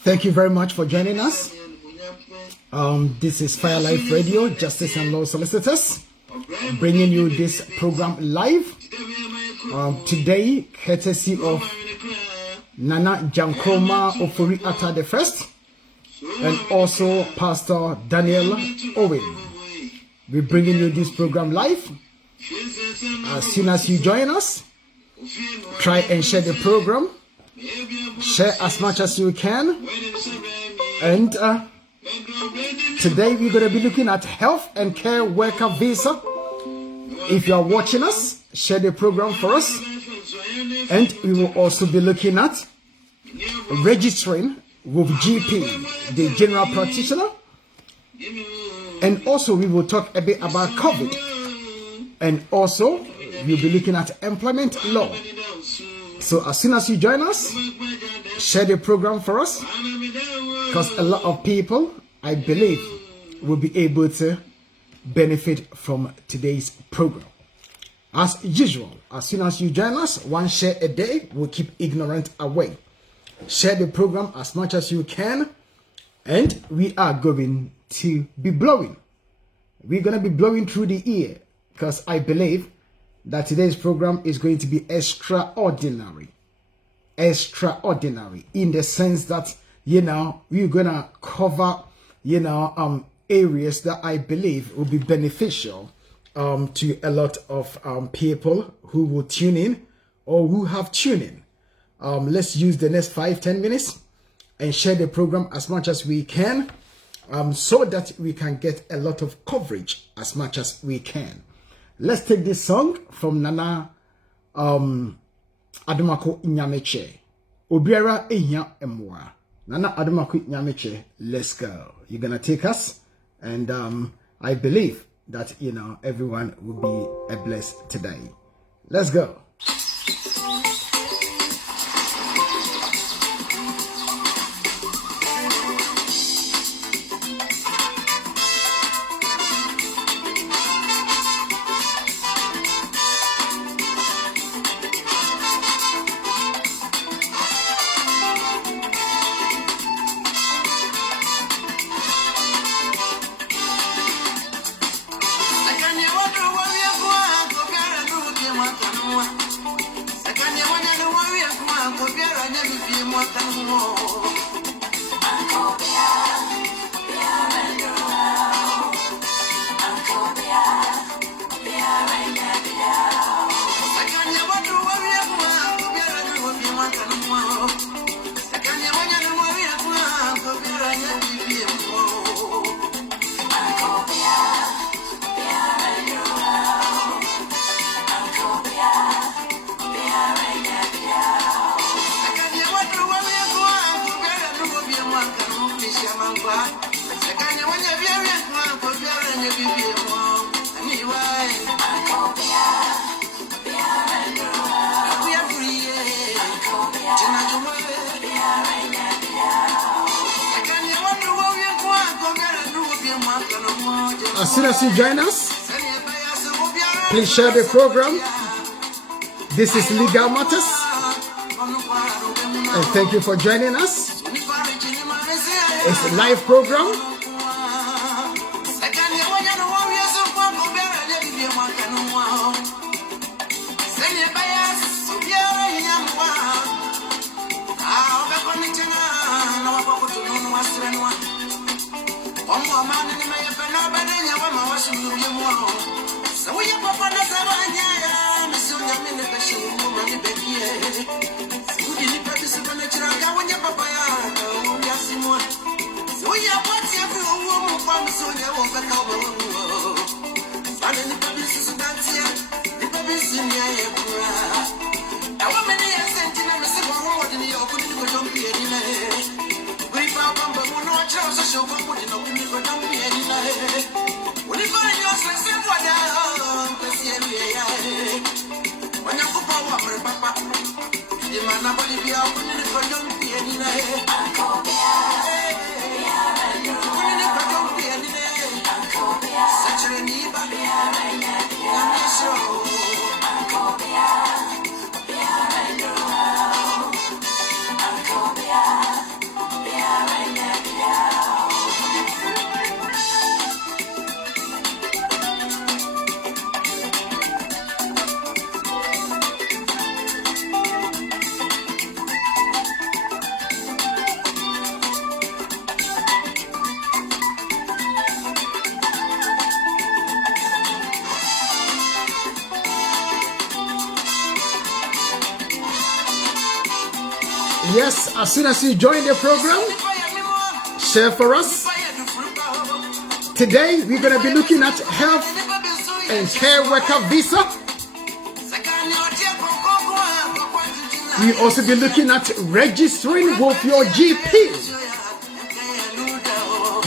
Thank you very much for joining us. This is Fire Life Radio, Justice and Law Solicitors, bringing you this program live. Today, courtesy of Nana Jankroma Ofori Atta the First, and also Pastor Daniel Owen. We're bringing you this program live. As soon as you join us, try and share the program. Share as much as you can. And today we're going to be looking at health and care worker visa. If you are watching us, share the program for us. And we will also be looking at registering with GP, the general practitioner. And also we will talk a bit about COVID. And also we'll be looking at employment law. So as soon as you join us, share the program for us, because a lot of people, I believe, will be able to benefit from today's program. As usual, as soon as you join us, one share a day will keep ignorant away. Share the program as much as you can, and we are going to be blowing. We're going to be blowing through the ear, because I believe that today's program is going to be extraordinary. Extraordinary in the sense that, we're going to cover, areas that I believe will be beneficial to a lot of people who will tune in or who have tuned in. Let's use the next 5-10 minutes and share the program as much as we can, so that we can get a lot of coverage as much as we can. Let's take this song from Nana Adumako Nyameche. Obiara Ehya Emwa. Nana Adumako Nyameche. Let's go. You're gonna take us, and I believe that everyone will be blessed today. Let's go. As soon as you join us, please share the program. This is Legal Matters, and thank you for joining us. It's a live program. Yes, as soon as you join the program, share for us. Today, we're going to be looking at health and care worker visa. We'll also be looking at registering with your GP.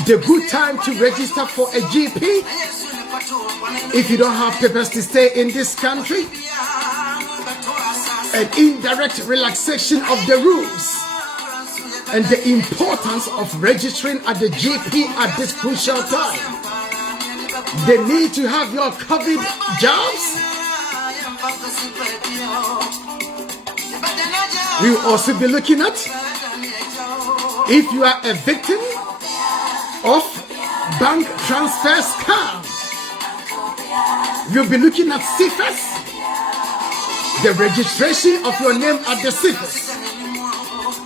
The good time to register for a GP if you don't have papers to stay in this country. An indirect relaxation of the rules and the importance of registering at the GP at this crucial time. The need to have your COVID jobs. We will also be looking at if you are a victim of bank transfer scams. We'll be looking at CFS. The registration of your name at the CFS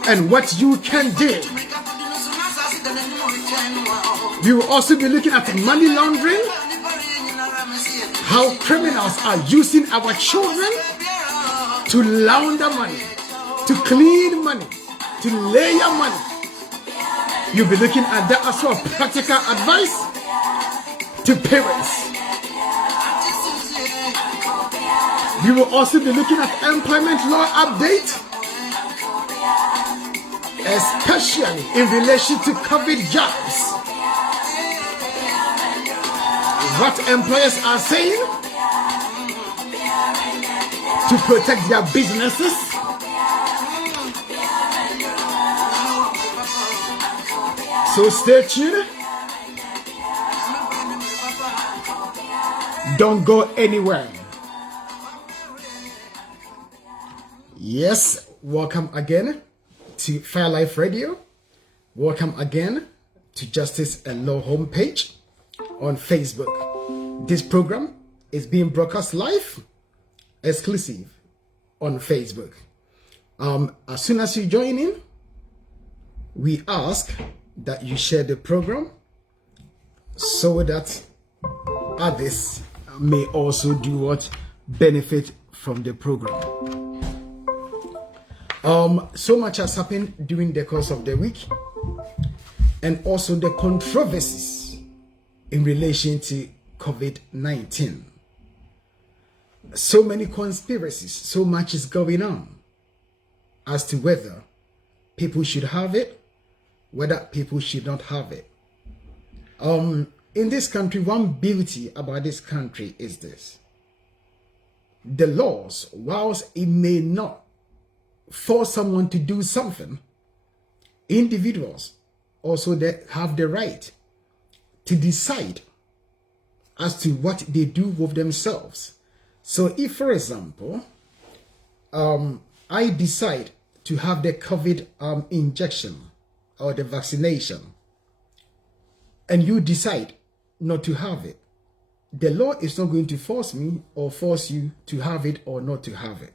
and what you can do. We will also be looking at money laundering, how criminals are using our children to launder money, to clean money, to layer money. You'll be looking at that as well, practical advice to parents. We will also be looking at employment law update, especially in relation to COVID jobs. What employers are saying to protect their businesses. So stay tuned. Don't go anywhere. Yes, welcome again to Fire Life Radio. Welcome again to Justice and Law homepage on Facebook. This program is being broadcast live, exclusive on Facebook. As soon as you join in, we ask that you share the program so that others may also do what? Benefit from the program. So much has happened during the course of the week, and also the controversies in relation to COVID-19. So many conspiracies, so much is going on as to whether people should have it, whether people should not have it. In this country, one beauty about this country is this. The laws, whilst it may not force someone to do something, individuals also have the right to decide as to what they do with themselves. So if, for example, I decide to have the COVID injection or the vaccination, and you decide not to have it, the law is not going to force me or force you to have it or not to have it.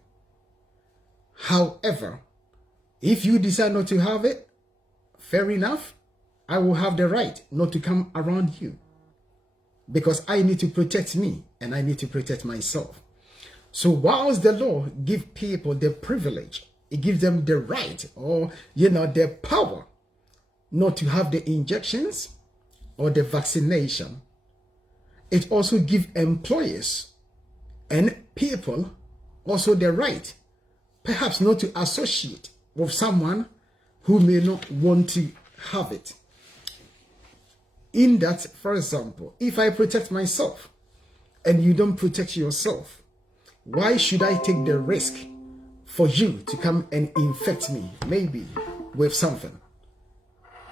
However, if you decide not to have it, fair enough, I will have the right not to come around you, because I need to protect me and I need to protect myself. So whilst the law gives people the privilege, it gives them the right, or the power not to have the injections or the vaccination, it also gives employers and people also the right, perhaps not to associate with someone who may not want to have it. In that, for example, if I protect myself and you don't protect yourself, why should I take the risk for you to come and infect me, maybe with something?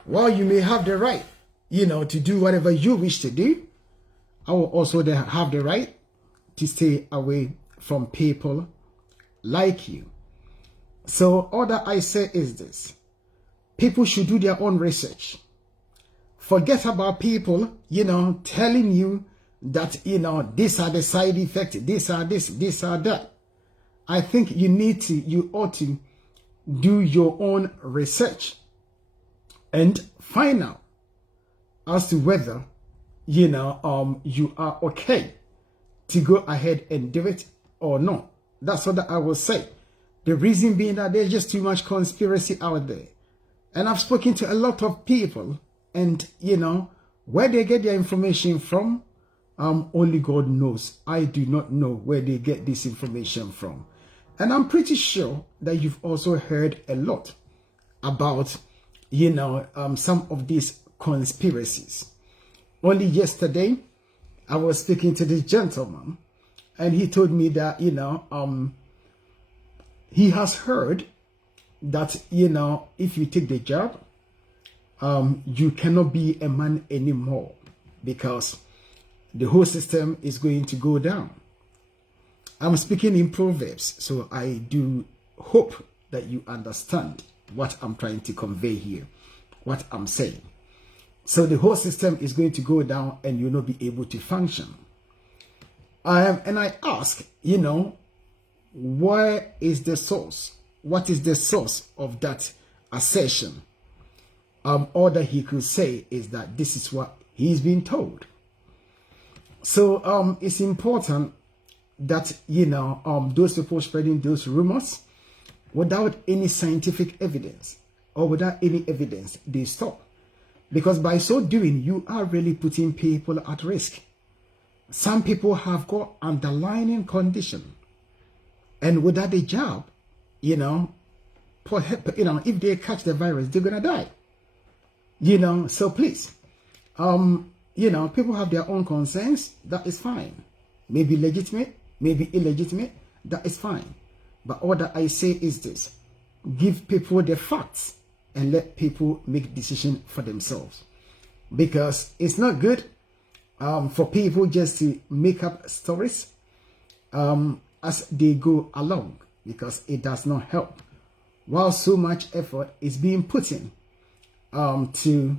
While you may have the right, to do whatever you wish to do, I will also have the right to stay away from people like you. So all that I say is this: people should do their own research. Forget about people, telling you that, these are the side effects, these are this, these are that. I think you ought to do your own research and find out as to whether, you are okay to go ahead and do it or not. That's what I will say. The reason being that there's just too much conspiracy out there. And I've spoken to a lot of people, and, where they get their information from, only God knows. I do not know where they get this information from. And I'm pretty sure that you've also heard a lot about, some of these conspiracies. Only yesterday, I was speaking to this gentleman, and he told me that, he has heard that, if you take the job, you cannot be a man anymore, because the whole system is going to go down. I'm speaking in Proverbs, so I do hope that you understand what I'm trying to convey here, what I'm saying. So the whole system is going to go down and you'll not be able to function. And I ask, where is the source? What is the source of that assertion? All that he could say is that this is what he's been told. So it's important that, those people spreading those rumors without any scientific evidence or without any evidence, they stop. Because by so doing, you are really putting people at risk. Some people have got underlying condition, and without a job, if they catch the virus, they're gonna die. So please, people have their own concerns. That is fine. Maybe legitimate, maybe illegitimate. That is fine. But all that I say is this: give people the facts and let people make decisions for themselves. Because it's not good for people just to make up stories as they go along, because it does not help. While so much effort is being put in to,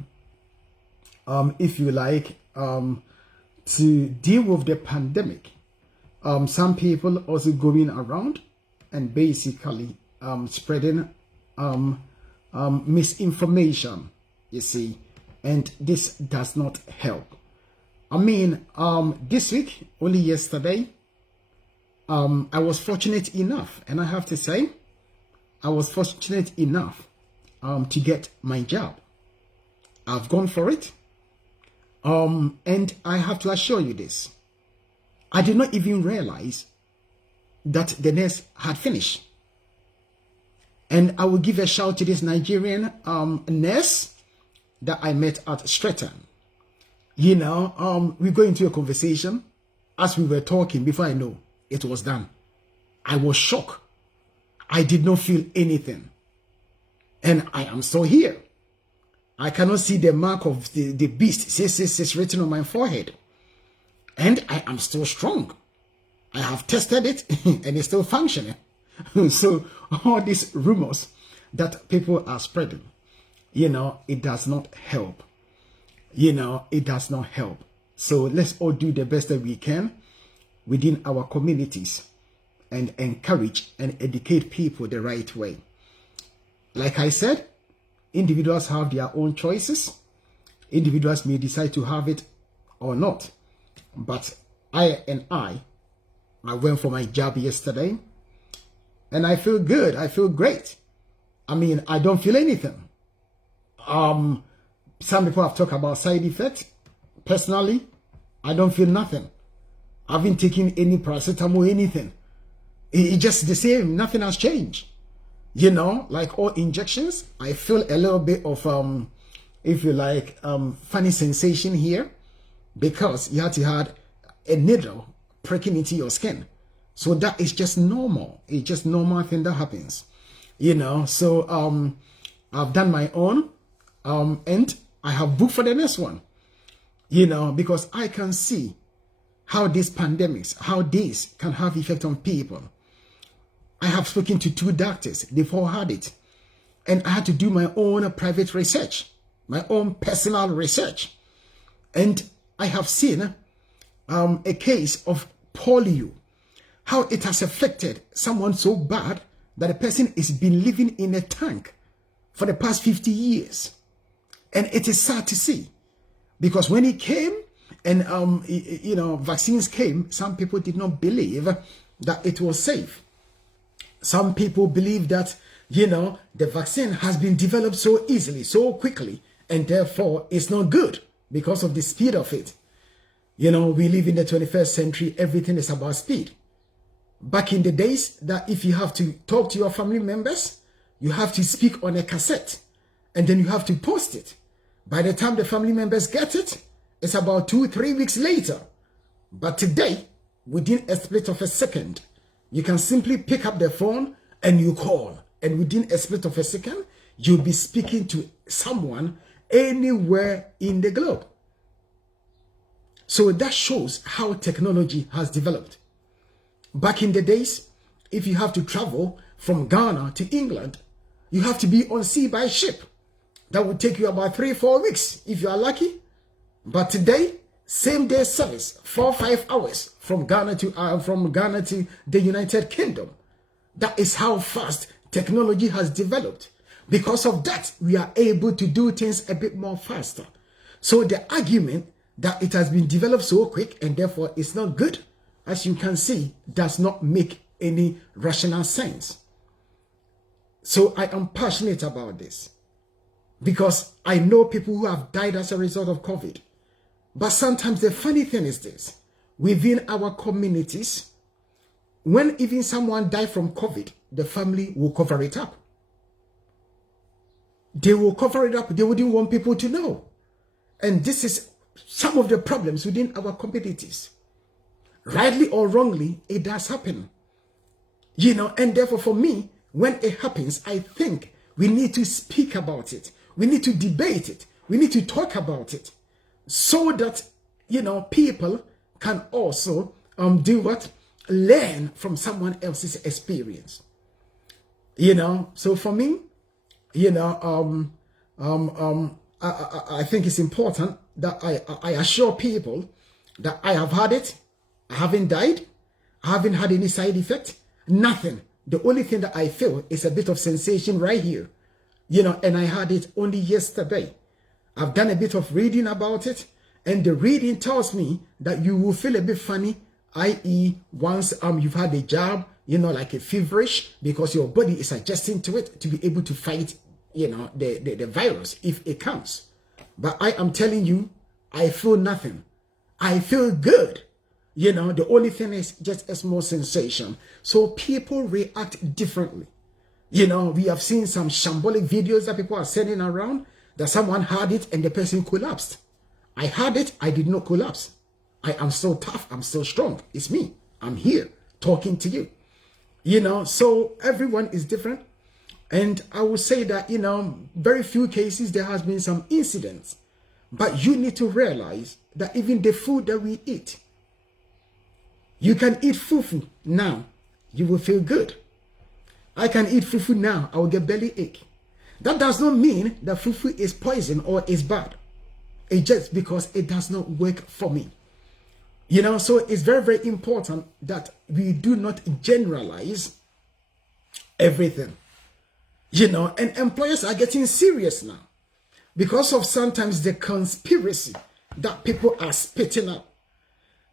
if you like, to deal with the pandemic, some people also going around and basically spreading misinformation, you see, and this does not help. I mean, this week, only yesterday, I was fortunate enough, and I have to say, I was fortunate enough to get my job. I've gone for it. And I have to assure you this: I did not even realize that the nurse had finished. And I will give a shout to this Nigerian nurse that I met at Stratton. We go into a conversation. As we were talking, before I know, it was done. I was shocked. I did not feel anything. And I am still here. I cannot see the mark of the beast 666 written on my forehead. And I am still strong. I have tested it and it's still functioning. So all these rumors that people are spreading, it does not help. It does not help. So let's all do the best that we can within our communities and encourage and educate people the right way. Like I said, individuals have their own choices. Individuals may decide to have it or not. But I went for my job yesterday, and I feel good. I feel great. I mean, I don't feel anything. Some people have talked about side effects. Personally, I don't feel nothing. I haven't taken any paracetamol or anything. It's just the same. Nothing has changed. You know, like all injections, I feel a little bit of, if you like, funny sensation here, because you had to have a needle pricking into your skin. So that is just normal. It's just normal thing that happens. You know, so I've done my own, and I have booked for the next one. You know, because I can see how these pandemics, how this can have effect on people. I have spoken to 2 doctors. They've all had it. And I had to do my own private research, my own personal research. And I have seen a case of polio, how it has affected someone so bad that a person has been living in a tank for the past 50 years. And it is sad to see, because when it came and, you know, vaccines came, some people did not believe that it was safe. Some people believe that, you know, the vaccine has been developed so easily, so quickly, and therefore it's not good because of the speed of it. You know, we live in the 21st century. Everything is about speed. Back in the days that if you have to talk to your family members, you have to speak on a cassette and then you have to post it. By the time the family members get it, it's about 2-3 weeks later. But today, within a split of a second, you can simply pick up the phone and you call. And within a split of a second, you'll be speaking to someone anywhere in the globe. So that shows how technology has developed. Back in the days, if you have to travel from Ghana to England, you have to be on sea by ship. That would take you about 3-4 weeks if you are lucky. But today, same day service, 4-5 hours from Ghana to the United Kingdom. That is how fast technology has developed. Because of that, we are able to do things a bit more faster. So the argument that it has been developed so quick and therefore it's not good, as you can see, does not make any rational sense. So I am passionate about this because I know people who have died as a result of COVID. But sometimes the funny thing is this: within our communities, when even someone died from COVID, the family will cover it up. They will cover it up. They wouldn't want people to know. And this is some of the problems within our communities. Rightly or wrongly, it does happen. You know, and therefore for me, when it happens, I think we need to speak about it. We need to debate it. We need to talk about it so that, you know, people can also do what? Learn from someone else's experience. You know, so for me, you know, I think it's important that I assure people that I have had it. I haven't died. I haven't had any side effect. Nothing. The only thing that I feel is a bit of sensation right here. You know, and I had it only yesterday. I've done a bit of reading about it, and the reading tells me that you will feel a bit funny, i.e. once you've had a jab, you know, like a feverish, because your body is adjusting to it to be able to fight, you know, the virus if it comes. But I am telling you, I feel nothing. I feel good. You know, the only thing is just a small sensation. So people react differently. You know, we have seen some shambolic videos that people are sending around that someone had it and the person collapsed. I had it, I did not collapse. I am so tough, I'm so strong. It's me. I'm here talking to you. You know, so everyone is different. And I would say that, you know, very few cases there has been some incidents. But you need to realize that even the food that we eat, you can eat fufu now, you will feel good. I can eat fufu now, I will get belly ache. That does not mean that fufu is poison or is bad. It's just because it does not work for me. You know, so it's very, very important that we do not generalize everything. You know, and employers are getting serious now. because of sometimes the conspiracy that people are spitting out.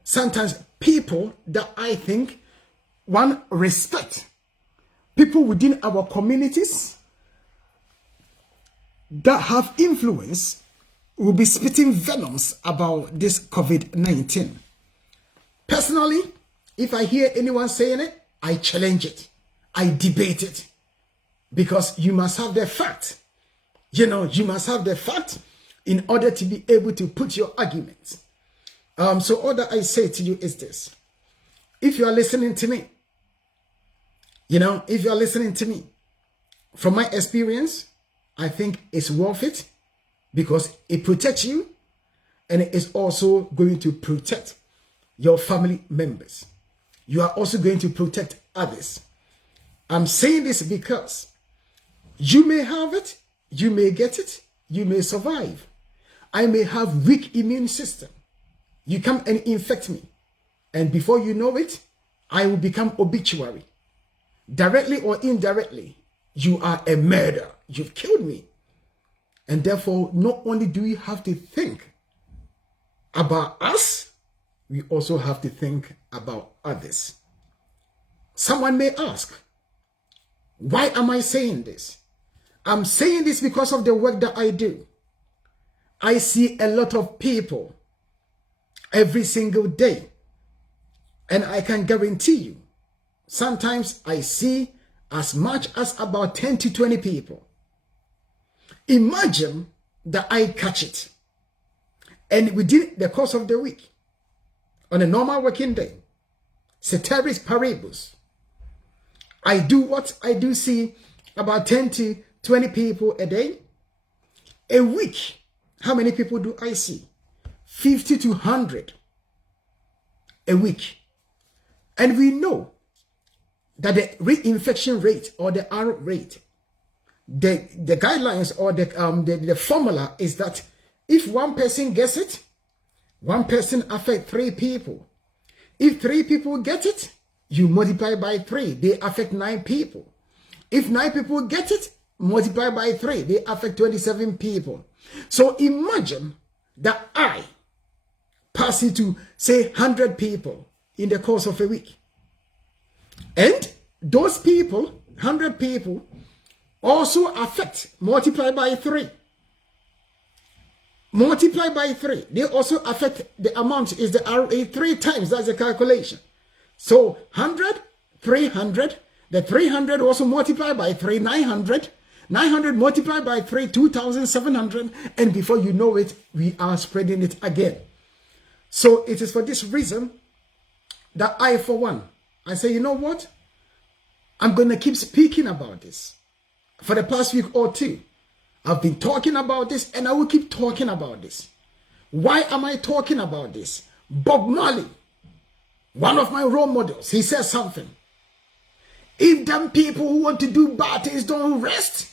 Sometimes people that I think one respect, people within our communities that have influence, will be spitting venoms about this COVID-19. Personally, if I hear anyone saying it, I challenge it. I debate it. Because you must have the fact. You must have the fact in order to be able to put your arguments. So all that I say to you is this. If you are listening to me, if you are listening to me, from my experience, I think it's worth it because it protects you and it is also going to protect your family members. You are also going to protect others. I'm saying this because you may have it, you may get it, you may survive. I may have weak immune system. You come and infect me. And before you know it, I will become obituary. Directly or indirectly, you are a murderer. You've killed me. And therefore, not only do we have to think about us, we also have to think about others. Someone may ask, why am I saying this? I'm saying this because of the work that I do. I see a lot of people every single day. And I can guarantee you, sometimes I see as much as about 10 to 20 people. Imagine that I catch it. And within the course of the week, on a normal working day, ceteris paribus, I do what I do see about 10 to 20 people a day. A week, how many people do I see? 50 to 100 a week. And we know that the reinfection rate or the R rate, the guidelines or the formula is that if one person gets it, one person affects 3 people. If 3 people get it, you multiply by 3, they affect 9 people. If 9 people get it, multiply by 3, they affect 27 people. So imagine that I pass it to, say, 100 people in the course of a week. And those people, 100 people, also affect, multiply by 3. Multiply by 3. They also affect the amount is the RA 3 times. That's the calculation. So 100, 300. The 300 also multiply by 3, 900. 900 multiplied by 3, 2,700. And before you know it, we are spreading it again. So it is for this reason that I, for one, I say, you know what? I'm going to keep speaking about this. For the past week or two, I've been talking about this and I will keep talking about this. Why am I talking about this? Bob Marley, one of my role models, he says something. If them people who want to do bad things don't rest,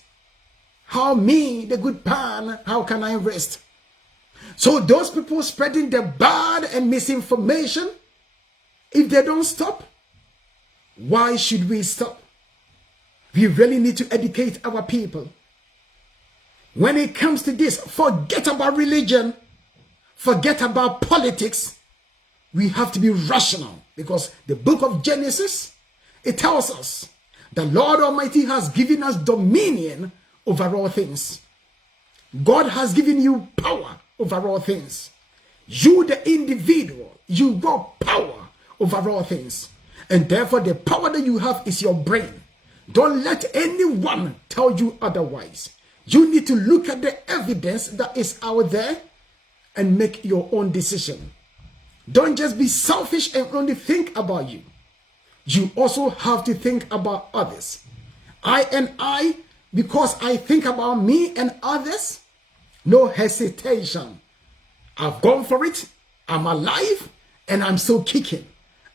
how me, the good pan, how can I rest? So those people spreading the bad and misinformation, if they don't stop, why should we stop? We really need to educate our people. When it comes to this, forget about religion, forget about politics. We have to be rational because the book of Genesis, it tells us the Lord Almighty has given us dominion over all things. God has given you power over all things. You, the individual, you got power over all things. And therefore, the power that you have is your brain. Don't let anyone tell you otherwise. You need to look at the evidence that is out there and make your own decision. Don't just be selfish and only think about you. You also have to think about others. I, because I think about me and others, no hesitation. I've gone for it. I'm alive and I'm still kicking.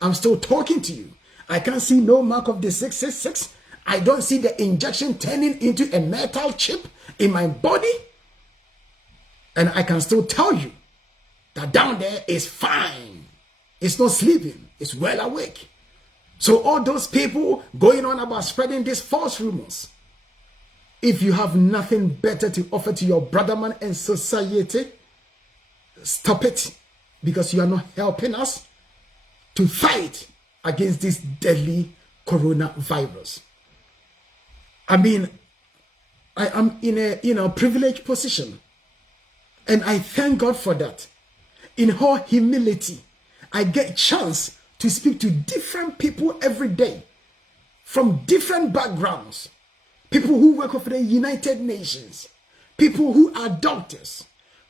I'm still talking to you. I can't see no mark of the 666. I don't see the injection turning into a metal chip in my body. And I can still tell you that down there is fine. It's not sleeping. It's well awake. So all those people going on about spreading these false rumors, If you have nothing better to offer to your brother man and society, stop it, because you are not helping us to fight against this deadly coronavirus. I mean, I am in a privileged position, and I thank God for that. In all humility, I get a chance to speak to different people every day from different backgrounds. People who work for the United Nations, people who are doctors,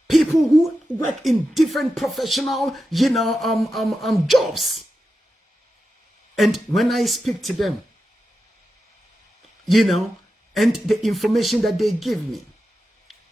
people who work in different professional, jobs. And when I speak to them, and the information that they give me,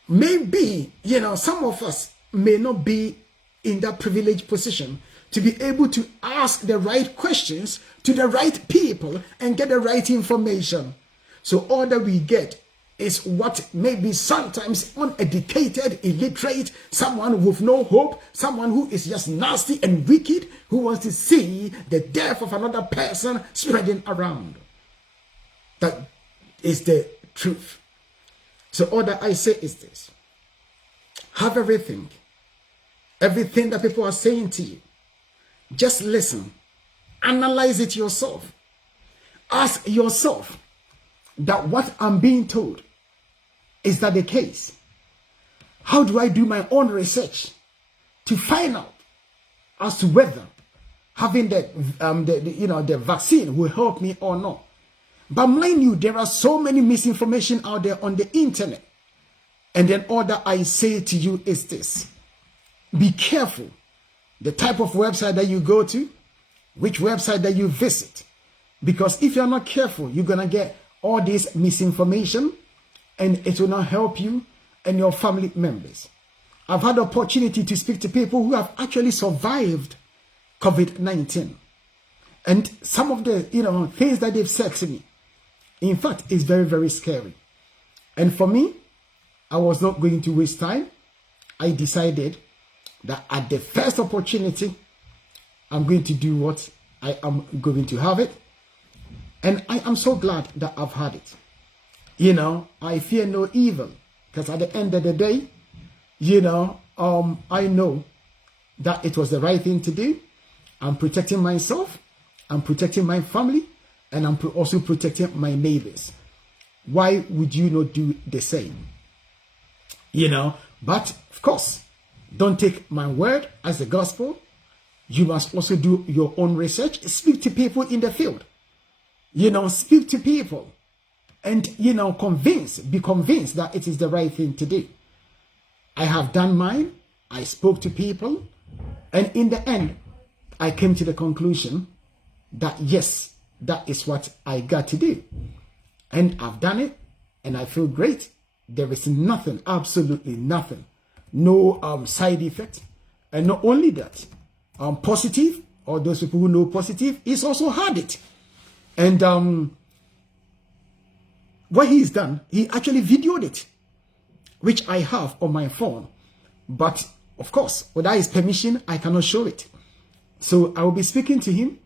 maybe, some of us may not be in that privileged position to be able to ask the right questions to the right people and get the right information. So all that we get is what may be sometimes uneducated, illiterate, someone with no hope, someone who is just nasty and wicked, who wants to see the death of another person spreading around. That is the truth. So all that I say is this: have everything that people are saying to you, just listen, analyze it yourself, ask yourself that what I'm being told, is that the case? How do I do my own research to find out as to whether having the vaccine will help me or not? But mind you, there are so many misinformation out there on the internet. And then all that I say to you is this: be careful the type of website that you go to, which website that you visit. Because if you're not careful, you're going to get all this misinformation, and it will not help you and your family members. I've had the opportunity to speak to people who have actually survived COVID-19. And some of the things that they've said to me, in fact, is very, very scary. And for me, I was not going to waste time. I decided that at the first opportunity, I'm going to do what I am going to have it. And I am so glad that I've had it. I fear no evil, because at the end of the day, I know that it was the right thing to do. I'm protecting myself, I'm protecting my family, and I'm also protecting my neighbors. Why would you not do the same? But of course, don't take my word as the gospel. You must also do your own research. Speak to people in the field. Speak to people and, be convinced that it is the right thing to do. I have done mine. I spoke to people. And in the end, I came to the conclusion that yes, that is what I got to do. And I've done it, and I feel great. There is nothing, absolutely nothing, no side effect. And not only that, positive, or those people who know positive, he's also had it. And what he's done, he actually videoed it, which I have on my phone. But of course, without his permission, I cannot show it. So I will be speaking to him.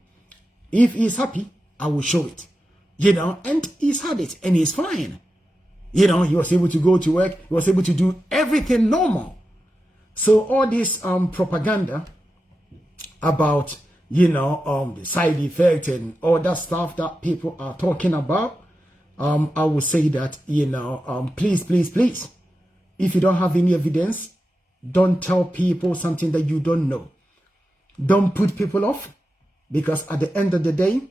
If he's happy, I will show it. And he's had it, and he's fine. He was able to go to work. He was able to do everything normal. So all this propaganda about, the side effect and all that stuff that people are talking about, I will say that, please, please, please, if you don't have any evidence, don't tell people something that you don't know. Don't put people off, because at the end of the day,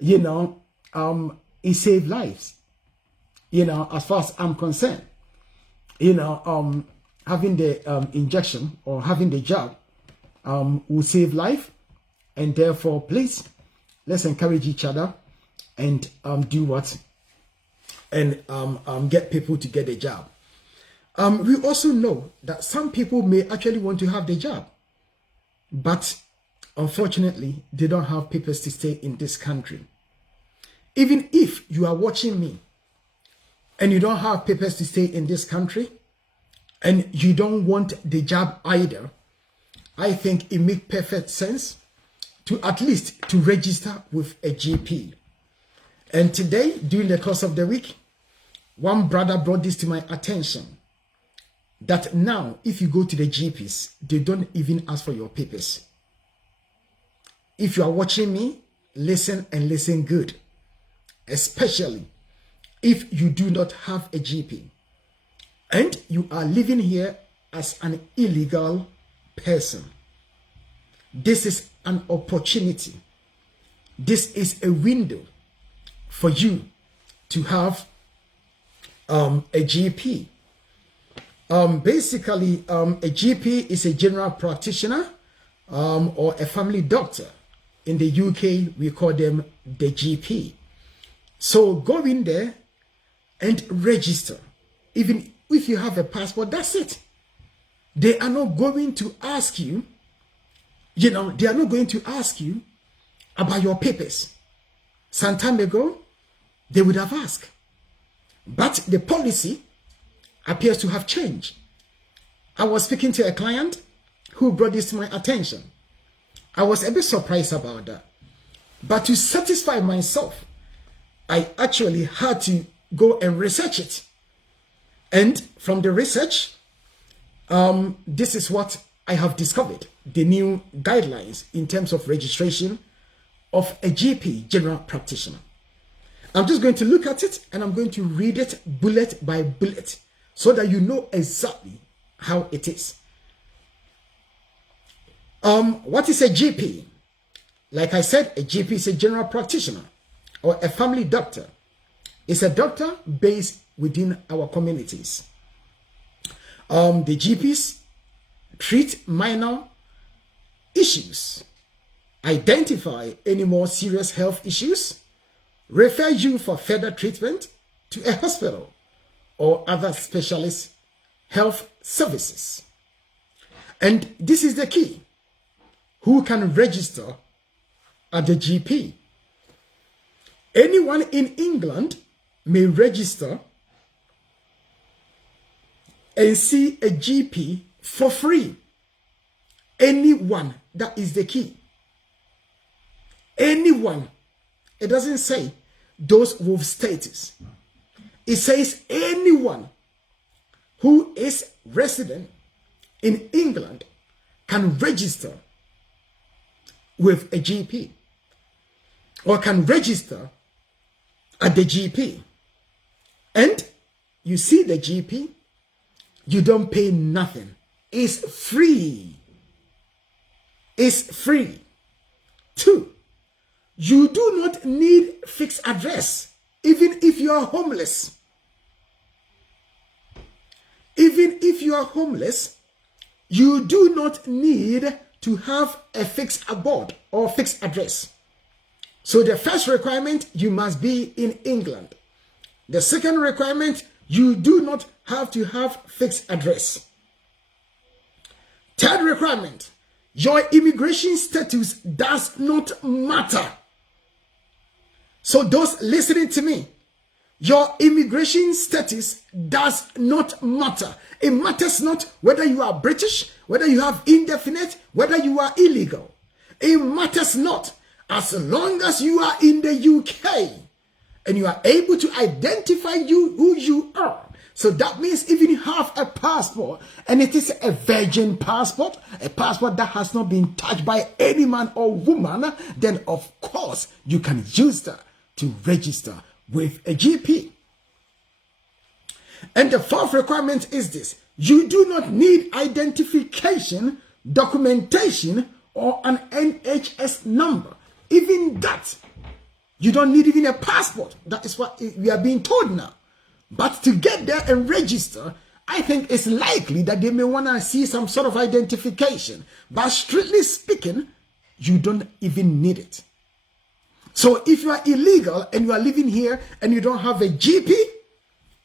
it saves lives. As far as I'm concerned, having the injection or having the jab will save life. And therefore, please, let's encourage each other and do what? And get people to get the jab. We also know that some people may actually want to have the jab, but unfortunately, they don't have papers to stay in this country. Even if you are watching me and you don't have papers to stay in this country and you don't want the jab either, I think it makes perfect sense to at least to register with a GP. And today, during the course of the week, One brother brought this to my attention, that now if you go to the GPs, they don't even ask for your papers. If you are watching me, listen and listen good, especially if you do not have a GP and you are living here as an illegal person. This is an opportunity. This is a window for you to have a GP. Basically, a GP is a general practitioner or a family doctor. In the UK, we call them the GP. So go in there and register. Even if you have a passport, that's it. They are not going to ask you, they are not going to ask you about your papers. Some time ago, they would have asked. But the policy appears to have changed. I was speaking to a client who brought this to my attention. I was a bit surprised about that. But to satisfy myself, I actually had to go and research it. And from the research, this is what I have discovered. The new guidelines in terms of registration of a GP, general practitioner. I'm just going to look at it and I'm going to read it bullet by bullet so that you know exactly how it is. What is a GP? Like I said, a GP is a general practitioner or a family doctor. It's a doctor based within our communities. The GPs treat minor issues, identify any more serious health issues, refer you for further treatment to a hospital or other specialist health services. And this is the key. Who can register at the GP? Anyone in England may register and see a GP for free. Anyone, that is the key. Anyone. It doesn't say those with status. It says anyone who is resident in England can register with a GP or can register at the GP. And you see the GP, you don't pay nothing. It's free. It's free. 2, you do not need fixed address, even if you are homeless. Even if you are homeless, you do not need to have a fixed abode or fixed address. So the first requirement, you must be in England. The second requirement, you do not have to have fixed address. Third requirement, your immigration status does not matter. So those listening to me, your immigration status does not matter. It matters not whether you are British, whether you have indefinite, whether you are illegal. It matters not, as long as you are in the UK and you are able to identify who you are. So that means if you have a passport and it is a virgin passport, a passport that has not been touched by any man or woman, then of course you can use that to register with a GP. And the fourth requirement is this: you do not need identification, documentation, or an NHS number. Even that, you don't need even a passport. That is what we are being told now. But to get there and register, I think it's likely that they may want to see some sort of identification. But strictly speaking, you don't even need it. So if you are illegal and you are living here and you don't have a GP,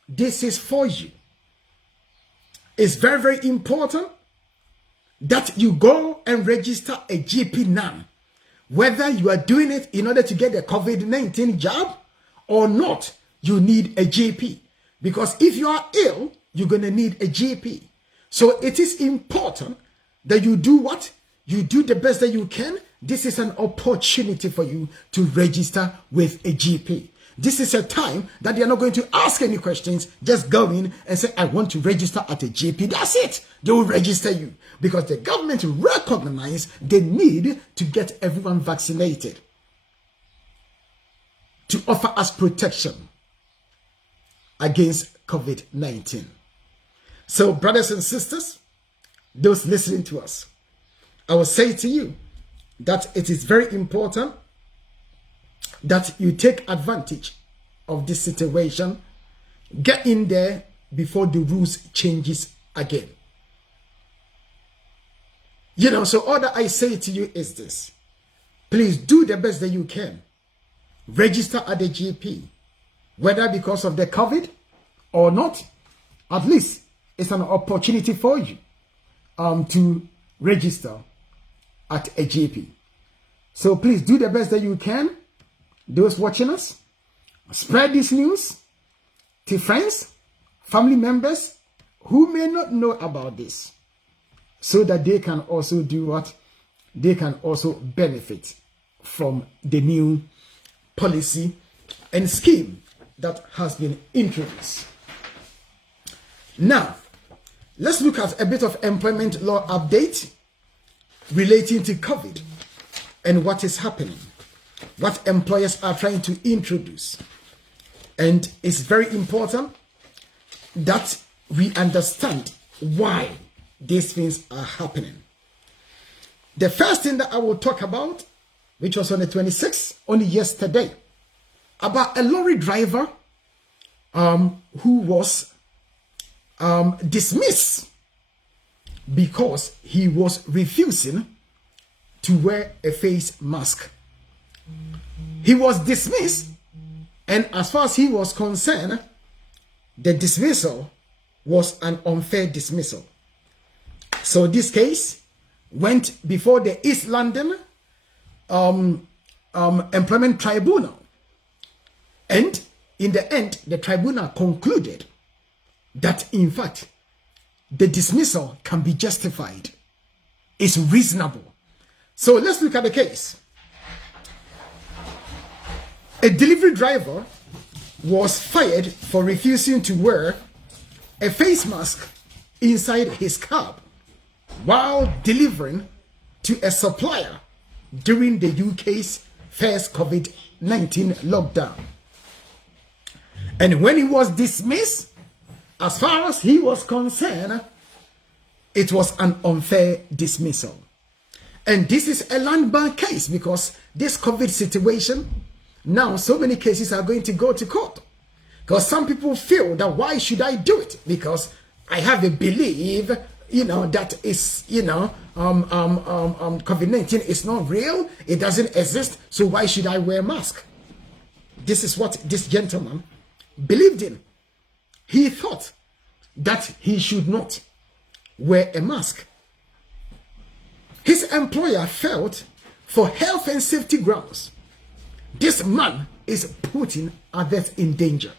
this is for you. It's very, very important that you go and register a GP now. Whether you are doing it in order to get the COVID-19 jab or not, you need a GP. Because if you are ill, you're going to need a GP. So it is important that you do what? You do the best that you can. This is an opportunity for you to register with a GP. This is a time that they are not going to ask any questions. Just go in and say, I want to register at a GP. That's it. They will register you because the government recognize the need to get everyone vaccinated to offer us protection against COVID-19. So, brothers and sisters, those listening to us, I will say to you that it is very important that you take advantage of this situation. Get in there before the rules changes again. So all that I say to you is this. Please do the best that you can. Register at the GP. Whether because of the COVID or not, at least it's an opportunity for you to register at a GP. So please do the best that you can. Those watching us, spread this news to friends, family members who may not know about this, so that they can also do what? They can also benefit from the new policy and scheme that has been introduced. Now, let's look at a bit of employment law update relating to COVID and what is happening, what employers are trying to introduce. And it's very important that we understand why these things are happening. The first thing that I will talk about, which was on the 26th, only yesterday, about a lorry driver who was dismissed because he was refusing to wear a face mask. He was dismissed, and as far as he was concerned, the dismissal was an unfair dismissal. So this case went before the East London Employment Tribunal, and in the end, the tribunal concluded that in fact the dismissal can be justified. It's reasonable. So let's look at the case. A delivery driver was fired for refusing to wear a face mask inside his cab while delivering to a supplier during the UK's first COVID-19 lockdown. And when he was dismissed, as far as he was concerned, it was an unfair dismissal. And this is a landmark case because this COVID situation, now so many cases are going to go to court. Because some people feel that why should I do it? Because I have a belief, that is, COVID-19 is not real. It doesn't exist. So why should I wear a mask? This is what this gentleman believed in. He thought that he should not wear a mask. His employer felt for health and safety grounds, this man is putting others in danger.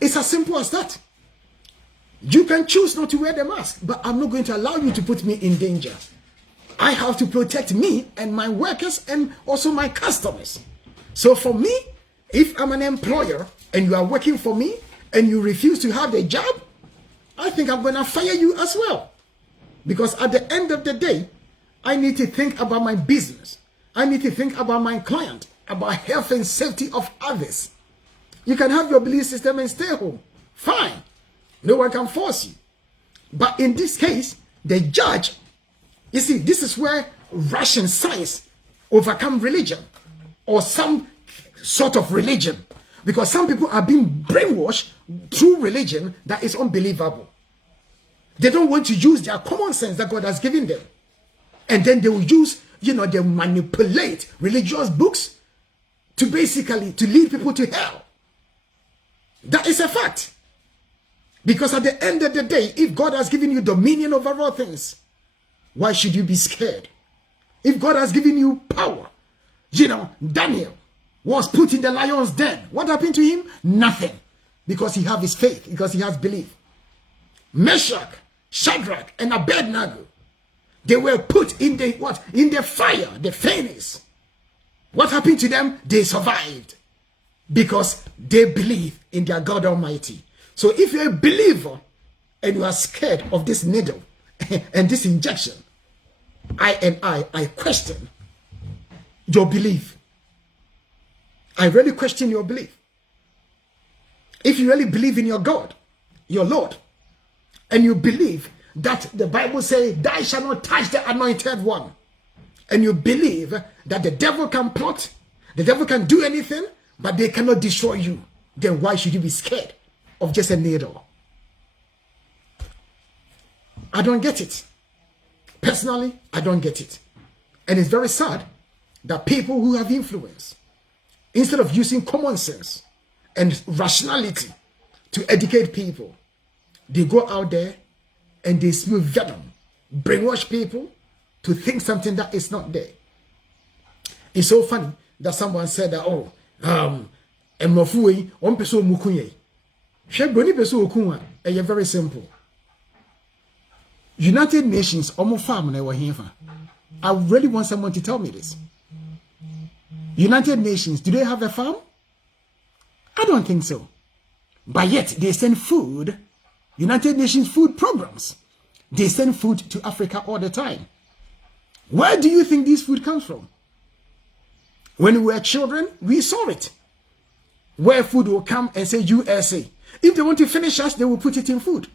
It's as simple as that. You can choose not to wear the mask, but I'm not going to allow you to put me in danger. I have to protect me and my workers and also my customers. So for me, if I'm an employer and you are working for me and you refuse to have the job, I think I'm going to fire you as well. Because at the end of the day, I need to think about my business. I need to think about my client, about health and safety of others. You can have your belief system and stay home. Fine. No one can force you. But in this case, the judge, you see, this is where Russian science overcome religion or some sort of religion. Because some people are being brainwashed through religion that is unbelievable. They don't want to use their common sense that God has given them. And then they will use, they manipulate religious books to basically to lead people to hell. That is a fact. Because at the end of the day, if God has given you dominion over all things, why should you be scared? If God has given you power, Daniel was put in the lion's den. What happened to him? Nothing. Because he has his faith, because he has belief. Meshach, Shadrach, and Abednego, they were put in the what? In the fire, the furnace. What happened to them? They survived. because they believe in their God Almighty. So if you're a believer and you are scared of this needle and this injection, I question your belief. I really question your belief. If you really believe in your God, your Lord, and you believe that the Bible says, thou shalt not touch the anointed one, and you believe that the devil can plot, the devil can do anything, but they cannot destroy you, then why should you be scared of just a needle? I don't get it. Personally, I don't get it. And it's very sad that people who have influence, instead of using common sense and rationality to educate people, they go out there and they spew venom, brainwash people to think something that is not there. It's so funny that someone said that, oh, very simple. United Nations, I really want someone to tell me this. United Nations, do they have a farm? I don't think so. But yet, they send food, United Nations food programs. They send food to Africa all the time. Where do you think this food comes from? When we were children, we saw it. Where food will come and say USA. If they want to finish us, they will put it in food.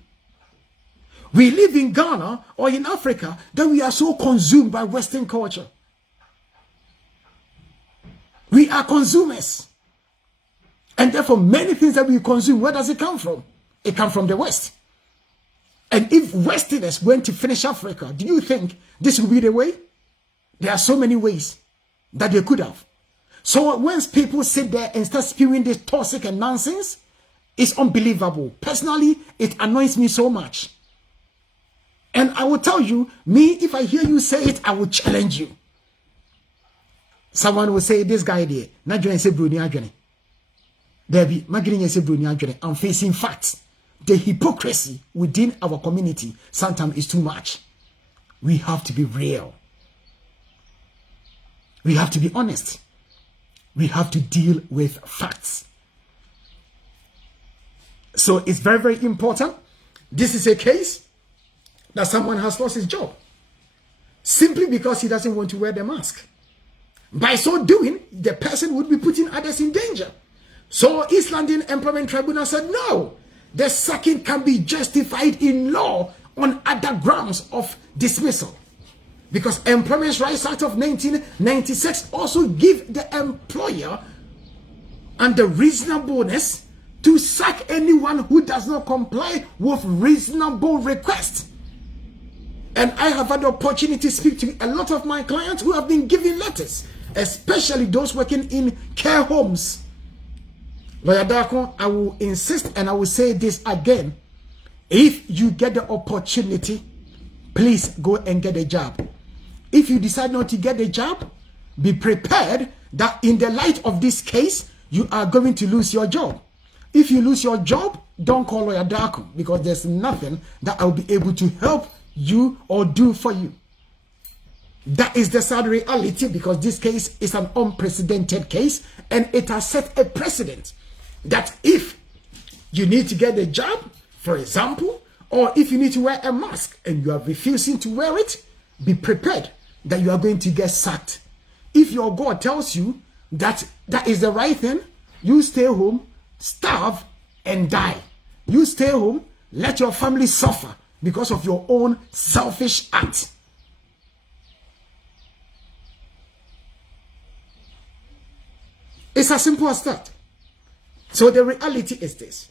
We live in Ghana or in Africa that we are so consumed by Western culture. We are consumers. And therefore, many things that we consume, where does it come from? It comes from the West. And if Westerners went to finish Africa, do you think this would be the way? There are so many ways that they could have. So when people sit there and start spewing this toxic and nonsense, it's unbelievable. Personally, it annoys me so much. And I will tell you, me, if I hear you say it, I will challenge you. Someone will say, this guy there, I'm facing facts. The hypocrisy within our community sometimes is too much. We have to be real. We have to be honest. We have to deal with facts. So it's very, very important. This is a case that someone has lost his job simply because he doesn't want to wear the mask. By so doing, the person would be putting others in danger. So East London Employment Tribunal said, no, the sacking can be justified in law on other grounds of dismissal. Because Employment Rights Act of 1996 also give the employer and the reasonableness to sack anyone who does not comply with reasonable requests. And I have had the opportunity to speak to a lot of my clients who have been given letters, especially those working in care homes. Lawyer Darko, I will insist and I will say this again. If you get the opportunity, please go and get a job. If you decide not to get a job, be prepared that in the light of this case, you are going to lose your job. If you lose your job, don't call Lawyer Darko, because there's nothing that I'll be able to help you or do for you. That is the sad reality, because this case is an unprecedented case and it has set a precedent that if you need to get a job, for example, or if you need to wear a mask and you are refusing to wear it, be prepared that you are going to get sacked. If your God tells you that that is the right thing, you stay home, starve and die. You stay home, let your family suffer because of your own selfish act. It's as simple as that. So the reality is this.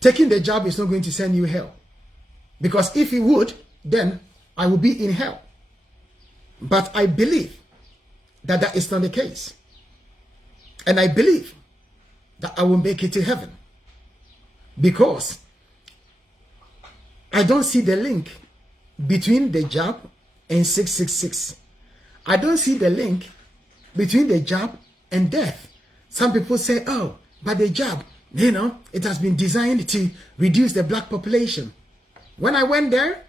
Taking the job is not going to send you hell. Because if it would, then I will be in hell. But I believe that that is not the case. And I believe that I will make it to heaven. Because I don't see the link between the job and 666. I don't see the link between the job and death. Some people say, oh, but the job, you know, it has been designed to reduce the black population. When I went there,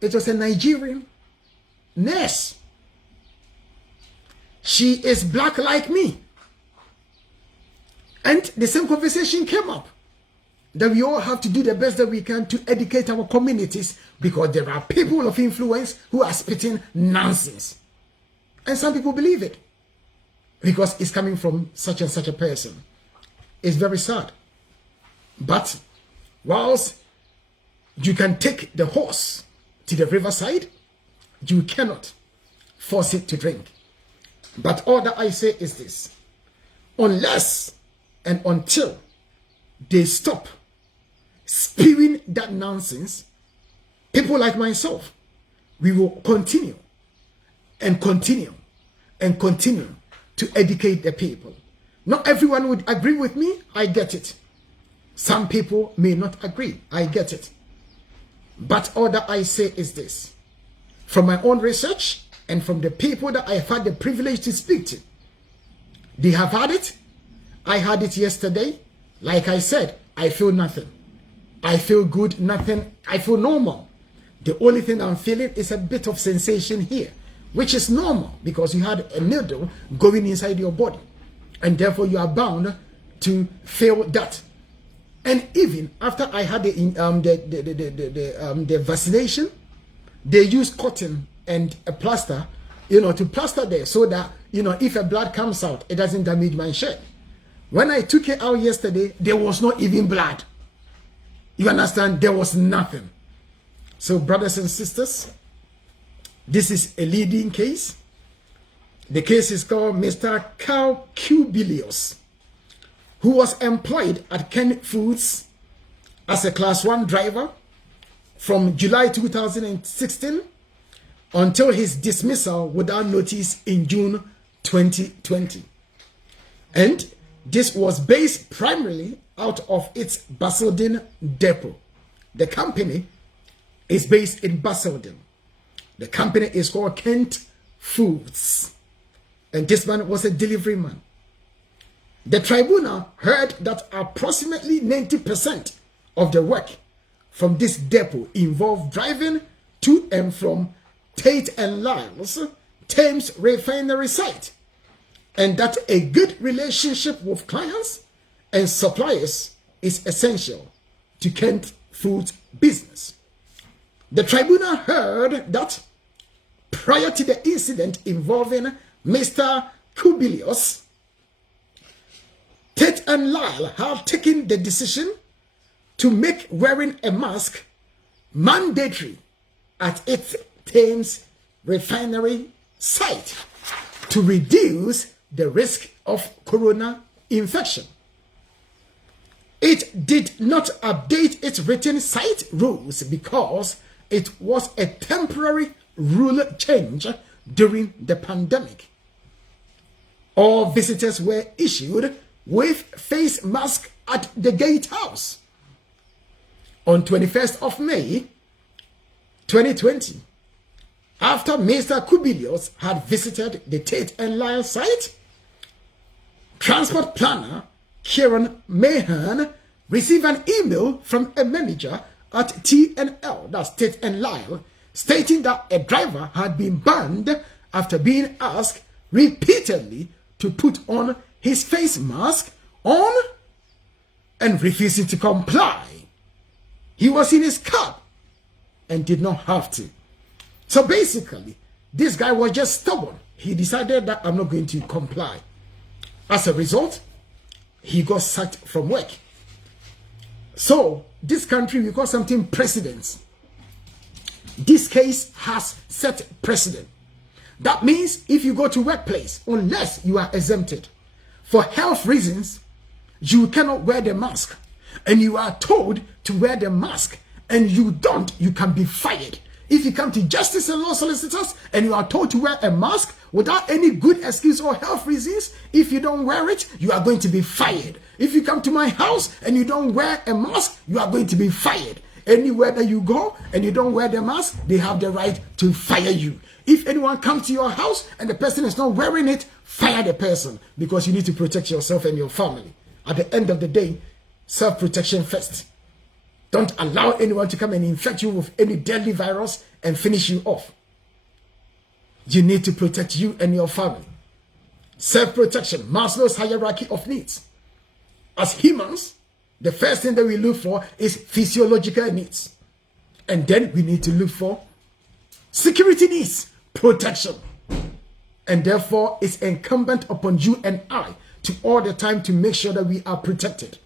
it was a Nigerian nurse. She is black like me. And the same conversation came up that we all have to do the best that we can to educate our communities, because there are people of influence who are spitting nonsense. And some people believe it because it's coming from such and such a person. It's very sad. But whilst you can take the horse to the riverside, you cannot force it to drink. But all that I say is this: unless and until they stop spewing that nonsense, people like myself, we will continue and continue and continue to educate the people. Not everyone would agree with me, I get it. Some people may not agree, I get it. But all that I say is this: from my own research and from the people that I've had the privilege to speak to, they have had it. I had it yesterday. Like I said, I feel nothing. I feel good, nothing. I feel normal. The only thing I'm feeling is a bit of sensation here, which is normal because you had a needle going inside your body, and therefore you are bound to feel that. And even after I had the vaccination, they used cotton and a plaster, to plaster there so that, if a blood comes out, it doesn't damage my shirt. When I took it out yesterday, there was not even blood. You understand? There was nothing. So, brothers and sisters, this is a leading case. The case is called Mr. Carl Cubilius, who was employed at Ken Foods as a Class 1 driver from July 2016 until his dismissal without notice in June 2020. And this was based primarily out of its Basildon depot. The company is based in Basildon. The company is called Kent Foods. And this man was a delivery man. The tribunal heard that approximately 90% of the work from this depot involved driving to and from Tate and Lyle's Thames refinery site, and that a good relationship with clients and suppliers is essential to Kent Foods business. The tribunal heard that prior to the incident involving Mr. Cubilius, Tate and Lyle have taken the decision to make wearing a mask mandatory at its Thames refinery site to reduce the risk of corona infection. It did not update its written site rules because it was a temporary rule change during the pandemic. All visitors were issued with face masks at the gatehouse. On 21st of May 2020, after Mr. Cubilius had visited the Tate and Lyle site, transport planner Kieran Mahan received an email from a manager at T&L, that's Tate and Lyle, stating that a driver had been banned after being asked repeatedly to put on his face mask on and refusing to comply. He was in his cab and did not have to. So basically, this guy was just stubborn. He decided that I'm not going to comply. As a result, he got sacked from work. So this country, we call something precedence. This case has set precedent. That means if you go to workplace, unless you are exempted for health reasons, you cannot wear the mask, and you are told to wear the mask and you don't, you can be fired. If you come to Justice and Law Solicitors and you are told to wear a mask without any good excuse or health reasons, if you don't wear it, you are going to be fired. If you come to my house and you don't wear a mask, you are going to be fired. Anywhere that you go and you don't wear the mask, they have the right to fire you. If anyone comes to your house and the person is not wearing it, fire the person, because you need to protect yourself and your family. At the end of the day, self-protection first. Don't allow anyone to come and infect you with any deadly virus and finish you off. You need to protect you and your family. Self-protection, Maslow's hierarchy of needs. As humans, the first thing that we look for is physiological needs. And then we need to look for security needs, protection. And therefore, it's incumbent upon you and I to all the time to make sure that we are protected.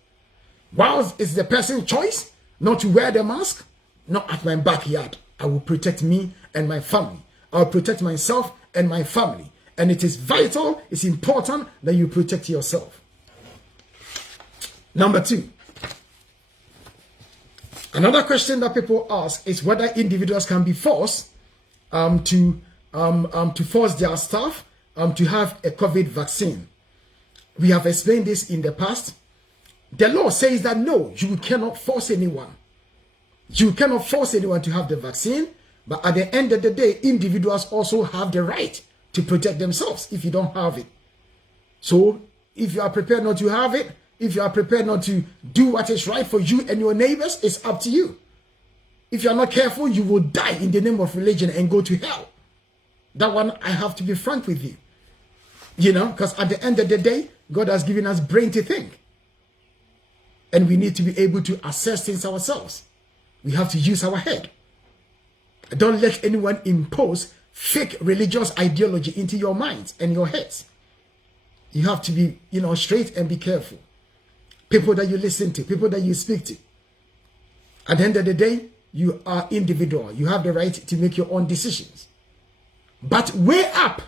Whilst it's the person's choice not to wear the mask, not at my backyard. I will protect me and my family. I will protect myself and my family. And it is vital, it's important that you protect yourself. Number 2. Another question that people ask is whether individuals can be forced to force their staff to have a COVID vaccine. We have explained this in the past. The law says that no, you cannot force anyone. You cannot force anyone to have the vaccine, but at the end of the day, individuals also have the right to protect themselves if you don't have it. So if you are prepared not to have it, if you are prepared not to do what is right for you and your neighbors, it's up to you. If you are not careful, you will die in the name of religion and go to hell. That one, I have to be frank with you. You know, because at the end of the day, God has given us brain to think. And we need to be able to assess things ourselves. We have to use our head. Don't let anyone impose fake religious ideology into your minds and your heads. You have to be, straight and be careful. People that you listen to, people that you speak to. At the end of the day, you are individual. You have the right to make your own decisions. But weigh up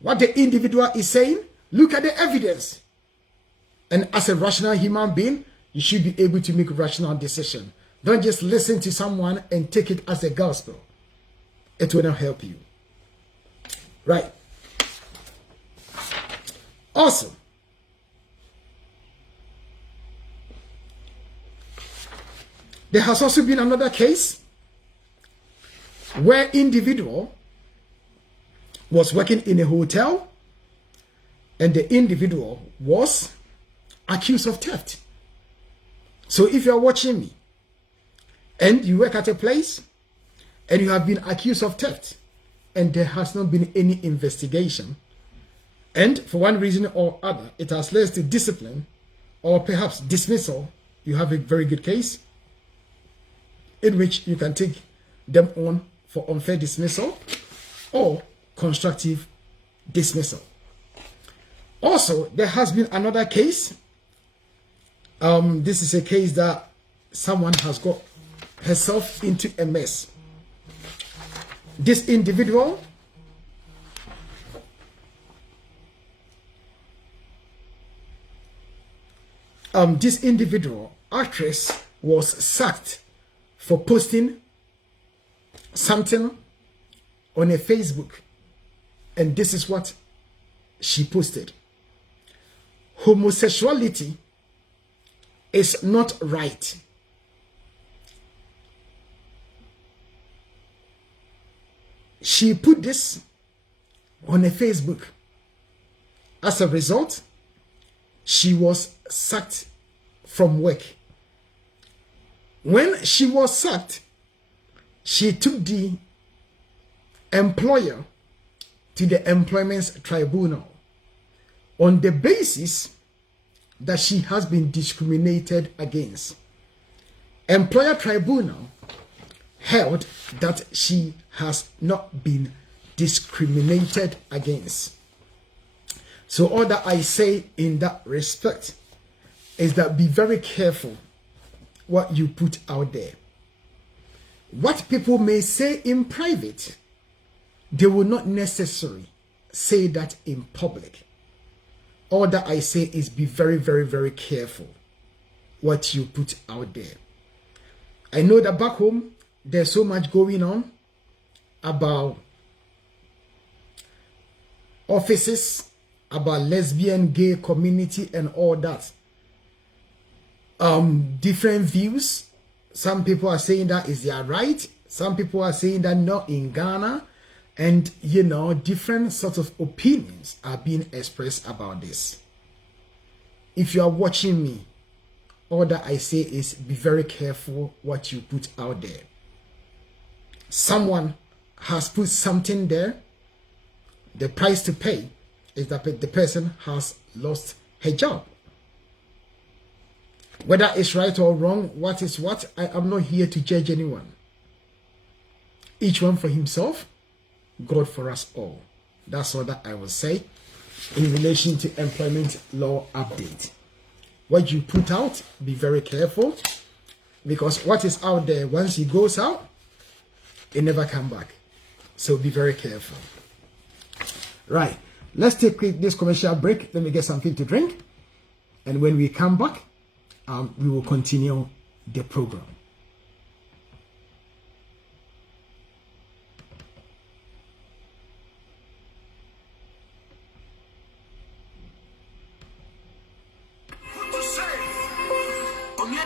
what the individual is saying. Look at the evidence. And as a rational human being, you should be able to make a rational decision. Don't just listen to someone and take it as a gospel. It will not help you. Right. Awesome. There has also been another case where individual was working in a hotel and the individual was accused of theft. So if you are watching me and you work at a place and you have been accused of theft and there has not been any investigation, and for one reason or other it has led to discipline or perhaps dismissal, you have a very good case in which you can take them on for unfair dismissal or constructive dismissal. Also, there has been another case. This is a case that someone has got herself into a mess. This individual actress was sacked for posting something on a Facebook, and this is what she posted: homosexuality is not right. She put this on a Facebook. As a result, she was sacked from work. When she was sacked, she took the employer to the employment tribunal on the basis that she has been discriminated against. Employer tribunal held that she has not been discriminated against. So all that I say in that respect is that be very careful what you put out there. What people may say in private, they will not necessarily say that in public. All that I say is be very, very, very careful what you put out there. I know that back home, there's so much going on about offices, about lesbian, gay community and all that. Different views. Some people are saying that is their right. Some people are saying that not in Ghana. And, different sorts of opinions are being expressed about this. If you are watching me, all that I say is be very careful what you put out there. Someone has put something there. The price to pay is that the person has lost her job. Whether it's right or wrong, what is what, I am not here to judge anyone. Each one for himself, God for us all. That's all that I will say in relation to employment law update. What you put out, be very careful, because what is out there, once it goes out, it never come back. So be very careful. Right, let's take this commercial break. Let me get something to drink, and when we come back, we will continue the program.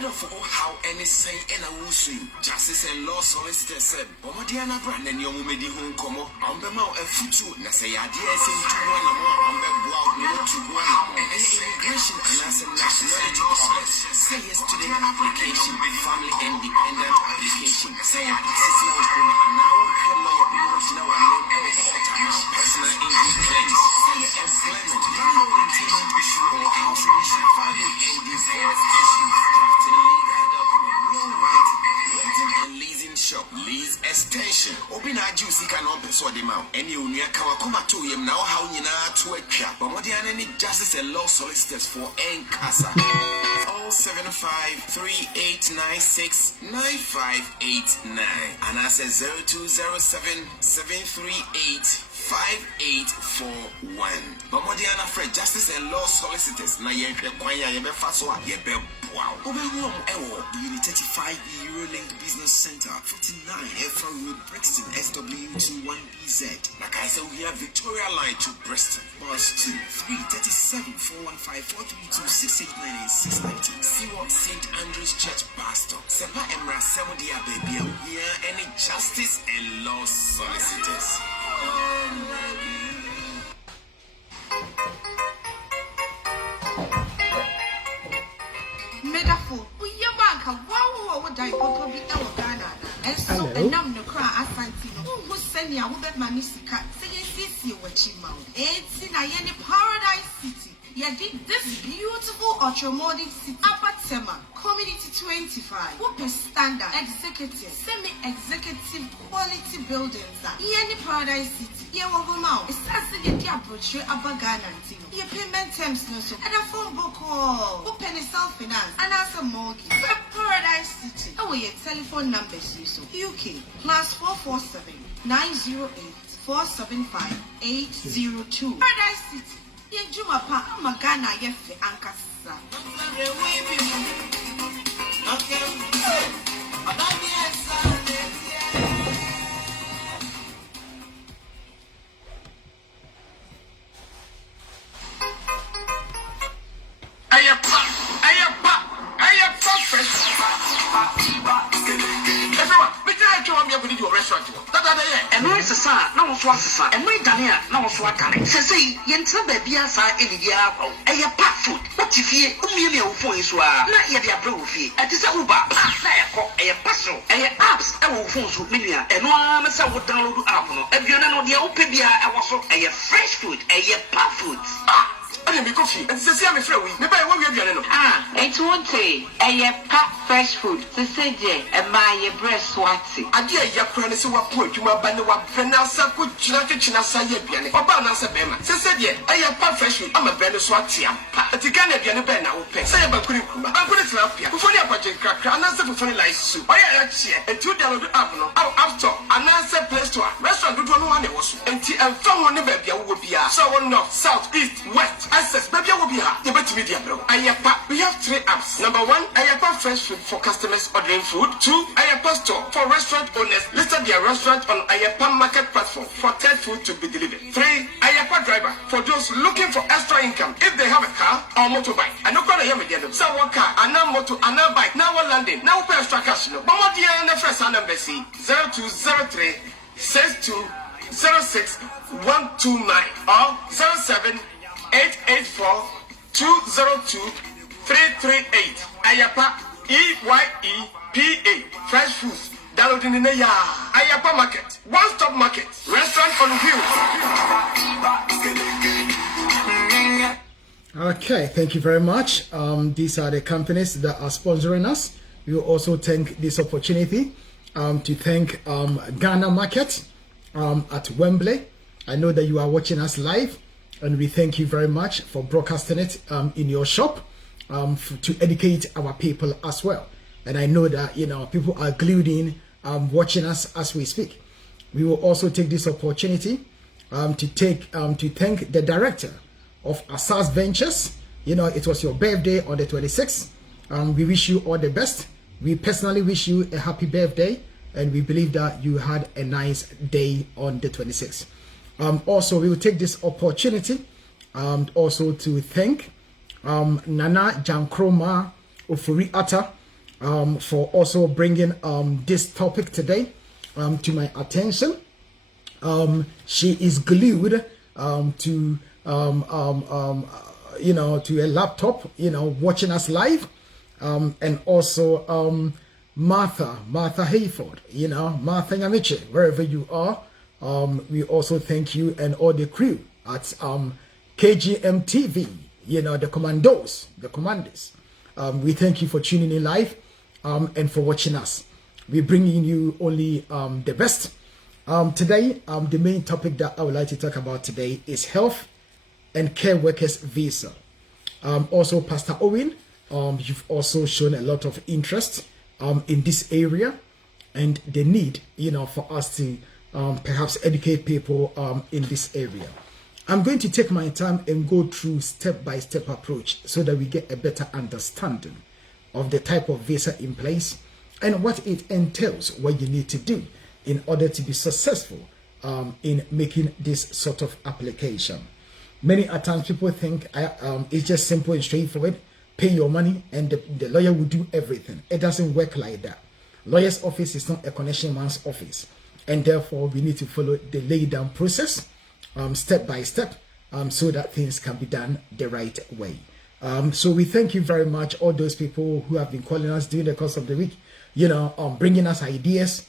For how any say and a woosu, Justice and Law Solicitors said, Bomadiana Brand and Yomedi Home Como, on the mouth and Futu, Nasaya, dear, saying to one more on the wow, to one, and immigration and as a nationality office. Say yes to the application, family independent application. Say this is now personal income claims. Say employment, landlord tenant issue, or housing issue, family and divorce issue. And leasing shop, lease extension. Open our juicy can open so the mouth. Any unia kawakoma to him now how you know to a trap. But what any Justice and Law Solicitors for Encasa. 075-3896-9589. And I said 0207-738-5841. Bomodiana Fred, Justice and Law Solicitors. Na yenke kwanya yebe faswa yebe wow. Obenwom ewo Unit 35 Eurolink Business Center 49 Efra Road Brixton SW21BZ. Like I said, we have Victoria Line to Bristol. Bus 2 337 415 432 689 and 690. Seawalk St. Andrew's Church Pastor. Sepa Emra Semodia Baby. Here any Justice and Law Solicitors. Megaphone, we your bank, wow, what I go to be our Ghana. And so, and now the cry, I find who send you with my Missika, saying, see what you mount. It's in a paradise city. Yeah, did this beautiful ultramodern city, Upper Tema, Community 25, Whooper Standard, Executive, Semi-Executive Quality Buildings, Yenny Paradise City, Yawamau, Assassin approach Abagana, your payment terms, no so, and a phone book call, open a self finance, and answer mortgage, Paradise City, oh, your telephone numbers, so UK, +447 908 475 802, Paradise City. Ye juma pa magana yefe ankasa. And where is the son? No one's what's the son. And where Dania? No one's what can it say. Yensa baby, I saw in the year. A pat food. What if you only for his not yet the approve fee? At this Uber, a passo, a apps, a phone to million, and one must have download the app. And you know the open beer, I was a fresh food, a pat food. I didn't be coffee, and the same friend. Maybe I won't get it. It's one day, a pack fresh food, the sage, and my breast swatty. I dear Yapran is what put you up and what Prenasa put Chinaka Sayapian, or Banasa Bema. Said, I have pack fresh food, I'm a brand of Swatia. At the Ghana Piano Bena will pay. Say about Kuriku, I'm going to slap you. Before you have a crack, and answer for funny like soup. I actually, and $2 up, up top, and answer place to a restaurant, do one was, and tea and phone never be a would be a so north, south, east, west. Access, maybe I will be here. The better media, bro. We have 3 apps. Number 1, Ayapa Fresh Food for customers ordering food. 2, Ayapa Store for restaurant owners listed their restaurant on Ayapa Market platform for third food to be delivered. 3, Ayapa Driver for those looking for extra income if they have a car or motorbike. I know what I am again. So one car, and now motor, and now bike, now one landing, now pay extra cash. No, but what the other first number 0203 6206 129 or 07 884-202-338. Ayapa EYEPA Fresh Foods. Downloading in the yard. Ayapa Market. One-stop market. Restaurant on wheels. Okay, thank you very much. These are the companies that are sponsoring us. We will also take this opportunity to thank Ghana Market at Wembley. I know that you are watching us live, and we thank you very much for broadcasting it in your shop to educate our people as well. And I know that people are glued in watching us as we speak. We will also take this opportunity to thank the director of Asas Ventures. It was your birthday on the 26th. We wish you all the best. We personally wish you a happy birthday, and we believe that you had a nice day on the 26th. Also, we will take this opportunity also to thank Nana Jankroma Ofuri Ata for also bringing this topic today to my attention. She is glued to to a laptop, watching us live, and also Martha Hayford, Martha Yamiche, wherever you are. We also thank you and all the crew at KGM TV, the commanders. We thank you for tuning in live and for watching us. We're bringing you only the best. Today, the main topic that I would like to talk about today is health and care workers visa. Also, Pastor Owen, you've also shown a lot of interest in this area and the need, for us to perhaps educate people in this area. I'm going to take my time and go through step-by-step approach so that we get a better understanding of the type of visa in place and what it entails, what you need to do in order to be successful in making this sort of application. Many a times people think it's just simple and straightforward. Pay your money and the lawyer will do everything. It doesn't work like that. Lawyer's office is not a connection man's office, and therefore we need to follow the laid down process step by step so that things can be done the right way. So we thank you very much, all those people who have been calling us during the course of the week, bringing us ideas,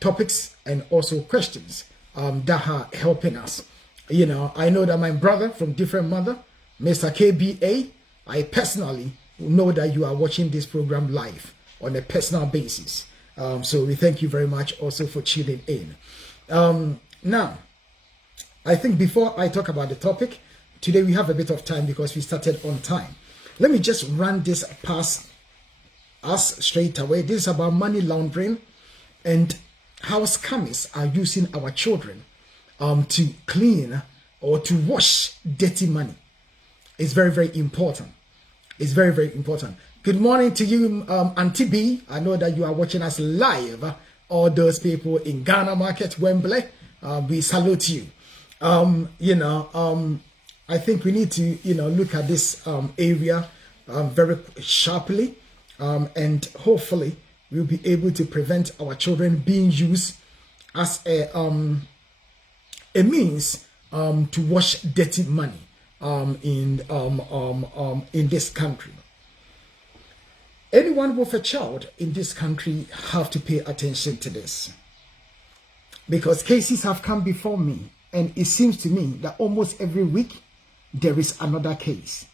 topics, and also questions that are helping us. I know that my brother from different mother, Mr. KBA, I personally know that you are watching this program live on a personal basis. So we thank you very much also for tuning in. Now, I think before I talk about the topic, today we have a bit of time because we started on time. Let me just run this past us straight away. This is about money laundering and how scammers are using our children to clean or to wash dirty money. It's very, very important. It's very, very important. Good morning to you, Auntie B. I know that you are watching us live. All those people in Ghana Market, Wembley, we salute you. I think we need to, look at this area very sharply, and hopefully we'll be able to prevent our children being used as a means to wash dirty money in this country. Anyone with a child in this country have to pay attention to this, because cases have come before me, and it seems to me that almost every week there is another case,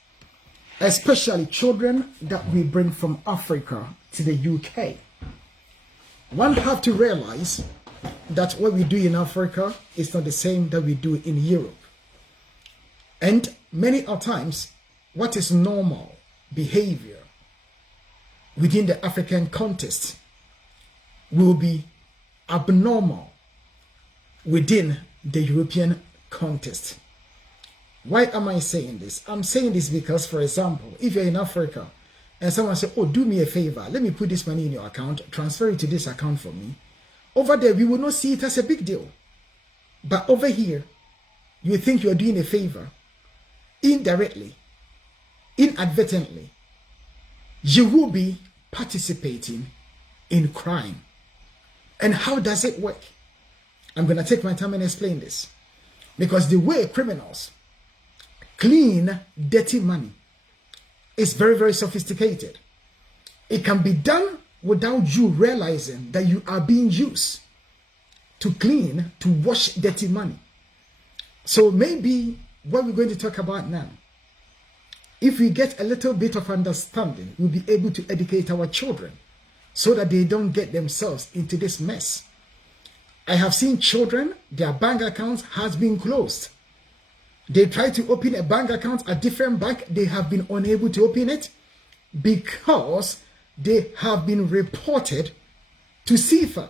especially children that we bring from Africa to the UK. One have to realize that what we do in Africa is not the same that we do in Europe. And many a times, what is normal behavior within the African context will be abnormal within the European context. Why am I saying this? I'm saying this because, for example, if you're in Africa and someone says, oh, do me a favor, let me put this money in your account, transfer it to this account for me. Over there, we will not see it as a big deal. But over here, you think you're doing a favor. Indirectly, inadvertently, you will be participating in crime. And how does it work? I'm going to take my time and explain this. Because the way criminals clean dirty money is very, very sophisticated. It can be done without you realizing that you are being used to clean, to wash dirty money. So maybe what we're going to talk about now if we get a little bit of understanding, we'll be able to educate our children so that they don't get themselves into this mess. I have seen children, their bank accounts has been closed. They try to open a bank account at different bank. They have been unable to open it because they have been reported to CIFA.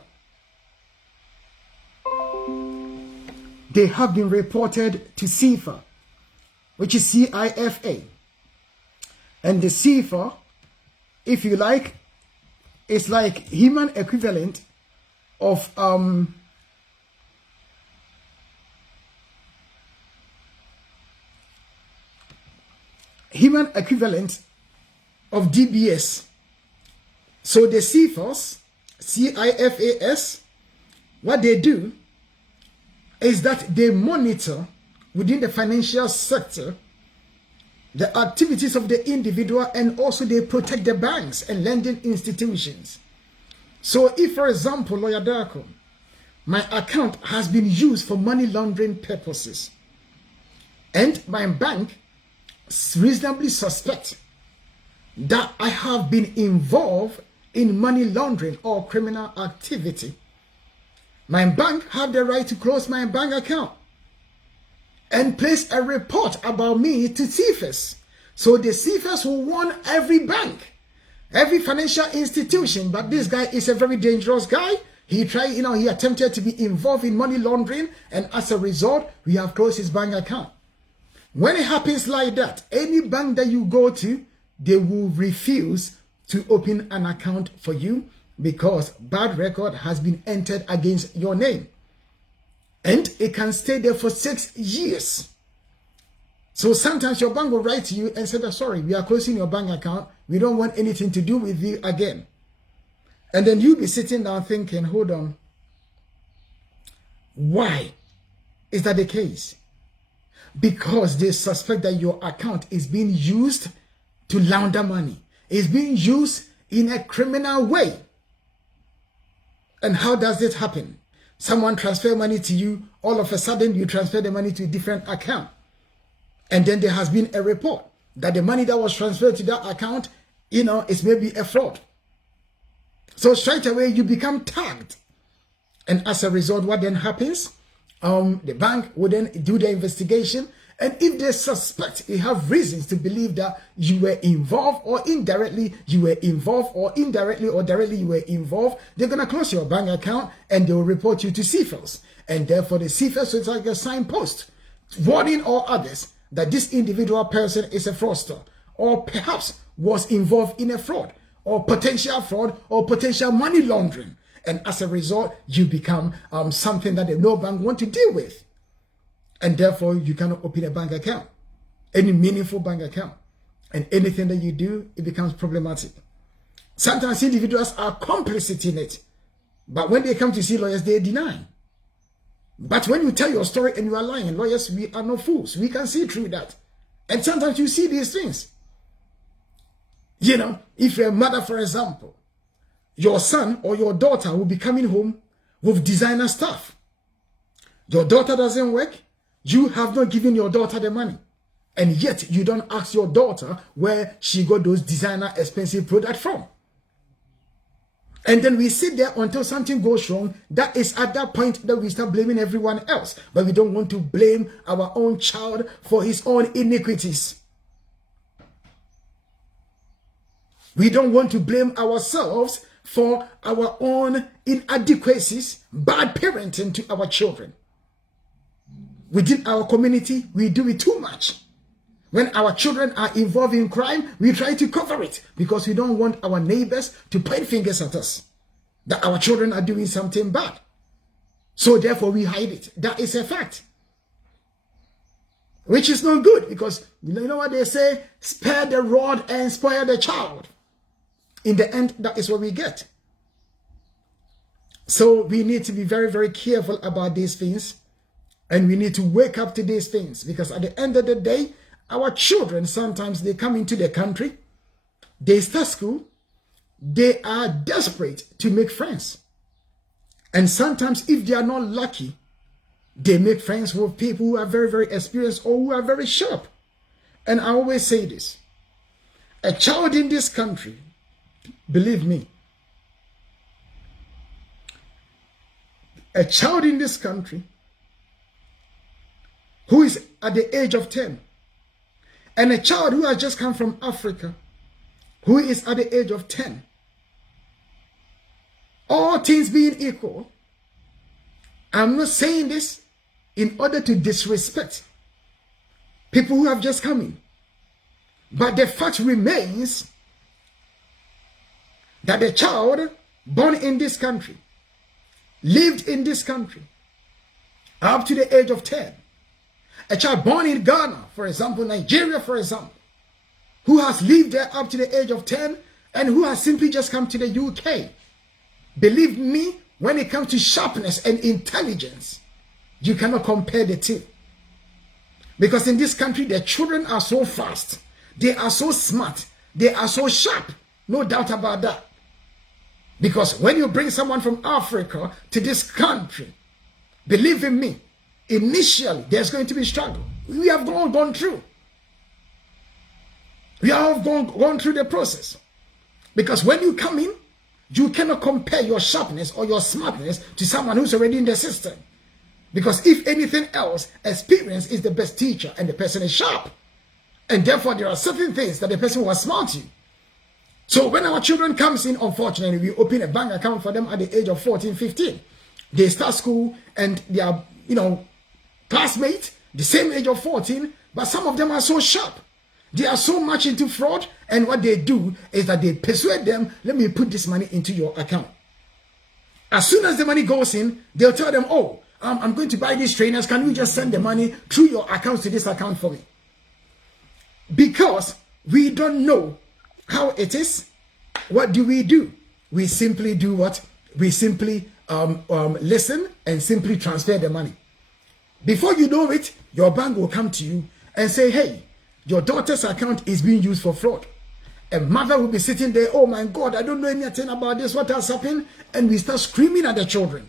They have been reported to CIFA, which is CIFA. And the CIFA, if you like, is like human equivalent of DBS. So the CIFAs, CIFAS, what they do is that they monitor within the financial sector the activities of the individual, and also they protect the banks and lending institutions. So if, for example, Lawyer Darko, my account has been used for money laundering purposes, and my bank reasonably suspect that I have been involved in money laundering or criminal activity, my bank have the right to close my bank account and place a report about me to CIFAs. So the CIFAs will warn every bank, every financial institution, but this guy is a very dangerous guy. He tried, he attempted to be involved in money laundering, and as a result, we have closed his bank account. When it happens like that, any bank that you go to, they will refuse to open an account for you because bad record has been entered against your name. And it can stay there for 6 years. So sometimes your bank will write to you and say that, sorry, we are closing your bank account. We don't want anything to do with you again. And then you'll be sitting down thinking, hold on, why is that the case? Because they suspect that your account is being used to launder money. It's being used in a criminal way. And how does it happen? Someone transfer money to you, all of a sudden you transfer the money to a different account. And then there has been a report that the money that was transferred to that account, is maybe a fraud. So straight away you become tagged. And as a result, what then happens? The bank will then do the investigation. And if they suspect, they have reasons to believe that you were involved, or indirectly you were involved, or indirectly or directly you were involved, they're going to close your bank account and they will report you to CIFAs. And therefore the CIFAs is like a signpost warning all others that this individual person is a fraudster, or perhaps was involved in a fraud, or potential money laundering. And as a result, you become something that no bank want to deal with. And therefore, you cannot open a bank account, any meaningful bank account. And anything that you do, it becomes problematic. Sometimes individuals are complicit in it. But when they come to see lawyers, they deny. But when you tell your story and you are lying, lawyers, we are no fools. We can see through that. And sometimes you see these things. If you're a mother, for example, your son or your daughter will be coming home with designer stuff. Your daughter doesn't work. You have not given your daughter the money. And yet you don't ask your daughter where she got those designer expensive products from. And then we sit there until something goes wrong. That is at that point that we start blaming everyone else. But we don't want to blame our own child for his own iniquities. We don't want to blame ourselves for our own inadequacies, bad parenting to our children. Within our community, we do it too much. When our children are involved in crime, we try to cover it because we don't want our neighbors to point fingers at us that our children are doing something bad. So therefore, we hide it. That is a fact. Which is not good because you know what they say? Spare the rod and spoil the child. In the end, that is what we get. So we need to be very, very careful about these things. And we need to wake up to these things because at the end of the day, our children, sometimes they come into the country, they start school, they are desperate to make friends. And sometimes if they are not lucky, they make friends with people who are very, very experienced or who are very sharp. And I always say this, a child in this country, believe me, a child in this country who is at the age of 10, and a child who has just come from Africa who is at the age of 10, all things being equal, I'm not saying this in order to disrespect people who have just come in, but the fact remains that the child born in this country, lived in this country up to the age of 10, a child born in Ghana, for example, Nigeria, for example, who has lived there up to the age of 10 and who has simply just come to the UK. Believe me, when it comes to sharpness and intelligence, you cannot compare the two. Because in this country, the children are so fast, they are so smart, they are so sharp, no doubt about that. Because when you bring someone from Africa to this country, believe in me, initially there's going to be struggle. We have gone through. We have gone through the process. Because when you come in, you cannot compare your sharpness or your smartness to someone who's already in the system. Because if anything else, experience is the best teacher and the person is sharp. And therefore, there are certain things that the person will smart you. So when our children comes in, unfortunately, we open a bank account for them at the age of 14, 15. They start school and they are, classmates, the same age of 14, but some of them are so sharp. They are so much into fraud, and what they do is that they persuade them, let me put this money into your account. As soon as the money goes in, they'll tell them, oh, I'm going to buy these trainers. Can you just send the money through your account to this account for me? Because we don't know how it is. What do? We simply do what? We simply listen and simply transfer the money. Before you know it, your bank will come to you and say, hey, your daughter's account is being used for fraud. A mother will be sitting there, oh my God, I don't know anything about this, what has happened? And we start screaming at the children.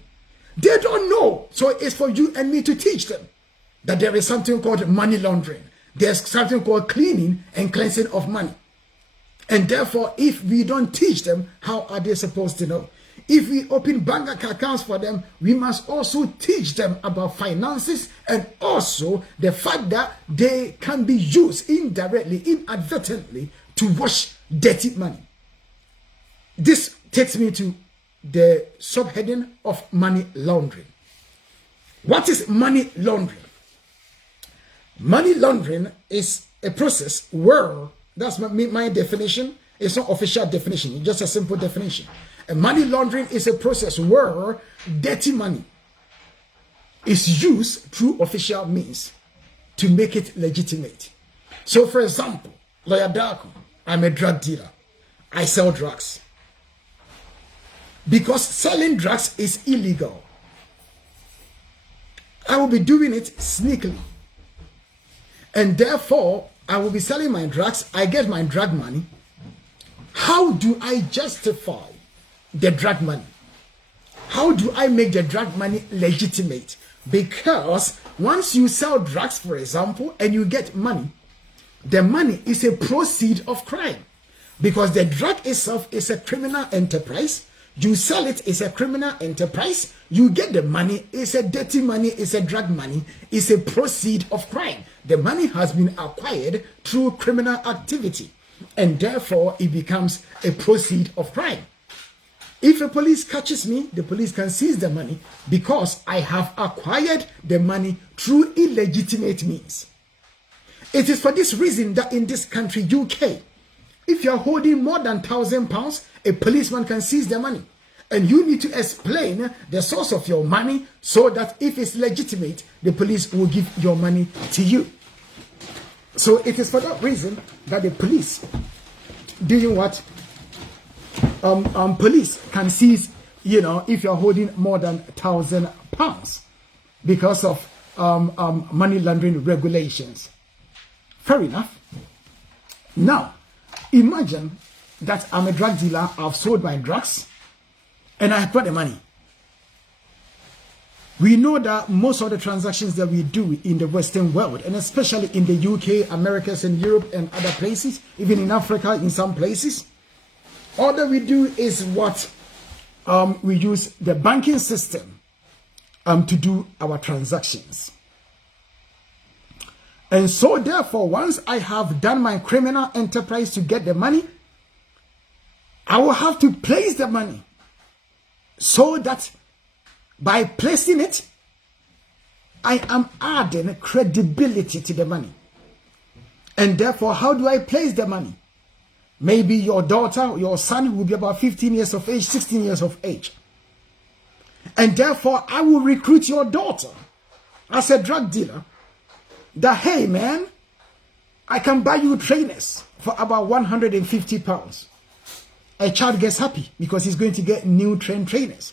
They don't know. So it's for you and me to teach them that there is something called money laundering. There's something called cleaning and cleansing of money. And therefore, if we don't teach them, how are they supposed to know? If we open bank accounts for them, we must also teach them about finances and also the fact that they can be used indirectly, inadvertently, to wash dirty money. This takes me to the subheading of money laundering. What is money laundering? Money laundering is a process where, that's my definition, it's not official definition, it's just a simple definition. And money laundering is a process where dirty money is used through official means to make it legitimate. So for example, Lawyer Darko, I'm a drug dealer. I sell drugs. Because selling drugs is illegal, I will be doing it sneakily. And therefore, I will be selling my drugs. I get my drug money. How do I justify the drug money? How do I make the drug money legitimate? Because once you sell drugs, for example, and you get money, the money is a proceed of crime. Because the drug itself is a criminal enterprise. You sell it, it's a criminal enterprise. You get the money, it's a dirty money, it's a drug money, it's a proceed of crime. The money has been acquired through criminal activity, and therefore it becomes a proceed of crime. If a police catches me, the police can seize the money because I have acquired the money through illegitimate means. It is for this reason that in this country, UK, if you are holding more than £1,000, a policeman can seize the money. And you need to explain the source of your money so that if it's legitimate, the police will give your money to you. So it is for that reason that the police doing what? Police can seize, if you're holding more than £1,000 because of money laundering regulations. Fair enough. Now, imagine that I'm a drug dealer, I've sold my drugs, and I have got the money. We know that most of the transactions that we do in the Western world, and especially in the UK, Americas, and Europe, and other places, even in Africa, in some places, all that we do is what we use the banking system to do our transactions. And so, therefore, once I have done my criminal enterprise to get the money, I will have to place the money so that by placing it, I am adding credibility to the money. And therefore, how do I place the money? Maybe your daughter, your son will be about 15 years of age, 16 years of age. And therefore, I will recruit your daughter as a drug dealer that, hey man, I can buy you trainers for about £150. A child gets happy because he's going to get new trainers.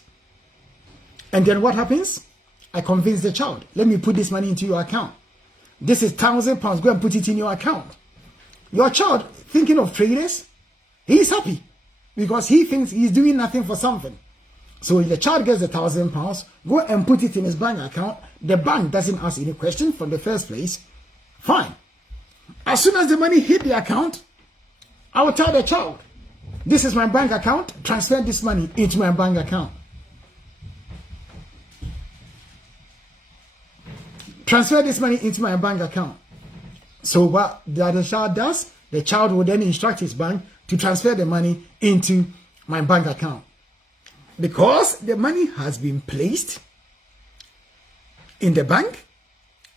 And then what happens? I convince the child, let me put this money into your account. This is £1,000, go and put it in your account. Your child, thinking of trainers, he's happy because he thinks he's doing nothing for something. So the child gets the £1,000, go and put it in his bank account. The bank doesn't ask any question from the first place. Fine. As soon as the money hit the account, I will tell the child, this is my bank account, transfer this money into my bank account. Transfer this money into my bank account. So what the other child does, the child will then instruct his bank to transfer the money into my bank account. Because the money has been placed in the bank,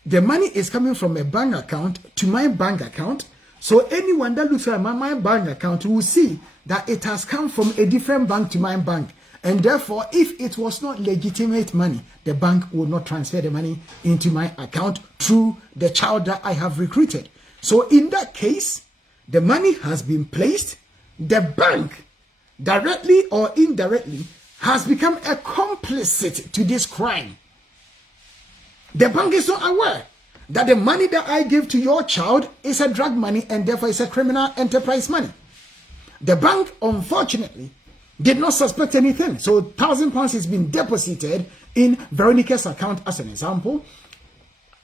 the money is coming from a bank account to my bank account. So anyone that looks at my bank account will see that it has come from a different bank to my bank. And therefore, if it was not legitimate money, the bank would not transfer the money into my account through the child that I have recruited. So in that case, the money has been placed. The bank, directly or indirectly, has become a complicit to this crime. The bank is not aware that the money that I give to your child is a drug money and therefore it's a criminal enterprise money. The bank, unfortunately, did not suspect anything. So £1,000 has been deposited in Veronica's account as an example.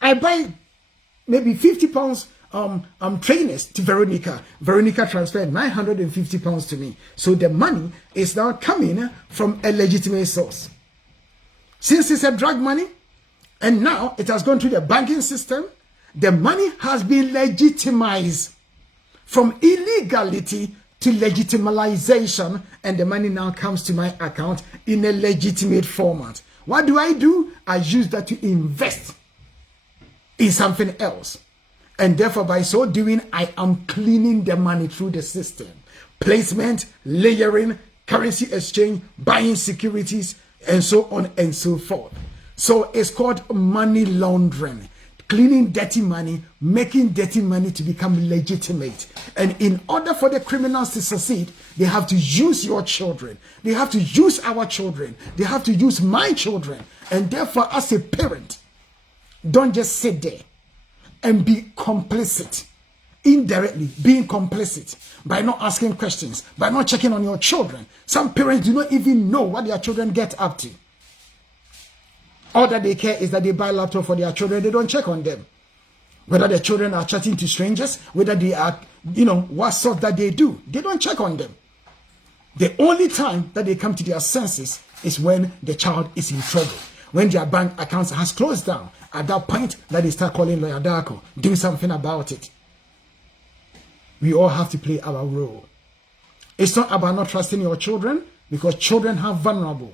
I buy maybe £50 trainers to Veronica. Veronica transferred £950 to me. So the money is now coming from a legitimate source. Since it's a drug money, and now it has gone through the banking system, the money has been legitimized from illegality to legitimization, and the money now comes to my account in a legitimate format. What do? I use that to invest in something else. And therefore, by so doing, I am cleaning the money through the system. Placement, layering, currency exchange, buying securities, and so on and so forth. So it's called money laundering. Cleaning dirty money, making dirty money to become legitimate. And in order for the criminals to succeed, they have to use your children. They have to use our children. They have to use my children. And therefore, as a parent, don't just sit there and be complicit. Indirectly being complicit by not asking questions, by not checking on your children. Some parents do not even know what their children get up to. All that they care is that they buy a laptop for their children. They don't check on them. Whether their children are chatting to strangers, whether they are, what sort that they do. They don't check on them. The only time that they come to their senses is when the child is in trouble. When their bank accounts has closed down. At that point, that they start calling Lawyer Darko. Do something about it. We all have to play our role. It's not about not trusting your children, because children are vulnerable.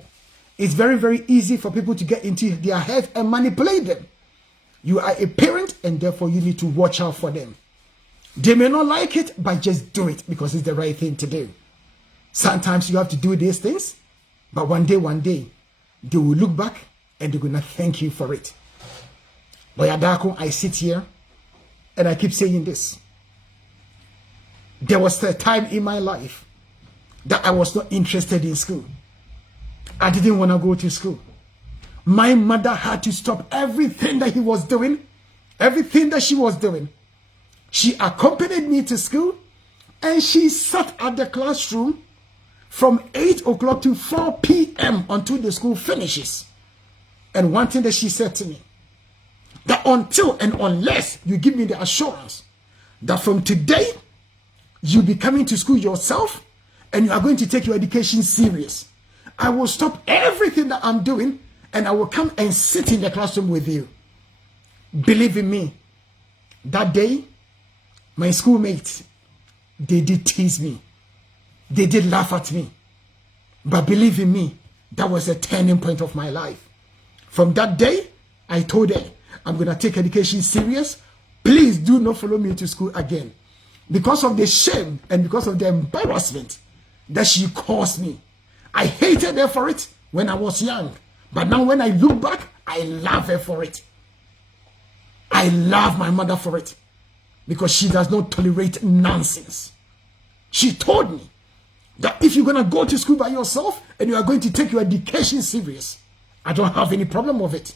It's very, very easy for people to get into their head and manipulate them. You are a parent, and therefore you need to watch out for them. They may not like it, but just do it because it's the right thing to do. Sometimes you have to do these things, but one day, they will look back and they're going to thank you for it. Lawyer Darko, I sit here and I keep saying this. There was a time in my life that I was not interested in school. I didn't want to go to school. My mother had to stop everything that he was doing, everything that she was doing. She accompanied me to school, and she sat at the classroom from 8 o'clock to 4 p.m. until the school finishes. And one thing that she said to me, that until and unless you give me the assurance that from today, you'll be coming to school yourself and you are going to take your education serious, I will stop everything that I'm doing and I will come and sit in the classroom with you. Believe in me, that day, my schoolmates, they did tease me. They did laugh at me. But believe in me, that was a turning point of my life. From that day, I told her, I'm going to take education serious. Please do not follow me to school again. Because of the shame and because of the embarrassment that she caused me. I hated her for it when I was young. But now when I look back, I love her for it. I love my mother for it. Because she does not tolerate nonsense. She told me that if you're going to go to school by yourself and you are going to take your education serious, I don't have any problem with it.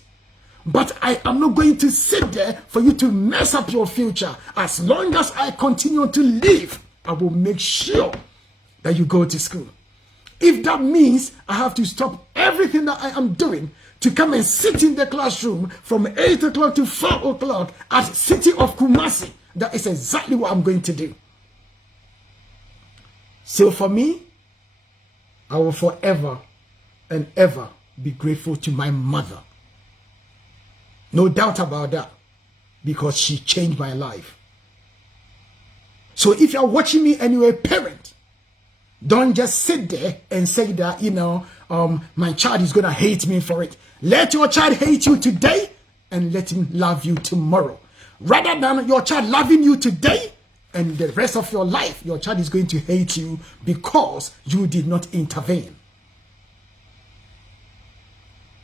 But I am not going to sit there for you to mess up your future. As long as I continue to live, I will make sure that you go to school. If that means I have to stop everything that I am doing to come and sit in the classroom from 8 o'clock to 4 o'clock at City of Kumasi, that is exactly what I'm going to do. So for me, I will forever and ever be grateful to my mother. No doubt about that, because she changed my life. So if you're watching me and you're a parent, don't just sit there and say that, my child is going to hate me for it. Let your child hate you today and let him love you tomorrow. Rather than your child loving you today and the rest of your life, your child is going to hate you because you did not intervene.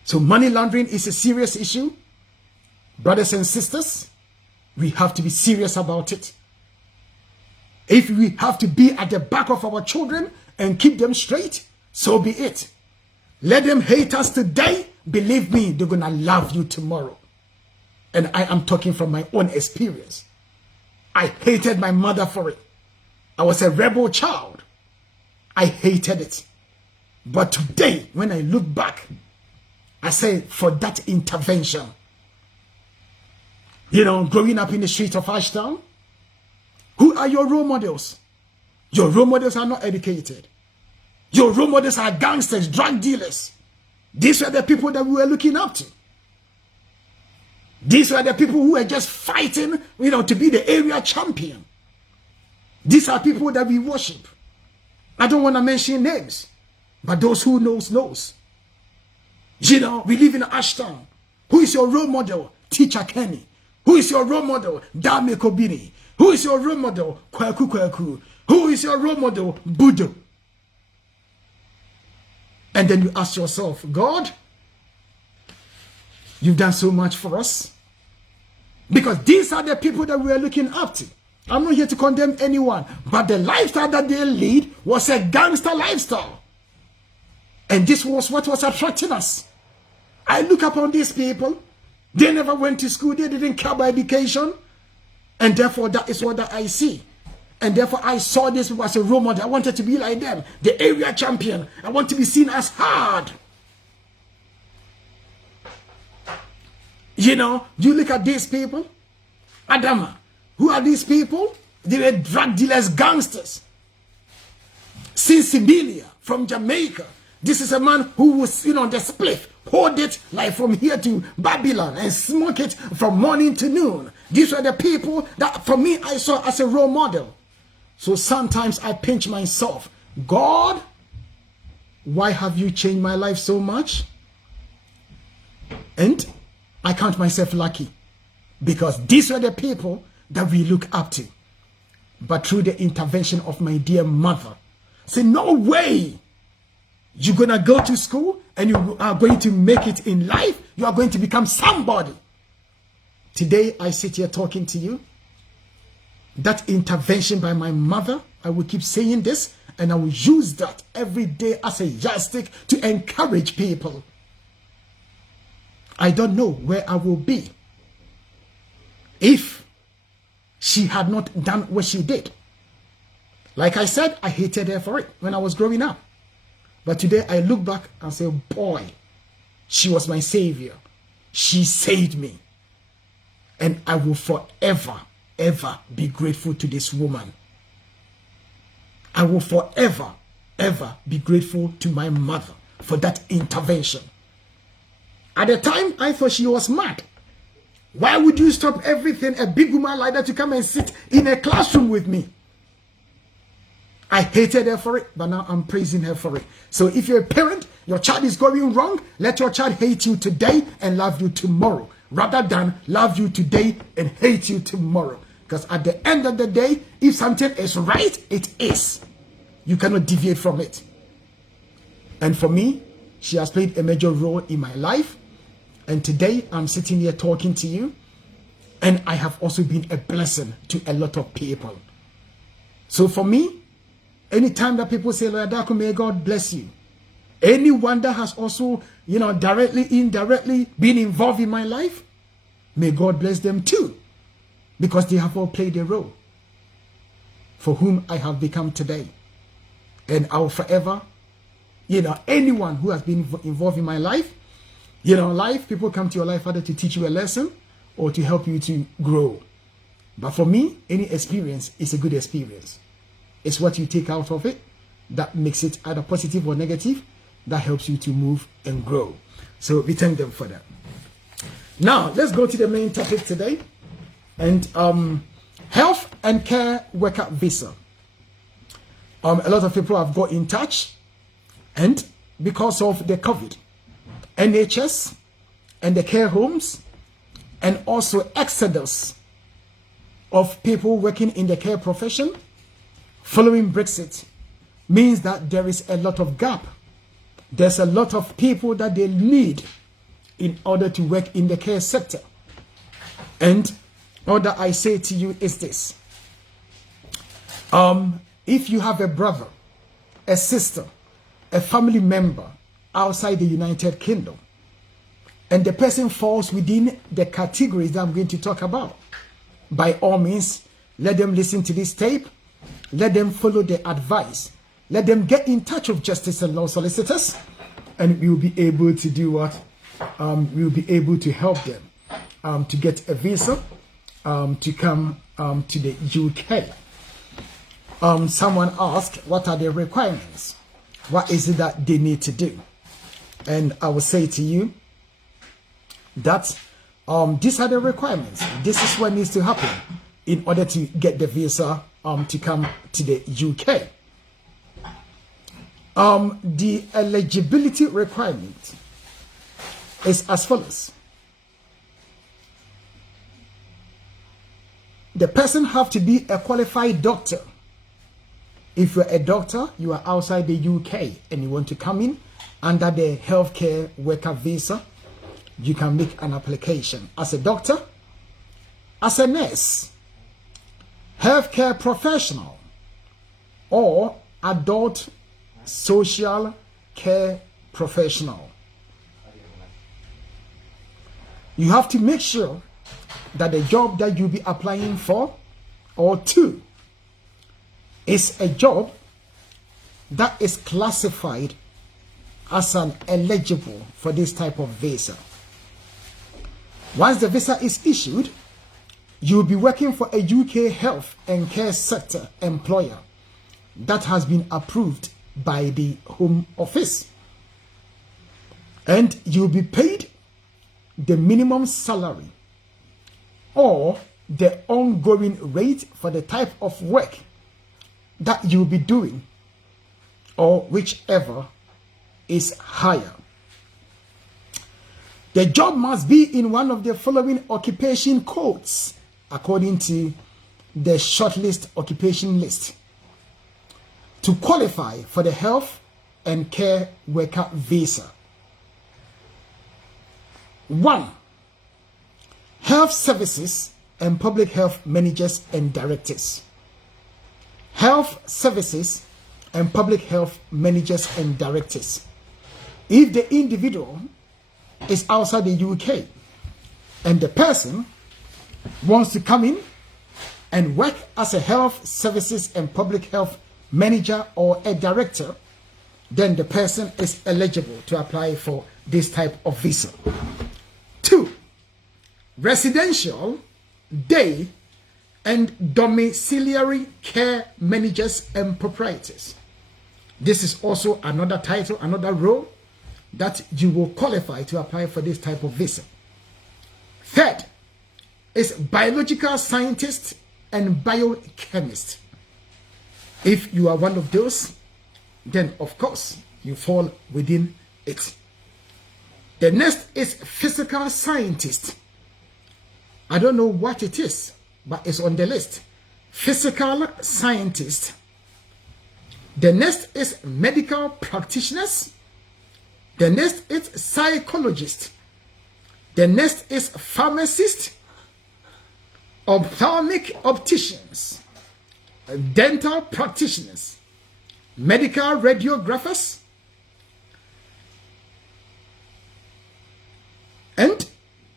So money laundering is a serious issue. Brothers and sisters, we have to be serious about it. If we have to be at the back of our children and keep them straight, so be it. Let them hate us today. Believe me, they're going to love you tomorrow. And I am talking from my own experience. I hated my mother for it. I was a rebel child. I hated it. But today, when I look back, I say for that intervention, growing up in the streets of Ashtown, who are your role models? Your role models are not educated. Your role models are gangsters, drug dealers. These were the people that we were looking up to. These were the people who were just fighting, to be the area champion. These are people that we worship. I don't want to mention names, but those who knows. We live in Ashtown. Who is your role model? Teacher Kenny. Who is your role model? Dame Kobini. Who is your role model? Kwaku Kwaku. Who is your role model? Budo. And then you ask yourself, God, you've done so much for us. Because these are the people that we are looking up to. I'm not here to condemn anyone, but the lifestyle that they lead was a gangster lifestyle. And this was what was attracting us. I look upon these people. They never went to school. They didn't care about education. And therefore, that is what I see. And therefore, I saw this as a role model. I wanted to be like them. The area champion. I want to be seen as hard. You look at these people. Adama. Who are these people? They were drug dealers, gangsters. Sinsibilia from Jamaica. This is a man who was, the spliff. Hold it like from here to Babylon and smoke it from morning to noon. These were the people that for me I saw as a role model. So sometimes I pinch myself. God, why have you changed my life so much? And I count myself lucky because these were the people that we look up to. But through the intervention of my dear mother, say, no way. You're going to go to school and you are going to make it in life. You are going to become somebody. Today, I sit here talking to you. That intervention by my mother, I will keep saying this, and I will use that every day as a yardstick to encourage people. I don't know where I will be if she had not done what she did. Like I said, I hated her for it when I was growing up. But today I look back and say, boy, she was my savior. She saved me. And I will forever, ever be grateful to this woman. I will forever, ever be grateful to my mother for that intervention. At the time, I thought she was mad. Why would you stop everything, a big woman like that, to come and sit in a classroom with me? I hated her for it, but now I'm praising her for it. So if you're a parent, your child is going wrong, let your child hate you today and love you tomorrow, rather than love you today and hate you tomorrow. Because at the end of the day, if something is right, it is. You cannot deviate from it. And for me, she has played a major role in my life. And today, I'm sitting here talking to you. And I have also been a blessing to a lot of people. So for me, anytime that people say, Lord Darko, may God bless you. Anyone that has also, directly, indirectly been involved in my life, may God bless them too. Because they have all played a role for whom I have become today. And I will forever, anyone who has been involved in my life, life, people come to your life either to teach you a lesson or to help you to grow. But for me, any experience is a good experience. It's what you take out of it that makes it either positive or negative, that helps you to move and grow. So we thank them for that. Now, let's go to the main topic today. And health and care worker visa. A lot of people have got in touch, and because of the COVID, NHS and the care homes, and also exodus of people working in the care profession following Brexit, means that there is a lot of gap. There's a lot of people that they need in order to work in the care sector. And all that I say to you is this. If you have a brother, a sister, a family member outside the United Kingdom, and the person falls within the categories that I'm going to talk about, by all means, let them listen to this tape. Let them follow the advice. Let them get in touch with Justice and Law Solicitors, and we will be able to do what? We will be able to help them to get a visa to come to the UK. Someone asked, what are the requirements? What is it that they need to do? And I will say to you that these are the requirements. This is what needs to happen in order to get the visa to come to the UK. The eligibility requirement is as follows. The person have to be a qualified doctor. If you're a doctor, you are outside the UK and you want to come in under the healthcare worker visa, you can make an application as a doctor, as a nurse, healthcare professional, or adult social care professional. You have to make sure that the job that you'll be applying for or to is a job that is classified as an eligible for this type of visa. Once the visa is issued, you'll be working for a UK health and care sector employer that has been approved by the Home Office. And you'll be paid the minimum salary or the ongoing rate for the type of work that you'll be doing, or whichever is higher. The job must be in one of the following occupation codes according to the shortlist occupation list to qualify for the health and care worker visa. 1. Health services and public health managers and directors. Health services and public health managers and directors. If the individual is outside the UK and the person wants to come in and work as a health services and public health manager or a director, then the person is eligible to apply for this type of visa. 2. Residential, day, and domiciliary care managers and proprietors. This is also another title, another role that you will qualify to apply for this type of visa. 3rd is biological scientist and biochemist. If you are one of those, then of course you fall within it. The next is physical scientist. I don't know what it is, but it's on the list. Physical scientist. The next is medical practitioners. The next is psychologist. The next is pharmacist, ophthalmic opticians, dental practitioners, medical radiographers, and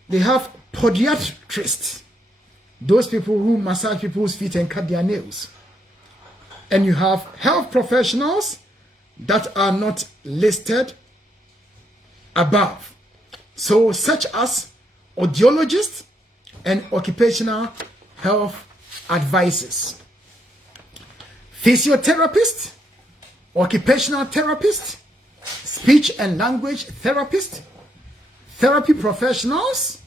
they have podiatrists, those people who massage people's feet and cut their nails. And you have health professionals that are not listed above. So such as audiologists and occupational health advisors. Physiotherapist, occupational therapist, speech and language therapist, therapy professionals,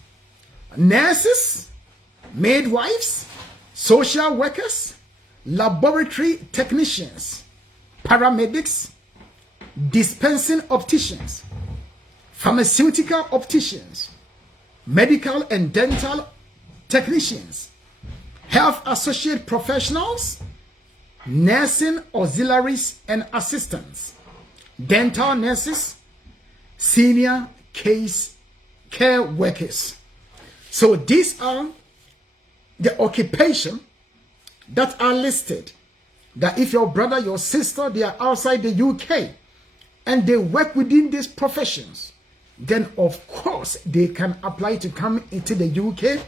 nurses, midwives, social workers, laboratory technicians, paramedics, dispensing opticians, pharmaceutical opticians, medical and dental technicians, health associate professionals, nursing auxiliaries and assistants, dental nurses, senior case care workers. So these are the occupation that are listed, that if your brother, your sister, they are outside the UK and they work within these professions, then of course they can apply to come into the UK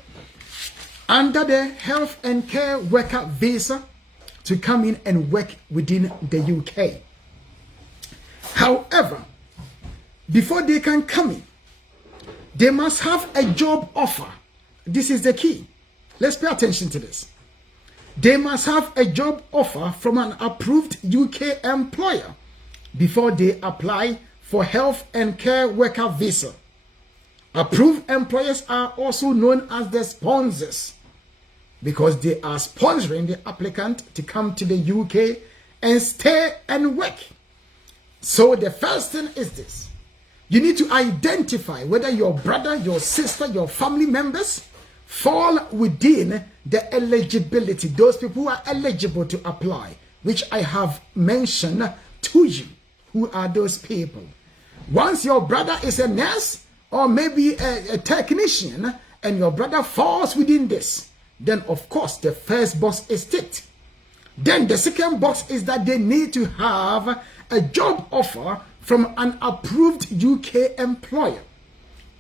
under the health and care worker visa to come in and work within the UK. However, before they can come in, they must have a job offer. This is the key. Let's pay attention to this. They must have a job offer from an approved UK employer before they apply for health and care worker visa. Approved employers are also known as the sponsors because they are sponsoring the applicant to come to the UK and stay and work. So the first thing is this. You need to identify whether your brother, your sister, your family members fall within the eligibility. Those people who are eligible to apply, which I have mentioned to you. Who are those people? Once your brother is a nurse or maybe a technician and your brother falls within this, then of course the first box is ticked. Then the second box is that they need to have a job offer from an approved UK employer.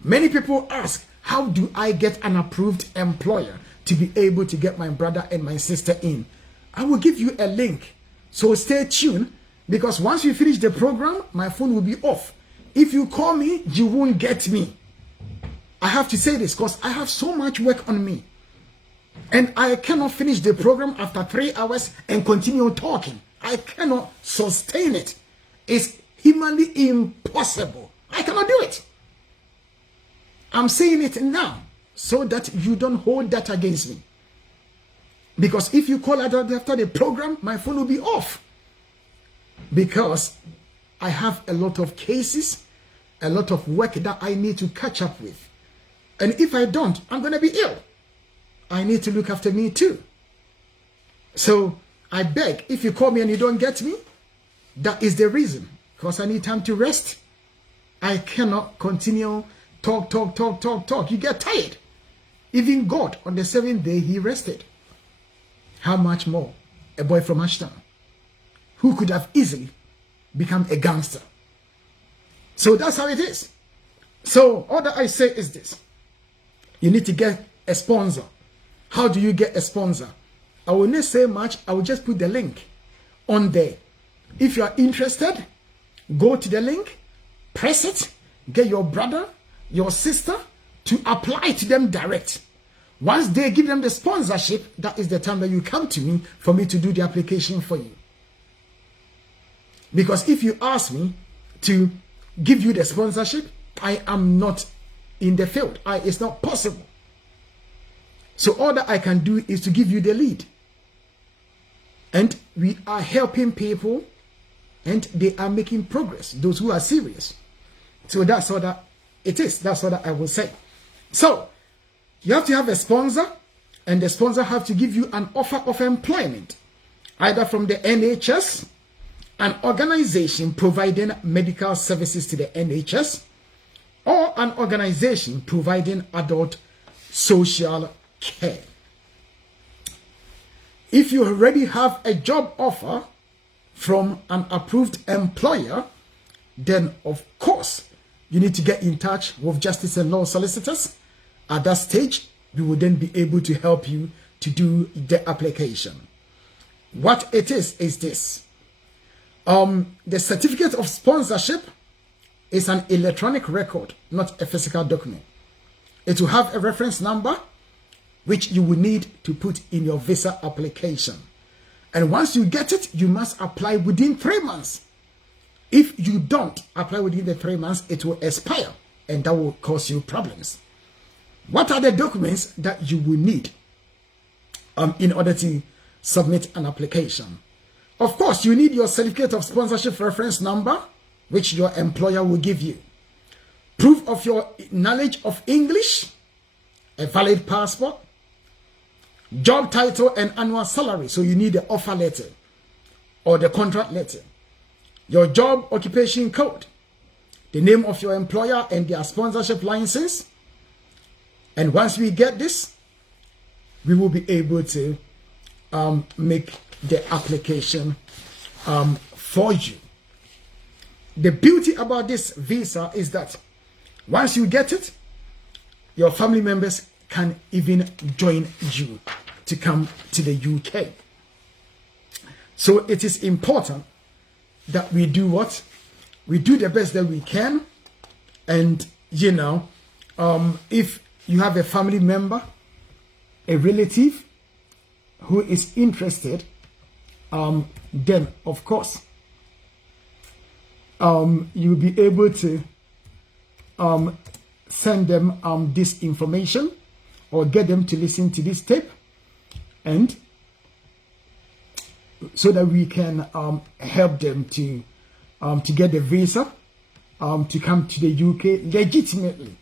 Many people ask, how do I get an approved employer to be able to get my brother and my sister in? I will give you a link. So stay tuned, because once we finish the program, my phone will be off. If you call me, you won't get me. I have to say this because I have so much work on me. And I cannot finish the program after 3 hours and continue talking. I cannot sustain it. It's humanly impossible. I cannot do it. I'm saying it now so that you don't hold that against me. Because if you call after the program, my phone will be off. Because I have a lot of cases, a lot of work that I need to catch up with. And if I don't, I'm going to be ill. I need to look after me too. So I beg, if you call me and you don't get me, that is the reason. Because I need time to rest. I cannot continue talk. You get tired. Even God, on the 7th day, he rested. How much more a boy from Ashton, who could have easily become a gangster? So that's how it is. So all that I say is this. You need to get a sponsor. How do you get a sponsor? I will not say much. I will just put the link on there. If you are interested, go to the link, press it, get your brother, your sister, to apply to them direct. Once they give them the sponsorship, that is the time that you come to me for me to do the application for you. Because if you ask me to give you the sponsorship, I am not in the field. It's not possible. So all that I can do is to give you the lead. And we are helping people and they are making progress, those who are serious. So that's all that it is. That's all that I will say. So you have to have a sponsor, and the sponsor have to give you an offer of employment, either from the NHS, an organization providing medical services to the NHS, or an organization providing adult social care. If you already have a job offer from an approved employer, then of course you need to get in touch with Justice and Law Solicitors. At that stage, we will then be able to help you to do the application. What it is this. The certificate of sponsorship is an electronic record, not a physical document. It will have a reference number, which you will need to put in your visa application. And once you get it, you must apply within 3 months. If you don't apply within the 3 months, it will expire, and that will cause you problems. What are the documents that you will need in order to submit an application? Of course, you need your certificate of sponsorship reference number, which your employer will give you. Proof of your knowledge of English, a valid passport, job title and annual salary. So you need the offer letter or the contract letter, your job occupation code, the name of your employer and their sponsorship license. And once we get this, we will be able to make the application for you. The beauty about this visa is that once you get it, your family members can even join you to come to the UK. So it is important that we do what? We do the best that we can. And, you know, if you have a family member, a relative who is interested, then, of course, you'll be able to send them this information or get them to listen to this tape, and so that we can help them to get the visa to come to the UK legitimately,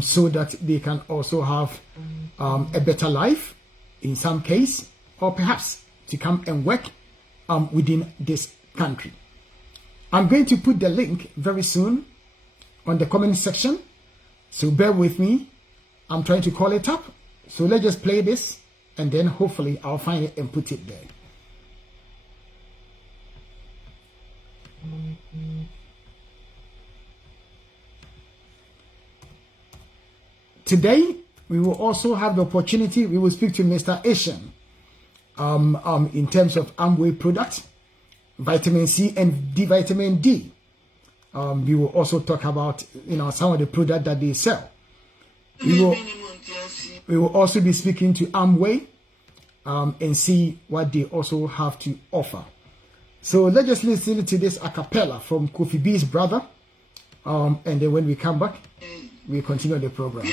so that they can also have a better life in some case, or perhaps to come and work within this country. I'm going to put the link very soon on the comment section, so bear with me. I'm trying to call it up. So let's just play this, and then hopefully I'll find it and put it there. Today, we will also have the opportunity, we will speak to Mr. Asian in terms of Amway products, vitamin C and D, vitamin D. We will also talk about, you know, some of the products that they sell. We will also be speaking to Amway and see what they also have to offer. So let's just listen to this a cappella from Kofi B's brother, and then when we come back, we continue the program.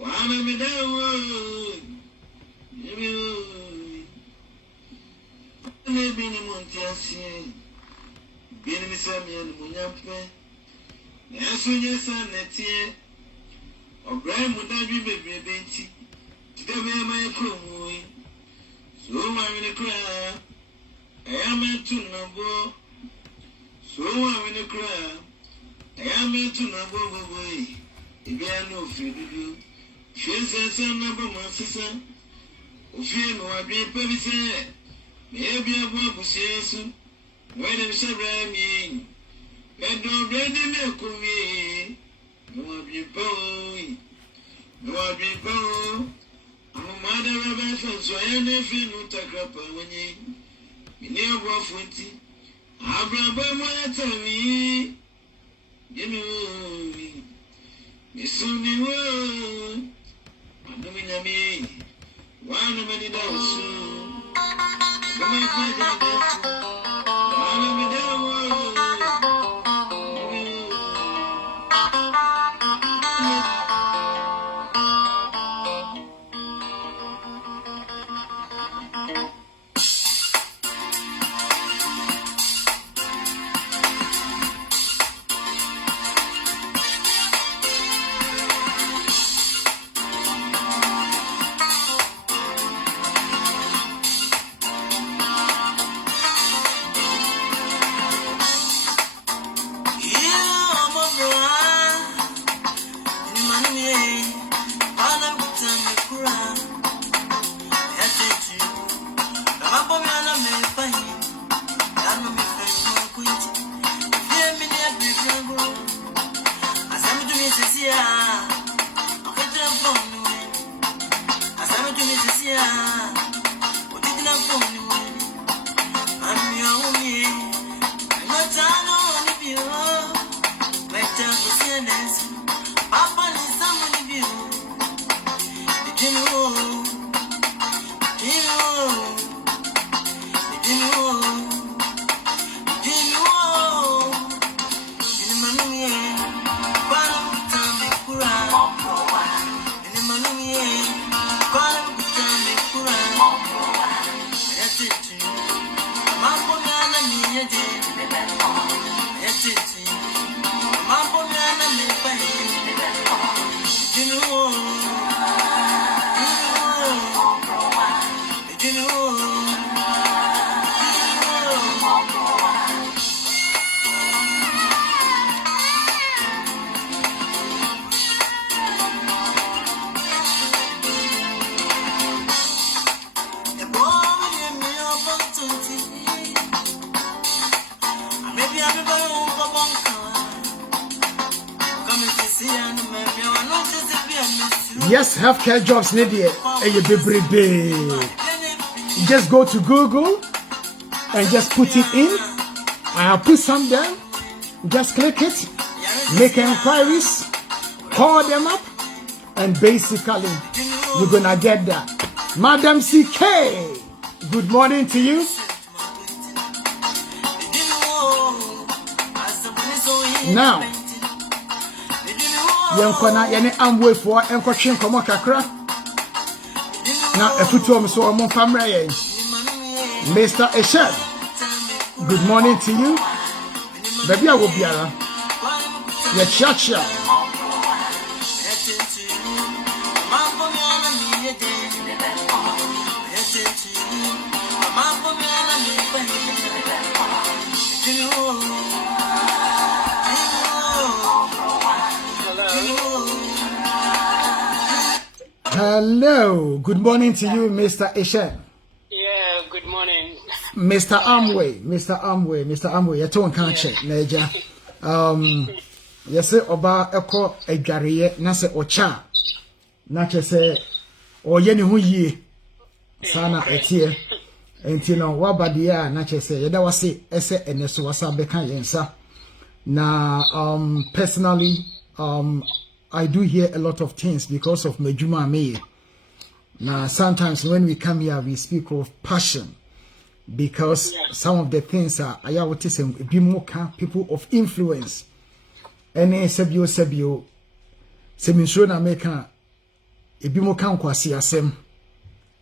Wana me dawo. Ne bini montiasi. Bini misami en munyampe. Yesu nyesa netie. Obrai mudaju bebrebe nti. Tidebe ma ekromu. So ma wini kra. Ayamentu nabo. So ma wini kra. Ayamentu nabo boy. Ibiano fidudu. Shesa nabo masisa. Ofie no abi pebise. Maybe a book was yes. When I'm saying, and don't bring the milk of me. No, I'll be boy. No, I'll be boy. I'm a mother of a friend, so I never know to grab when you near 140. I'll grab my tell me. You know me. Miss Sunday world. I'm doing a me. One many dollars. Yes, healthcare jobs need it. Just go to Google and just put it in. I have put some there. Just click it, make inquiries, call them up, and basically you're gonna get that. Madam CK, good morning to you. Now, yankwana yani amwe for enkotwe nkomo kakra na efutu so omo famra yen. Mr. Eshed, good morning to you. Baby I will be ara ya chacha. Hello, good morning to you, Mr. Eshed. Yeah, good morning. Mr. Amway, you don't can't check, Naja. Yes, Oba Eko Edgariye, Nase Ocha, Nache say, or Yeni Huye, Sana Etie, and Tino Wabadia, Nache say, Yadawasi, Ese, and Neswasa Beka Yensa. Now, personally, I do hear a lot of things because of Mejuma Meye. Now, sometimes when we come here, we speak of passion because some of the things are people of influence. And Sebio, Seminshona Meka, ebi mo kan kwasi asem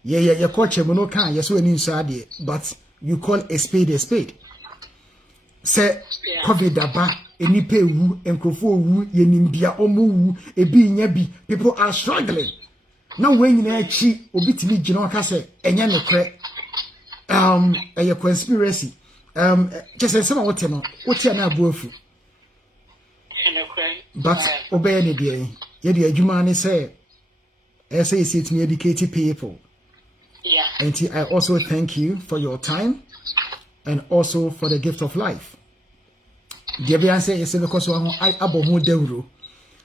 ye culture mo no kan ye so ani nso ade but you call a spade say covid aba enipa ewu enkrofo owu ye nimbia omu ebi nya bi people are struggling now when you achi obi timi gina aka say enya nokre a conspiracy just say some what no what na abuafu but obey ne dey ye dey adwuma ne say say to me educate people. Yeah. And I also thank you for your time and also for the gift of life. The answer is because I abo ho dawro.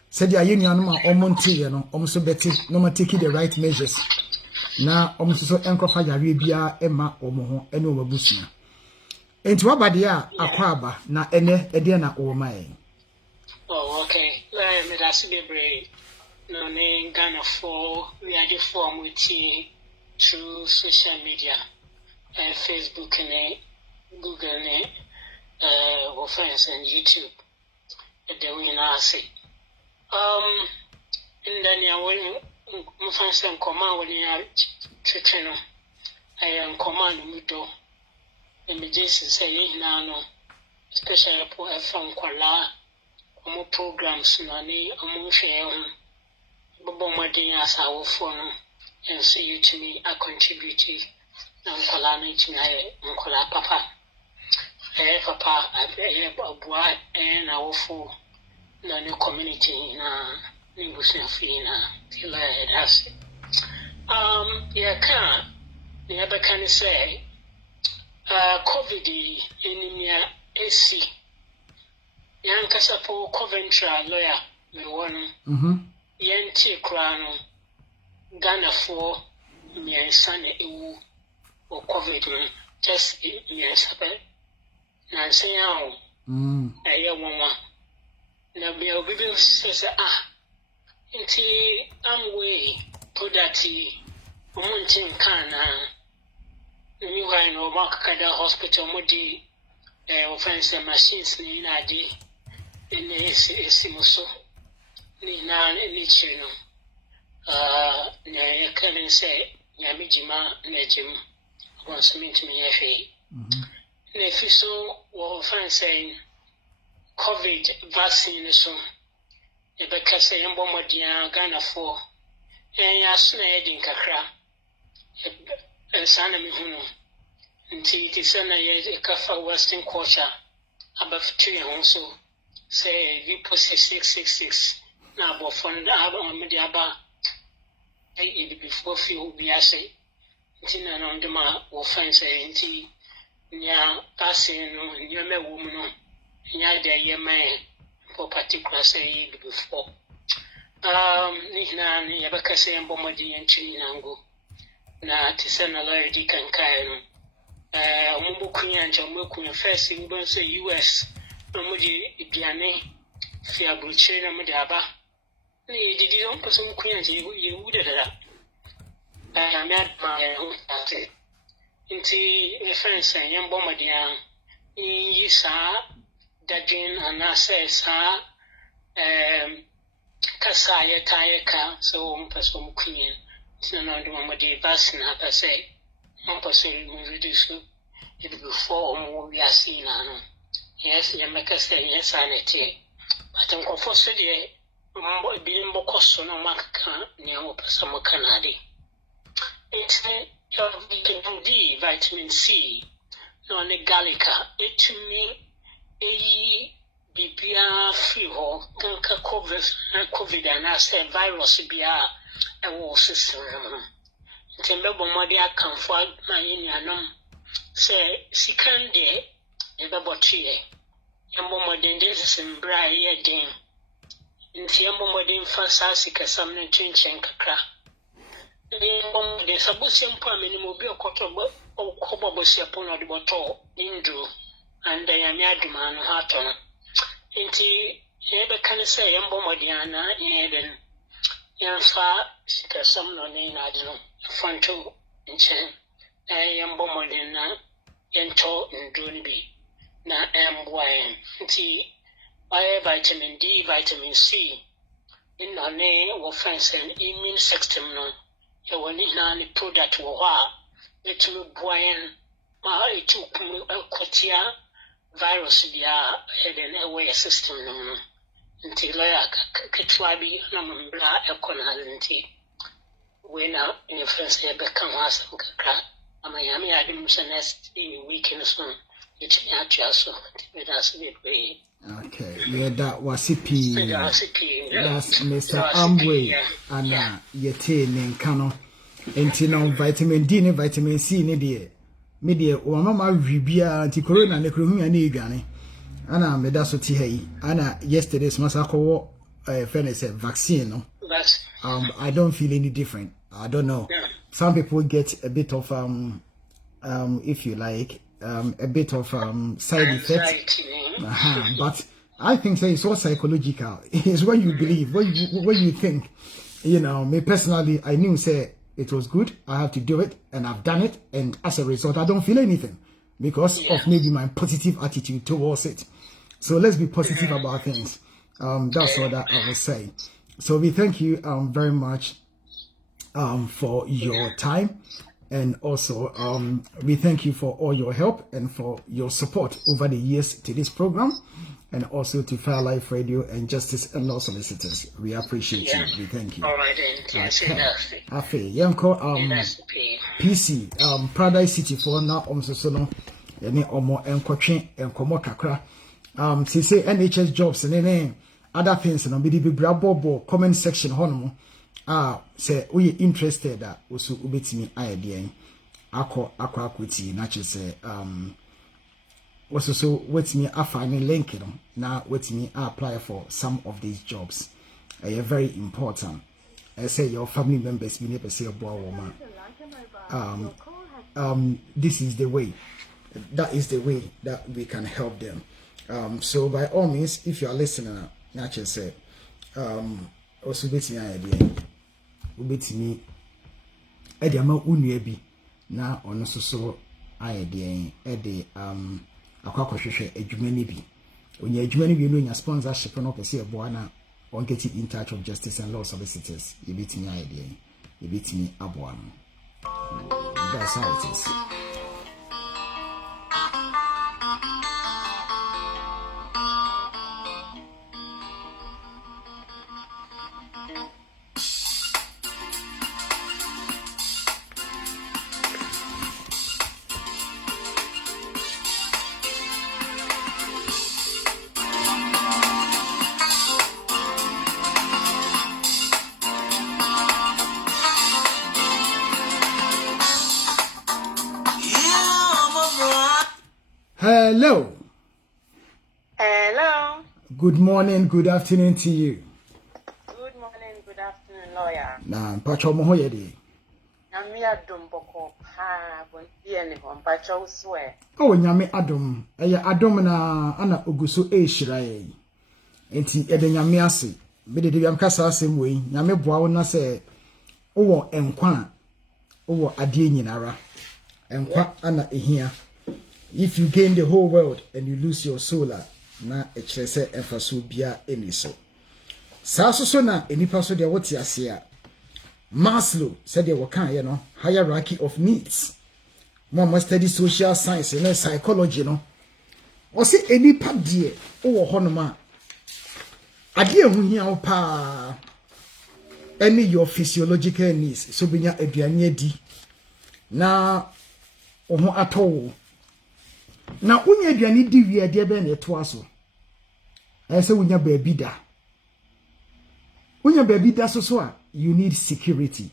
Said the ayenu omonte no omso beti no ma take the right measures. Na omso so enkofa yare bia ema omo ho ene obabusua. Enti wabade a akwaba na ene ede na omae. Oh, okay. Me that's be no name Ghana for we are the form with through social media, Facebook and Google and friends and YouTube. Then we now say, in the when my friends and command when you are channel, I am command mudo. The majors say no, especially for a phone call, programs no ni share Bobo Madin as our phone and see you to me a contributor and to me papa. Papa, I pay a boy and our four no new community in Bushna Fina till I has it. Yeah, never can say COVID in near AC. Young Casapo Coventry lawyer, me one. Yenti krano Ghana for me son ewu or COVID just me sabe na say yawo aye wonwa na be obi say nti am way podati omuntin kana ni why no makada hospital modi offense machines ni na di ene esi muso ni na ni chino na can say nyamijima na jim once meet me efe na fiso wo fan saying COVID vaccine so e be ka say mbo modia Ghana for ya so na yedin kakra e sana mi hunu nti ti sana ye kafa western culture abafitu ho so say vi post 666 na bo fund aba media ba ai before fi obi ase nti na no ndema wo fan say nti nya passing no nya mewo mu no nya da ye man for particular say before ni na ni yabaka say mbomodi yanchi nango na tisana lawyer di kan kai no omumbu kunya ncha mweku first ngbo say US no mudi ibiane fi abruche na mudi aba ni didi on person kunya ncha ye wuda da me adma ho ate nti reference yembo modian yi sa dadin anase sa kasa ye ka so on person kunya na ndo modi vaccine ha say on person reduce it before on we are seeing no yes you make us say yes sanity but on for so dey mbo bi mbo koso no maka ne o person mo kanade it's vitamin D, vitamin C, no ne gallica. To me, bibia fever, kanka COVID and I say virus bia a war system. Timber modi a come for my union. Say, second day, a babotie. Yambo modern days in bra ye ding. In Tiambo modern fasasika some chinchen kakra. The Sabusian Pamini will be a quarter or Cobabosia Pona de Boto, Indru, and the Yamiadman Hatton. Inti, Eba can say Yambomadiana, Eden, Yanfa, Sika some no name, I don't know, Fanto, in Chen, Yambomadiana, Yanto, and Drunby, na MYM, Inti, vitamin D, vitamin C, in a name or fence and immune system. No, you will need any product or what. Let me buy it took a quotia virus, yeah, head and away system. No, until I catwabi, Namambla, Econality. When in your friends here become us, Miami, I didn't say next weekend soon. It's not just so with us. Okay, yeah, that was CP. That's Mr. Amway and Yete Ninkano. And vitamin D and vitamin C, media, or Mama Ribia, Anticorona, and the Crumia Nigani. Anna Medasoti Hay, Anna yesterday's Masako Furnace vaccine. I don't feel any different. I don't know. Some people get a bit of if you like, a bit of side effects. But I think it's all psychological. It's what you believe, what you think. You know, me personally, I knew it was good. I have to do it, and I've done it, and as a result, I don't feel anything because of maybe my positive attitude towards it. So let's be positive about things. That's what I will say. So we thank you very much for your time, and also we thank you for all your help and for your support over the years to this program, and also to Fire Life Radio and Justice and Law Solicitors. We appreciate you. We thank you. All right, then. Okay. Yanko PC Paradise City for now so any omo enkotwe enkomo kakra say NHS jobs and other things no be brabo comment section hono say we interested that also ubetimi idea akwa na che say also so wetimi afani link no na wetimi apply for some of these jobs. Very important. I say your family members be never say boy woman. This is the way. That is the way that we can help them. So by all means, if you are listening, naturally say, also bet me idea, bet me, Ediama Uniebi, now on so idea, Eddie, Aquacoshire, a Jumanibi. When you're Jumanibi, doing a sponsorship, and not say a boana, on getting in touch with Justice and Law Solicitors, you bet me idea, you bet me a boan. That's how it is. Hello. Hello. Good morning, good afternoon to you. Good morning, good afternoon, lawyer. Na mpacho mo hoye di. Na mi adom boko pa bon die ne ho mpacho swear. Oh nyame adom. Eye adom na ana oguso e hira ye. Enti ede nyame ase. Be de biam kasa asem we. Nyame boa wo na se wo enkwa wo ade nyinara. Enkwa ana ehia. If you gain the whole world and you lose your soul, na echrese emfaso bia eniso. So na enipa so de wote ase a Maslow said they were kind, hierarchy of needs. Mama study social science and psychology, or say enipa die o honoma. Ade hu hia pa any your physiological needs so binya aduane adi na oho atọ na unya aduane di wi ade be na eto aso ese unya baabi da so a you need security.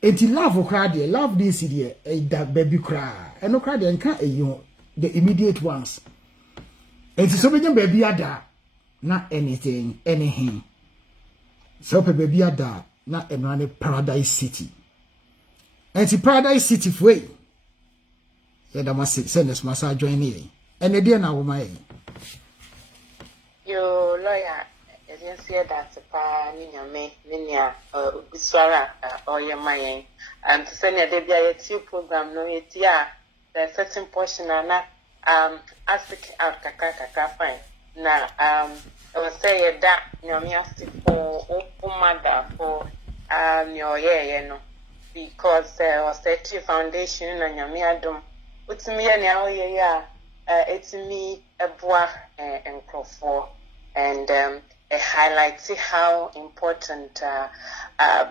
Enti love kra de love this de da baabi kra eno kra de nka eyo the immediate ones. Enti so benya baabi ada na anything so pe baabi ada na enane Paradise City. Enti Paradise City foi da masi send masa join here ene de na wo mai Yo lawyer agency that pa ni nyame ni nia ubiswara oye mayen and to send a debia yeti program no yetia the certain portion na ask out kaka fine na I was say that nyame ase for mother for your no because was the tree foundation na nyame adom utimi ya na oye ya etimi eboa enkrofo and it highlights how important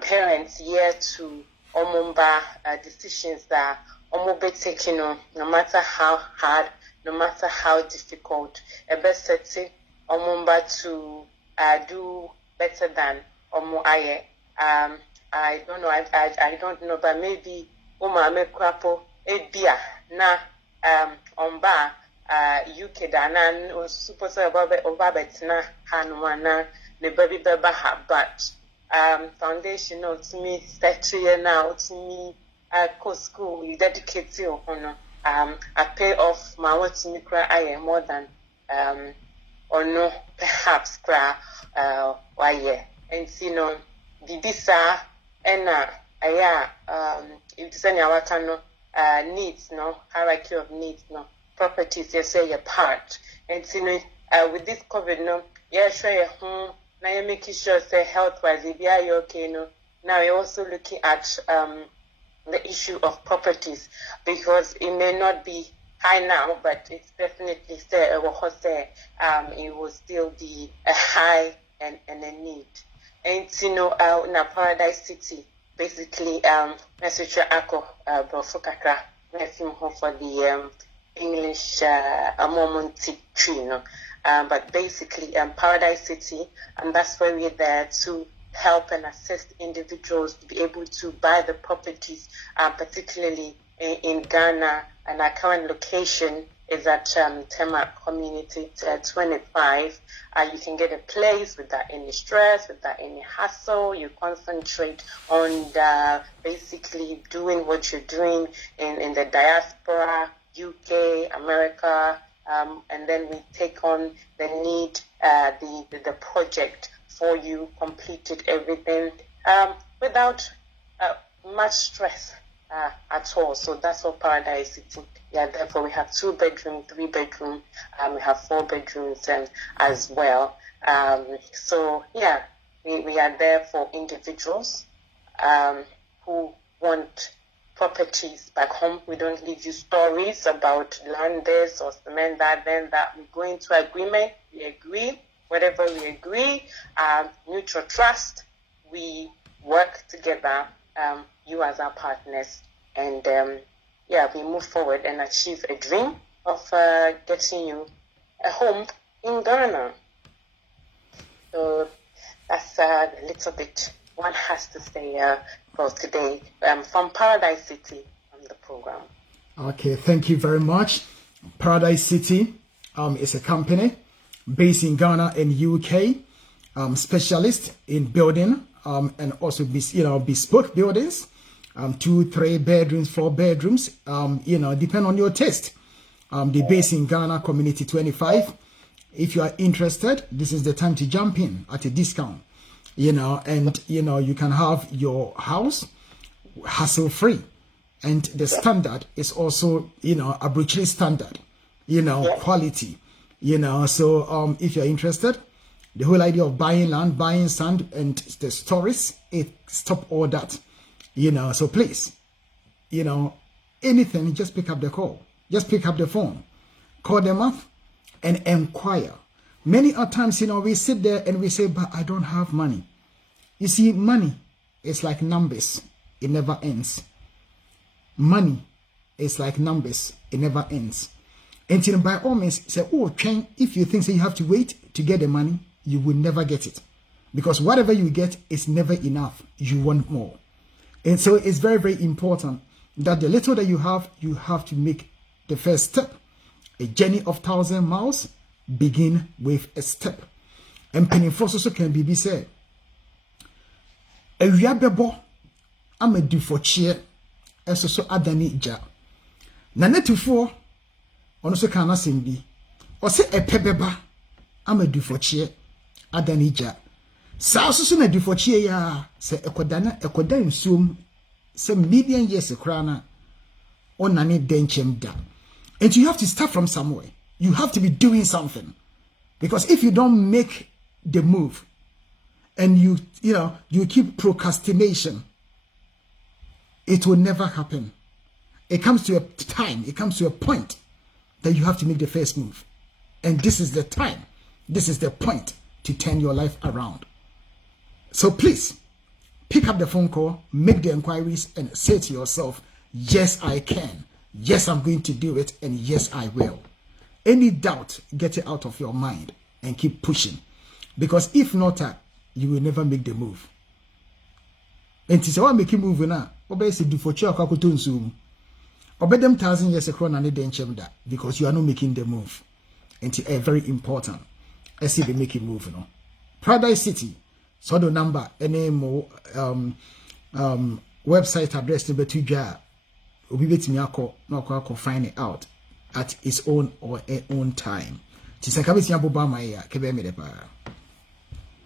parents here to omumba decisions that omobe taking no matter how hard, no matter how difficult, a best setting omumba to do better than omo aye. I don't know. I don't know, but maybe oma me krapo ebia na omba UK dana o super say oba betina hanwana ne baby beba ha but foundation no to me statue now to me co school we dedicate you on I pay off my what to me cry I more than or no perhaps cry why yeah and see no bibisa and if there's any our needs no hierarchy of needs no properties you say your part and see no with this COVID no yeah sure your home now you're making sure say health wise if you are okay no now you're also looking at the issue of properties because it may not be high now but it's definitely there it will still be a high and a need and you know in a Paradise City basically message ako brofukaka film for the English moment tree no but basically Paradise City and that's where we're there to help and assist individuals to be able to buy the properties particularly in Ghana and our current location is at Tema Community 25. You can get a place without any stress, without any hassle. You concentrate on basically doing what you're doing in the diaspora, UK, America, and then we take on the need, the project for you, completed everything without much stress at all. So that's what Paradise City. Yeah, therefore we have 2 bedroom, 3 bedroom, we have 4 bedrooms as well. So yeah, we are there for individuals who want properties back home. We don't leave you stories about land this or cement that, then that. We go into agreement, we agree, whatever we agree, mutual trust, we work together, you as our partners, and yeah, we move forward and achieve a dream of getting you a home in Ghana. So that's a little bit one has to say for today from Paradise City on the program. Okay, thank you very much. Paradise City is a company based in Ghana and UK, specialist in building and also bespoke buildings. 2, 3 bedrooms, 4 bedrooms, depend on your taste. They're based in Ghana, Community 25. If you are interested, this is the time to jump in at a discount, and, you can have your house hassle-free. And the standard is also, arbitrary standard, quality, so if you're interested, the whole idea of buying land, buying sand, and the stories, it stop all that. So please, anything, just pick up the call. Just pick up the phone. Call them up and inquire. Many a times, we sit there and we say, but I don't have money. You see, money is like numbers. It never ends. Money is like numbers. It never ends. And by all means, say, if you think you have to wait to get the money, you will never get it. Because whatever you get is never enough. You want more. And so it's very, very important that the little that you have to make the first step. A journey of 1,000 miles begin with a step. And penny force also can be said. A yabebo, I'm a do for cheer, as so adani ja. Nanetufo, also can nothing be. Or say a pebeba, I'm a do for cheer, adani ja. Sa so na do for cheer ya, say ekodan sum, some million years a crana, on nani denchem da. And you have to start from somewhere. You have to be doing something. Because if you don't make the move and you keep procrastination, it will never happen. It comes to a time, it comes to a point that you have to make the first move. And this is the time, this is the point to turn your life around. So please, pick up the phone call, make the inquiries, and say to yourself, yes, I can. Yes, I'm going to do it. And yes, I will. Any doubt, get it out of your mind and keep pushing. Because if not, you will never make the move. And to say, "I make a move now," obey do for children, obey them 1,000 years ago, and they that because you are not making the move. And it's very important. I see they make a move, Paradise City, so the number, any more website address to be to jar. Obi betimi akọ na akọ find it out at its own or her own time. Tisaka betimi aboba my ya kebe me de pa.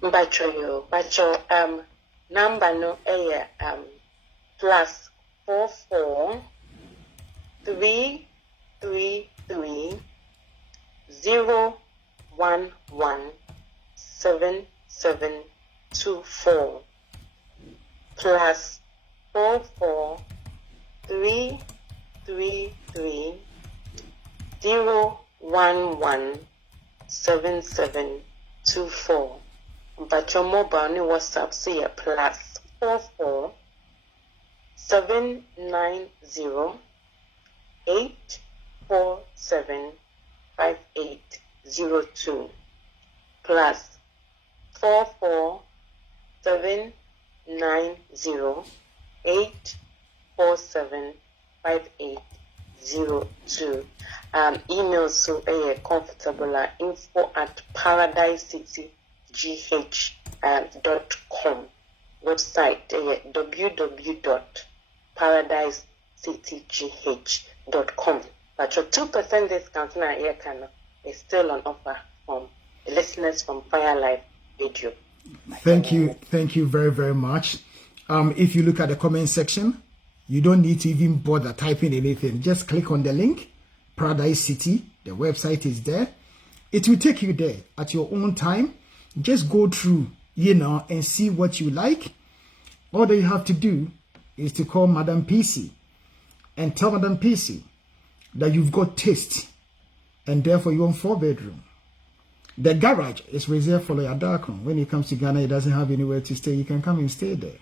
Bacho number no plus 44 333 011 7724 plus 44 333 011 7724. But your mobile ni WhatsApp say plus 44 790 847 5802 plus 44 790 847 5802. Email so comfortable info@paradisecitygh.com. Website www.paradisecitygh.com. But your 2% discount na is still on offer from the listeners from Firelife Radio. Thank you very, very much. If you look at the comment section, you don't need to even bother typing anything. Just click on the link, Paradise City. The website is there. It will take you there at your own time. Just go through, and see what you like. All that you have to do is to call Madam PC and tell Madam PC that you've got taste and therefore you want 4-bedroom. The garage is reserved for your Darko. When he comes to Ghana, he doesn't have anywhere to stay. You can come and stay there.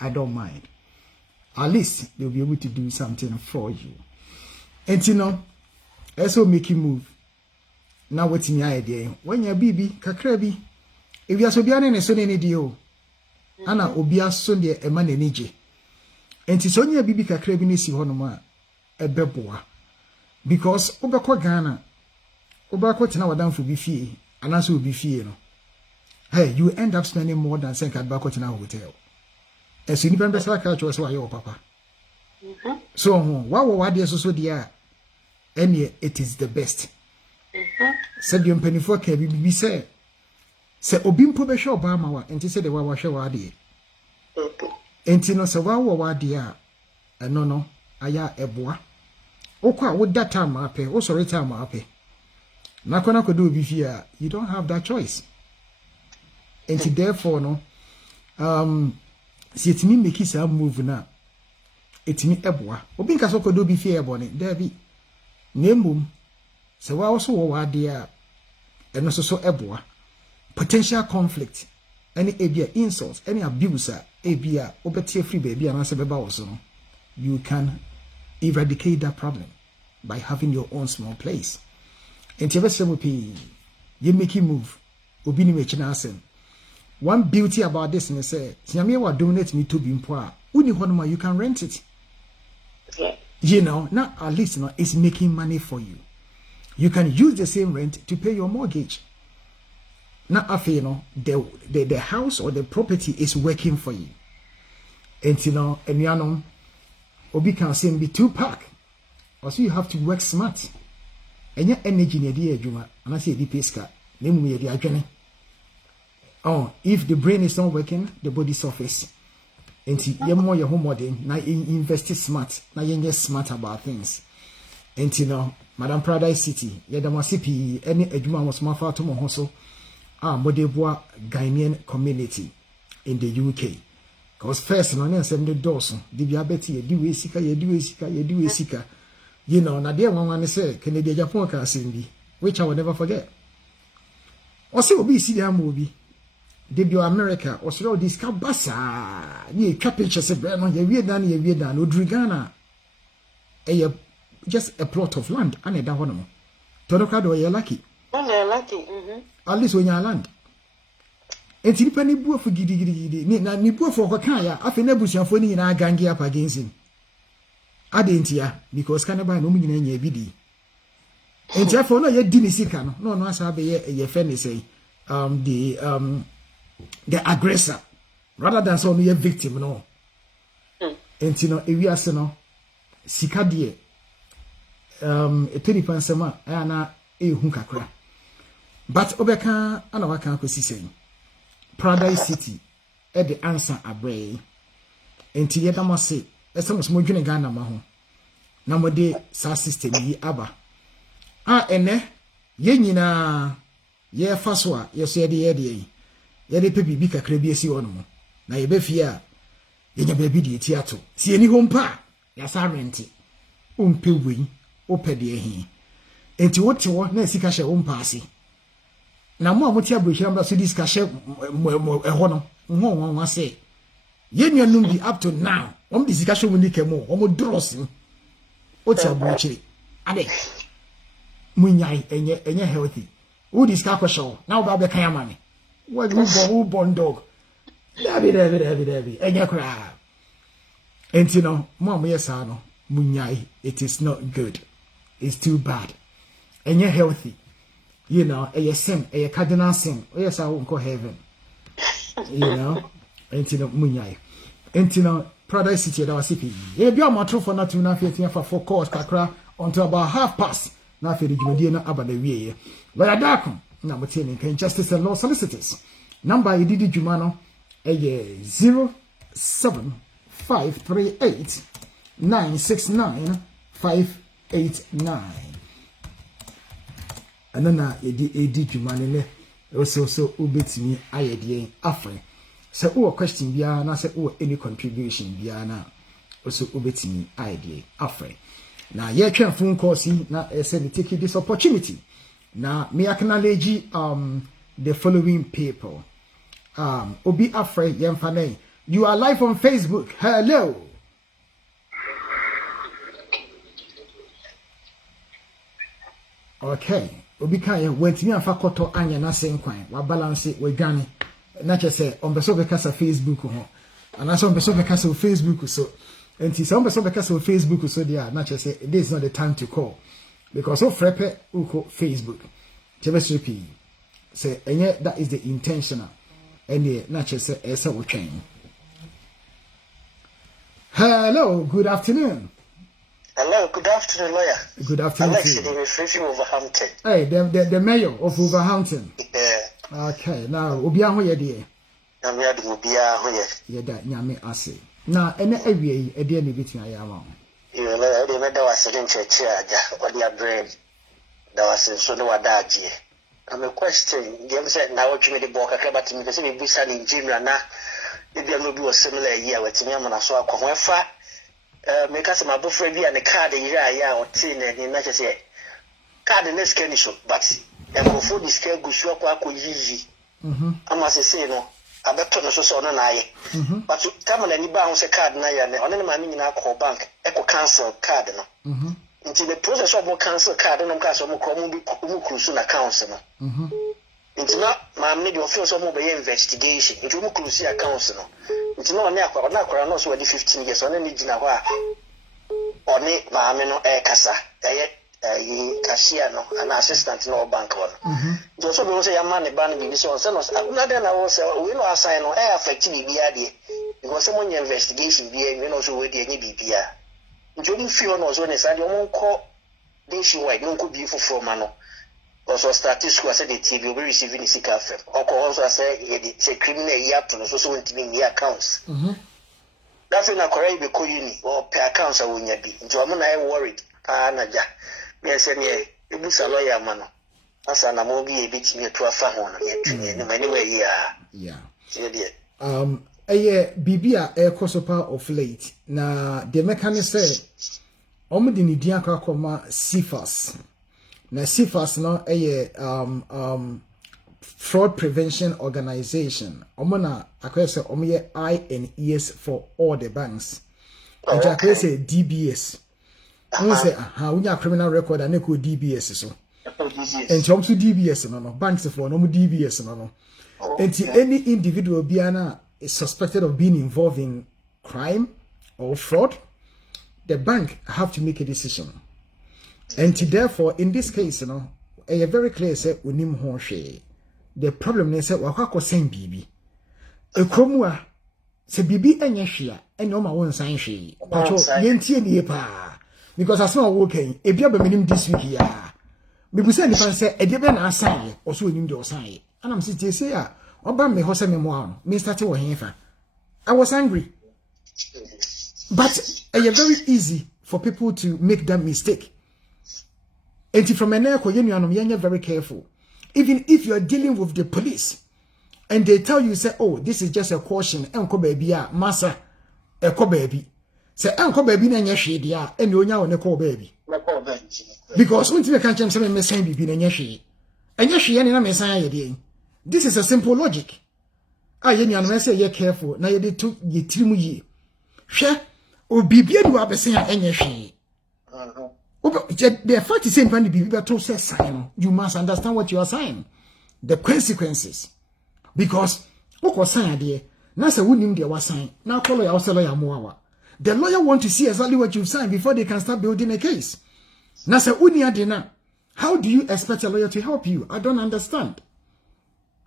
I don't mind. At least they'll be able to do something for you. And also make you move. Now what's in your idea? When you're baby, kakrabi, if you're so beyond any son any deal, Anna obia son de a man energy. And it's only a baby kakrabi nisi honoma a beboa. Because Obako Ghana, Obako Tina down for Bifi, and as will be fear. Hey, you end up spending more than saying at Bakot in our hotel. As you remember, Saka was why your papa. So, what is so dear? And it is the best. Said you penny for be said. Say Obimpo be show Bama and said the Wawa show adi. And Tino Sawa dear, and no, aya eboa. Okwa with that time ape, also return ape. Nakona could do before you don't have that choice. And therefore, no, see it me make it move now. It me eboa. Obinka so could do before bonnet, there be. Name so I also what dear and also so eboa. Potential conflict, any abia insults, any abuser, abia, obetia free baby, and answer also. You can eradicate that problem by having your own small place. And you make him move. One beauty about this is say, donate me to be poor. You can rent it. Now at least it's making money for you. You can use the same rent to pay your mortgage. Now the house or the property is working for you. And Obi can say be 2-pack. Also you have to work smart. And your energy in the juma, and I say the pesca, name me the agony. Oh, if the brain is not working, the body suffers. And see, you're more your home model, now invest smart, now you're just smart about things. Entino Madam Paradise City yedamasipi any adwuma mosmafa to mo hoso modeboa Ghanaian community in the UK. Because first no na sem de doso di bia beti yedi we sika you know na dia nwanwa ne say Canadian Japan ka asembi which I will never forget. Ose obi si dia ma obi debut America osoro disca basa ni twa picture se bre no ye wie dan odru Ghana just a plot of land and a down. Tonokado, you're lucky. At least when you're land. And Tipani Bua for Giddy, Nibu for Wakaya, I think Nebusian for any gangi up against him. I didn't ya, because Canaba no meaning any BD. And therefore, no, you didn't see Cano. No, I saw your friend say, the aggressor, rather than some your victim, no. And you know, if you are no, Sikadie. Eteni pansema ana hunkakra but obeka ana waka akosi sei Paradise City the answer abre enti yeda mase esemos modwene Ghana ma ho na mode sa system yi aba ene ye nyina ye faso a ye so ye pe bibi kakra bi esi wono mo na ye be fie a ye nya ba bi de tiato si eni ho mpa ya sa renti umpe wi opede ehi enti wote wo na sika hye wo mpaase na mo amoti abrohia mba so disika hye eho no ho won say ye nuanum bi up to now disika hye woni kemo dross oti abrochire ade munyai enye healthy wo disika kwesho na wo ba be kan amane wo born dog dabi enye kra enti no mo amyesa no munyai it is not good. It's too bad. And you're healthy. You know, a sin, a cardinal sin. Yes, I won't go heaven. You know, and you know, munyai. And you know, Paradise City, that was CP. If you are my true for not to know if you're for 4 calls, kakra, until about past. Now, for the Jumadiana about the way. But I Darko, number 10, in Justice and Law Solicitors. Number you did Jumano, a 07538 969 589 and then edi dwumane also ubetimi ayede afre so o question bia na say o any contribution bia na also ubetimi ayede afre na ye twa phone call si na say take this opportunity na me acknowledge the following people obi afre yemfane you are live on Facebook. Hello. Okay, obi kan ye wantimi afa koto anya na senkwan wa balance we dwane na che se on beso be kasa Facebook ho ana so on beso be kasa Facebook so enti so on beso be kasa Facebook so dia na che se this is not the time to call because of frepe uko Facebook chebe pi say enye that is the intentional and na che se esa wo twen. Hello, good afternoon. Hello, good afternoon, lawyer. Good afternoon. Alex, from Wolverhampton. Hey, the mayor of Wolverhampton. Yeah. Okay, now Obia Hoya dear. I'm here to Obia Hoya. Yeah, that Yami Ase. Now, and every a dear meeting I am. You know, I remember was in church, or their brain. That was in Sonowadaji. I'm a question. The other said, now what you made the book, I came back to me because we busy in Jim Rana. Maybe I'm going to do a similar year with me. I'm going to saw a confer. Make us my boyfriend and the card ya or tin and not say card in this can show, but and before this can go show up easy. I must say no, I bet to so on an eye. But to come on any bounce a card na and on any money in our call bank, echo cancel card no. Until the process of more cancel card and cancel more common soon accounts no. Into not my need to feel some more investigation. It will close your accounts no. It's no near for not 15 years on any dinner on it, Mamino Kasa, cashier no, an assistant no bank one. Just so say a money banning this one, not then I was we know assign no air affecting the idea because someone investigation being also with the BPR. You feel no when it's at your own call, then she white, no could be for mano. Also started school said the TV will be receiving the sick affair. Also say it's a criminal year to also want to be near accounts. That's when I correct because you or pay accounts I will be. Into I'm not worried. pa na ja me se ne ebusa lawyer ma no asa na mo bi e bitimi to afa ho no ye twini ne mani we yeah yeah bibia ekosopa of late na the mechanism say omudi ni dia akoma CFAS na CFAS no fraud prevention organization omona akwese omye eye and ears for all the banks and akwese DBS who say unya criminal record and ko DBS so and some to DBS no banks for no DBS no and any individual biana is suspected of being involved in crime or fraud, the bank have to make a decision. And therefore, in this case, a very clear say unim honshe. The problem is that wakako same bibi. A cromwa se bibi enyashia and no ma won sign she. Pacho yenti ni pa because as no working e bia be minim this week ya. Me bu say ni fan say e de be na assign or so unim de assign. And I'm sitting say Oba me hose me mo me start wo henfa. I was angry. But it's very easy for people to make that mistake. And from an echo, you're very careful. Even if you're dealing with the police and they tell you, say, oh, this is just a caution, Uncle baby, massa, a co baby. Say, Uncle baby, and your shade, and you're now on a call baby. Because when you can't change some message between your shade, and your shade and a messiah. This is a simple logic. You say you're careful. Now you took ye trimu ye. Share or be beard you have a saying any she. The fact is saying when the people to say sign, you must understand what you are saying. The consequences. Because what was saying there, Nasa wouldn't there was sign. Now call your lawyer more. The lawyer want to see exactly what you've signed before they can start building a case. Nasa unia dena. How do you expect a lawyer to help you? I don't understand.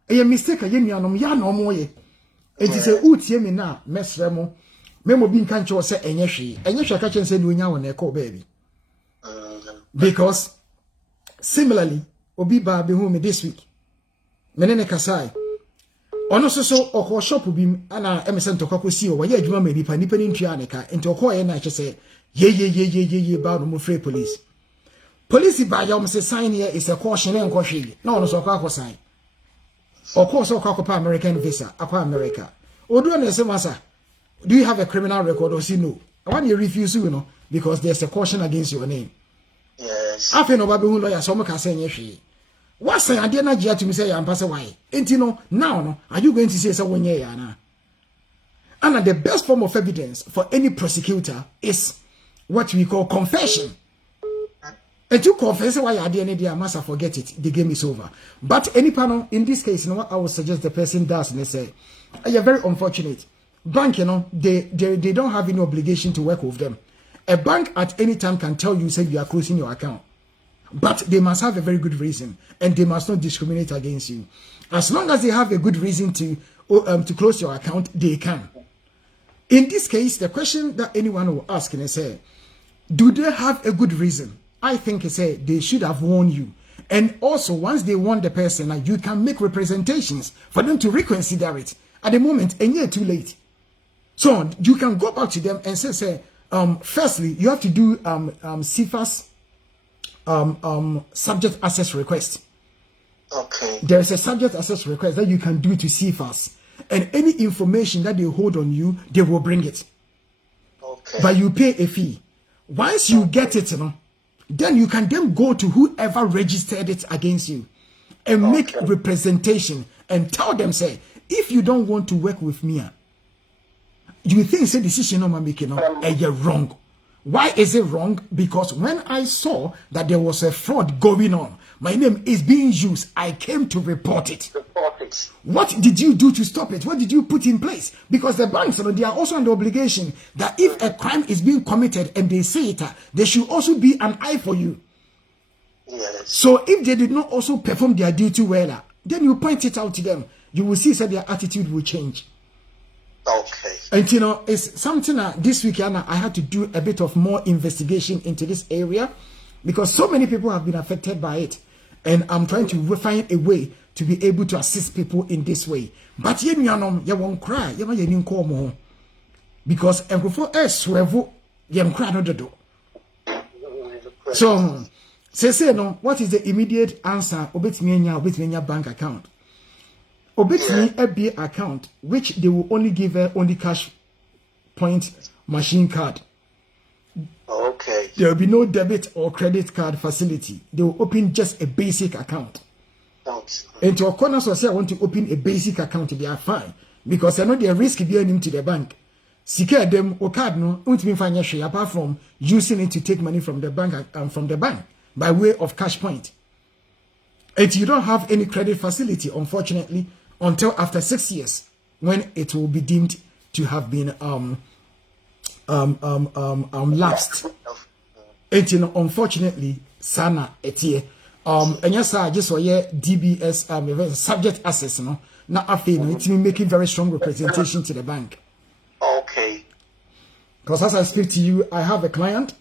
A mistake again, ya no more. It is a utie me na mesremo. Memo bin kancho say enyeshi. Enyeshi catch say no nya won e call baby. Because similarly, obi ba be home this week. Menene kasai. Ono so okwo shop bi ana emesen to kwako si o wa ye adwuma ma nipa ni ntua ne ka enti okwo ye na che say ye ba no mo free police. Police ba ya o say sign here is a caution en kwahwe. Na ono so kwako sign. Of course, American visa, America. Odo na say masa, do you have a criminal record or say no? I want you refuse because there's a caution against your name. Yes. After no baby lawyer so make say nyehwe. What say ade na gia to me say am pass why? Enti no now no, are you going to say so wonye ya na? And the best form of evidence for any prosecutor is what we call confession. And you confess why you did any must forget it. The game is over. But any panel in this case, what I would suggest the person does, and they say, you're very unfortunate. Bank, they don't have any obligation to work with them. A bank at any time can tell you, say you are closing your account, but they must have a very good reason, and they must not discriminate against you. As long as they have a good reason to close your account, they can. In this case, the question that anyone will ask and say, do they have a good reason? I think they should have warned you. And also, once they warn the person, you can make representations for them to reconsider it. At the moment, and you're too late. So you can go back to them and say, firstly, you have to do CFAS subject access request. Okay. There is a subject access request that you can do to CFAS, and any information that they hold on you, they will bring it. Okay. But you pay a fee. Once you get it, then you can then go to whoever registered it against you and make representation and tell them, say, if you don't want to work with me, you think say decision I'm making you're wrong. Why is it wrong? Because when I saw that there was a fraud going on, my name is being used, I came to report it. What did you do to stop it? What did you put in place? Because the banks, they are also under obligation that if a crime is being committed and they say it, there should also be an eye for you. Yes. So if they did not also perform their duty well, then you point it out to them. You will see that their attitude will change. Okay. And it's something that this week I had to do a bit of more investigation into this area because so many people have been affected by it. And I'm trying to find a way to be able to assist people in this way. But you won't cry. You won't call more. Because before swevo, you cry no do. So, say no, what is the immediate answer? Obetminya bank account. Obetmi FBA account, which they will only give only cash point machine card. Okay. There will be no debit or credit card facility. They will open just a basic account. And to our corners, I want to open a basic account. They are fine because I know the risk being to the bank. Secure them or card no, won't be financial apart from using it to take money from the bank by way of cash point. And you don't have any credit facility, unfortunately, until after 6 years when it will be deemed to have been lapsed. And unfortunately, sana etie and yes, I just saw DBS subject access, no, not a thing. It's me making very strong representation to the bank. Okay. Because as I speak to you, I have a client.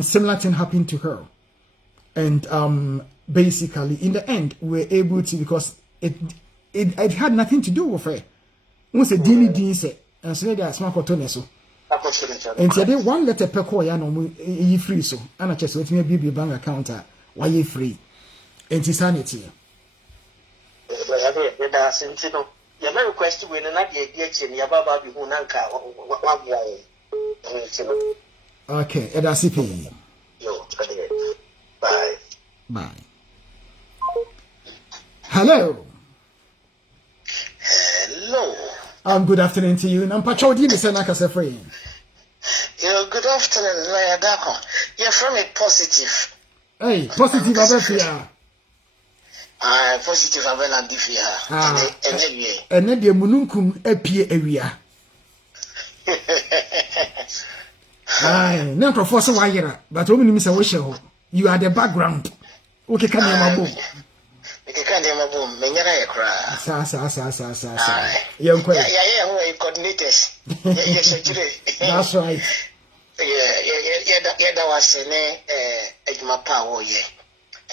Similar thing happened to her, and basically, in the end, we were able to, because it had nothing to do with her. Once a daily dean said, and so they are smart so. And today, one letter per call, you free so. And I just let me be a bank account. Why you free? And it's sanity. Your very question when I get in your baba be hunanka. Okay, and that's it. Bye. Bye. Hello. Hello. Good afternoon to you. I'm Patrol Dini Senaka Sefree. Good afternoon, Lawyer Darko. You're from a positive. Hey, positive Abafia. Positive Abelandifia. And then the Mununkum appear area. Aye, no professor wire, but only Miss Wisho. You are the background. Okay, can you move? Young coordinators. That's right. That was a power,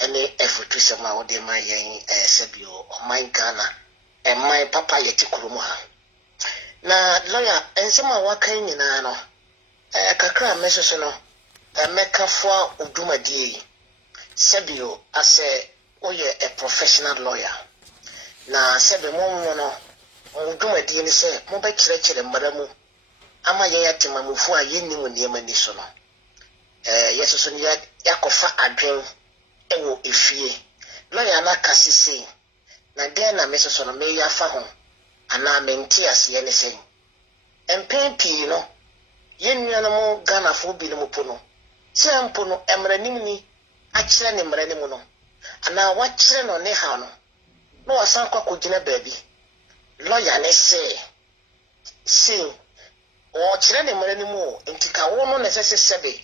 and effort to some of them, my Sebio, my Ghana, and my papa Yetikuruma. Now, lawyer, and some of what came in Ano, a Kakra Messono, a Mecca for Uduma D. Sebio, I say, oh, you're a professional lawyer. Now, Sebio Mono, Uduma D, and say, Mobile Church and Madamu. Ama yati mamufu a yeni mu niema ni so no yeso so ya yakofa adwen ewo efie lawyer na kasisi na den na meso so no me yafa ho ana menti ase ne sen empempi no yenua no mo Ghana fo bi no mo pono sempo no emranim ni akire ne emranim no ana wakire no ne ha no no wasan kwa kogina baabi lawyer ne say o kire ne mmara ni mu ntika wo no na sese sebe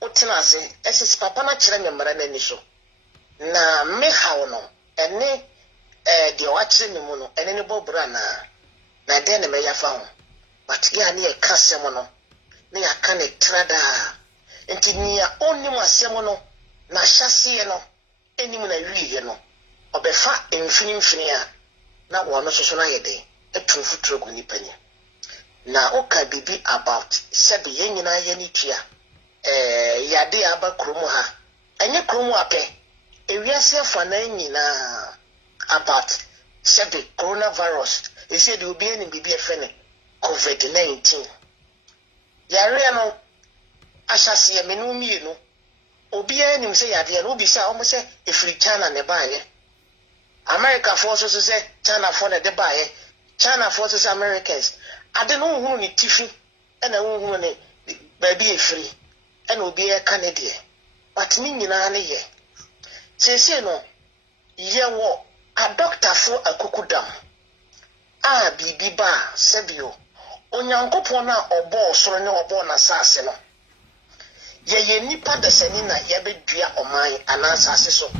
o tena ase ese papa na kire ne mmara na ni so na me hawo no ene de wa kire ne mu no ene ne bobra na de ne me yafa ho but ya ne e ka semo no ne ya ka ne trada enti ni ya onni mu asemo no na hyase no eni mu na wiye no obefa mfini a na wo no so na yede etufu trogu ni pani. Na oka bibi about sebi yenyina yeni tua yade aba kromo ha enye kromo ape ewiase afa na nyina about sebi coronavirus e say the obi eni bibi efene COVID-19 yare no ashase emenu mienu obi eni say yade no obi say omo say efri China ne baaye America for so say China for ne de baaye China for so Americans I don't know who ni tifi and I who ni baby e free and will be a Canadian. But me nyina ne ye. Say no ye wo a doctor for a kukudam. Bibi ba sebio. Onyankopon na obo soro ne obo na sase no. Ye nipa de sani na ye bedua oman ana sase so.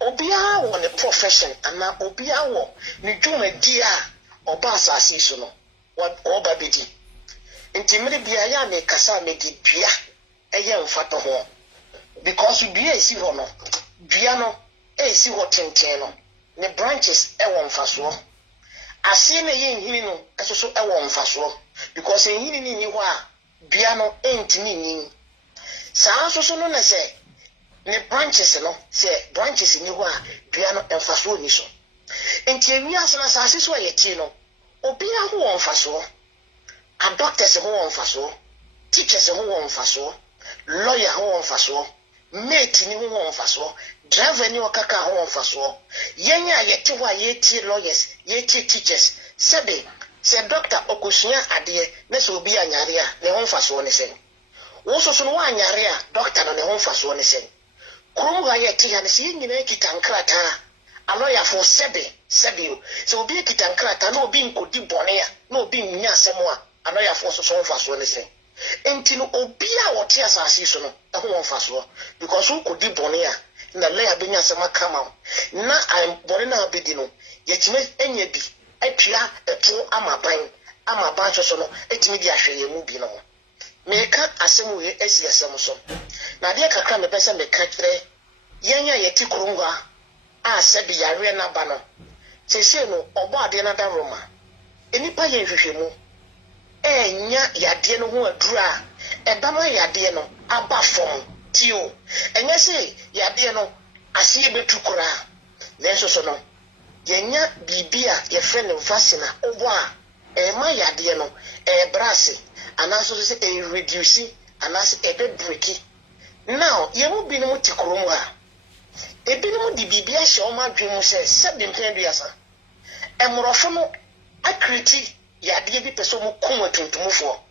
Obia wo ne profession ana obia wo ni dwumadi a oba sase so no. What oba bedi intimide bia ya me kasa me di dua eye mfato ho because dua esi ho no dua no esi ho tenten no ne branches e won faso ase na ye nhini no eso e won faso because nhini ni ho a dua no entimi ni saa so no na se ne branches no say branches ni ho a dua no emfaso ni so enti ewia so na saase so ayeti no obi a ho wonfaso a doctors ho wonfaso teachers ho wonfaso lawyer ho wonfaso mate ni ho wonfaso driver ni okaka ho wonfaso yenya yeti ho a yeti lawyers yeti teachers sebe se doctor okosua ade na so obi anyare a ne ho wonfaso ne sen wo so no anyare a doctor no ne ho wonfaso ne sen krom ga yeti ha ne se nyina kitankrata aloya for sebe so obi kitankrata na obi nkodi bone a na obi nya asemo a aloya for so wonfaso ne sen enti no obi a wote asase so no ho wonfaso because who kodi bone a na lawyer benya asema kama na am bone na abedi no yetime enya bi atwa eto amaban so no etimi di ahweye mu bi no meka asemu ye esi asem so na de kakra me pese me ka kire yenya yeti kurungwa a sebi yare na ba no sese no obo ade na da roma enipa ye hwehwemu enya yade no ho adura eba ma yade no aba fom tio enya se yade no asiye betukura nenso so no yenya bibia ye friend vasina obo a ma yade no brase anaso se reduce anaso breaki now yemu binu tikurum ha ebinu di bibia hye o ma dwemu se bi mpem duasa emrofo no akriti yade bi peso mu kuma tuntumufo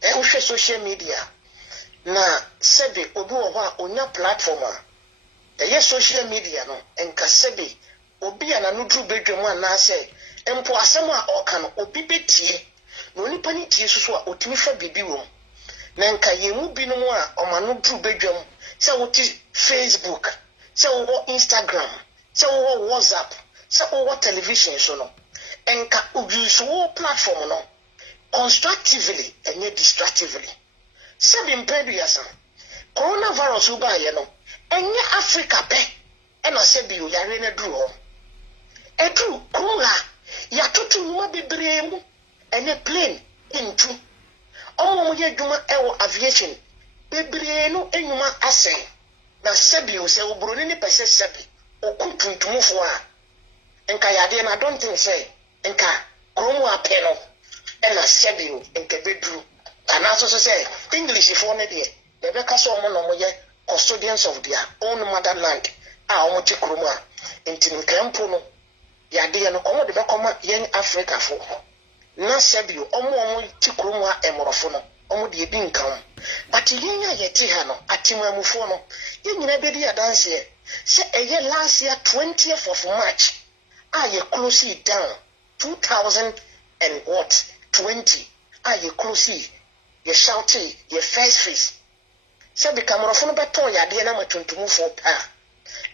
hwe social media na sebe obi wo ha onya platform a ye social media no enka sebe obi ana no dru bedwemu anase empo asem a oka no obi betie no nipa ni tie so a otimi fa bibi wom na nka yemu binom a omano dru bedwam se woti Facebook se wo Instagram se wo WhatsApp se wo television so no enka use wo platform no constructively and yet destructively sebi mpedu yasa coronavirus uba ye no enye Africa pe ena sebi o yare na dru ho edu kula ya tutu numa bebre mu ene plane into omo ye dwuma ewo aviation bebre no enuma asen na sebi o se obroni ni pese sebi okutuntumufo a enka yade na don't think say enka kromu apeno ena sebi o enka bedru ana so say English for ne de be ka so omo no mo ye custodians of their own motherland a omo ti kromu a entin krempo no yade no omo de be koma yen Africa fo na sebio omo ti kromu a emorofo no omo de ebi nkan but yenya yeti ha no atimamufo no yenyina be di adanse se eye last year 20th of March ye close it down 2020 ye close ye shouting ye first face se be kamorofo no beton yade na matuntumufo pa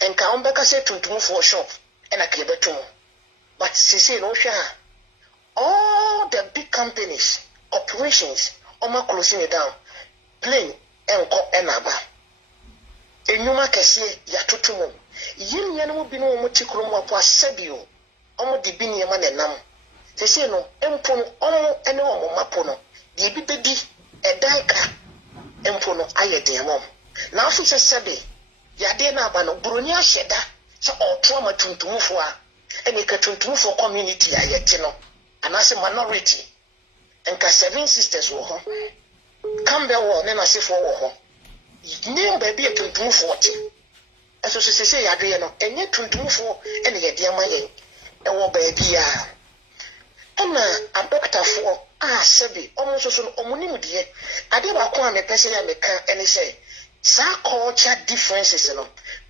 enka on beka se tuntumufo shop ena ke beton but sisi no hwa all the big companies operations almost closing it down plane enko enaba enyuma kese ya tutumu yinye no bi no mo tikrom apo asabio omo de bi ne ma nenam sisi no empo no ono ene omo mapo no de bi bedi edanka empo no ayede mom na afi se sebe yade na aba no broni ahyeda se oto ma tuntumufo a ene ka tuntumufo community ayete no anase minority enka 7 sisters wo ho kambe wo ne na sefo wo ho nim ba bi tuntumufo ote eso se se yade no enye tuntumufo ene ye de amaye ewo ba bia ena adoctorfo a sebi omo so no omo nim de ade ba ko a me pese ya meka ene say sa culture differences no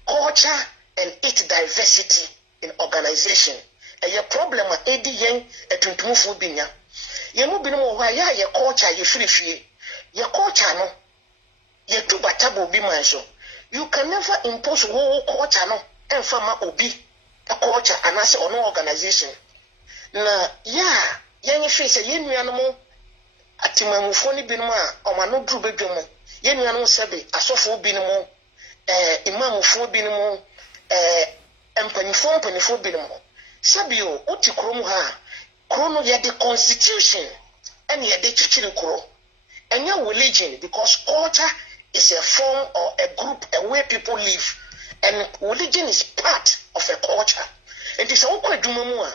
culture and its diversity in organization a problem a edi yen etuntumufo binya yemu binom ho ya ye culture ye firifie ye culture no ye tubatabo bi man so you can never impose wo culture no emfa ma obi a culture anase ono organization na ya yen hwe se ye nuanom atimamufo ni binom a omano dru bedwom ye nuanom sebe asofo binom imamufo binom empanifo binom sabio oti krom ha krono ye the constitution and ye the chichiri kro enya religion because culture is a form or a group, a way people live, and religion is part of a culture. And it's all quite dumamua.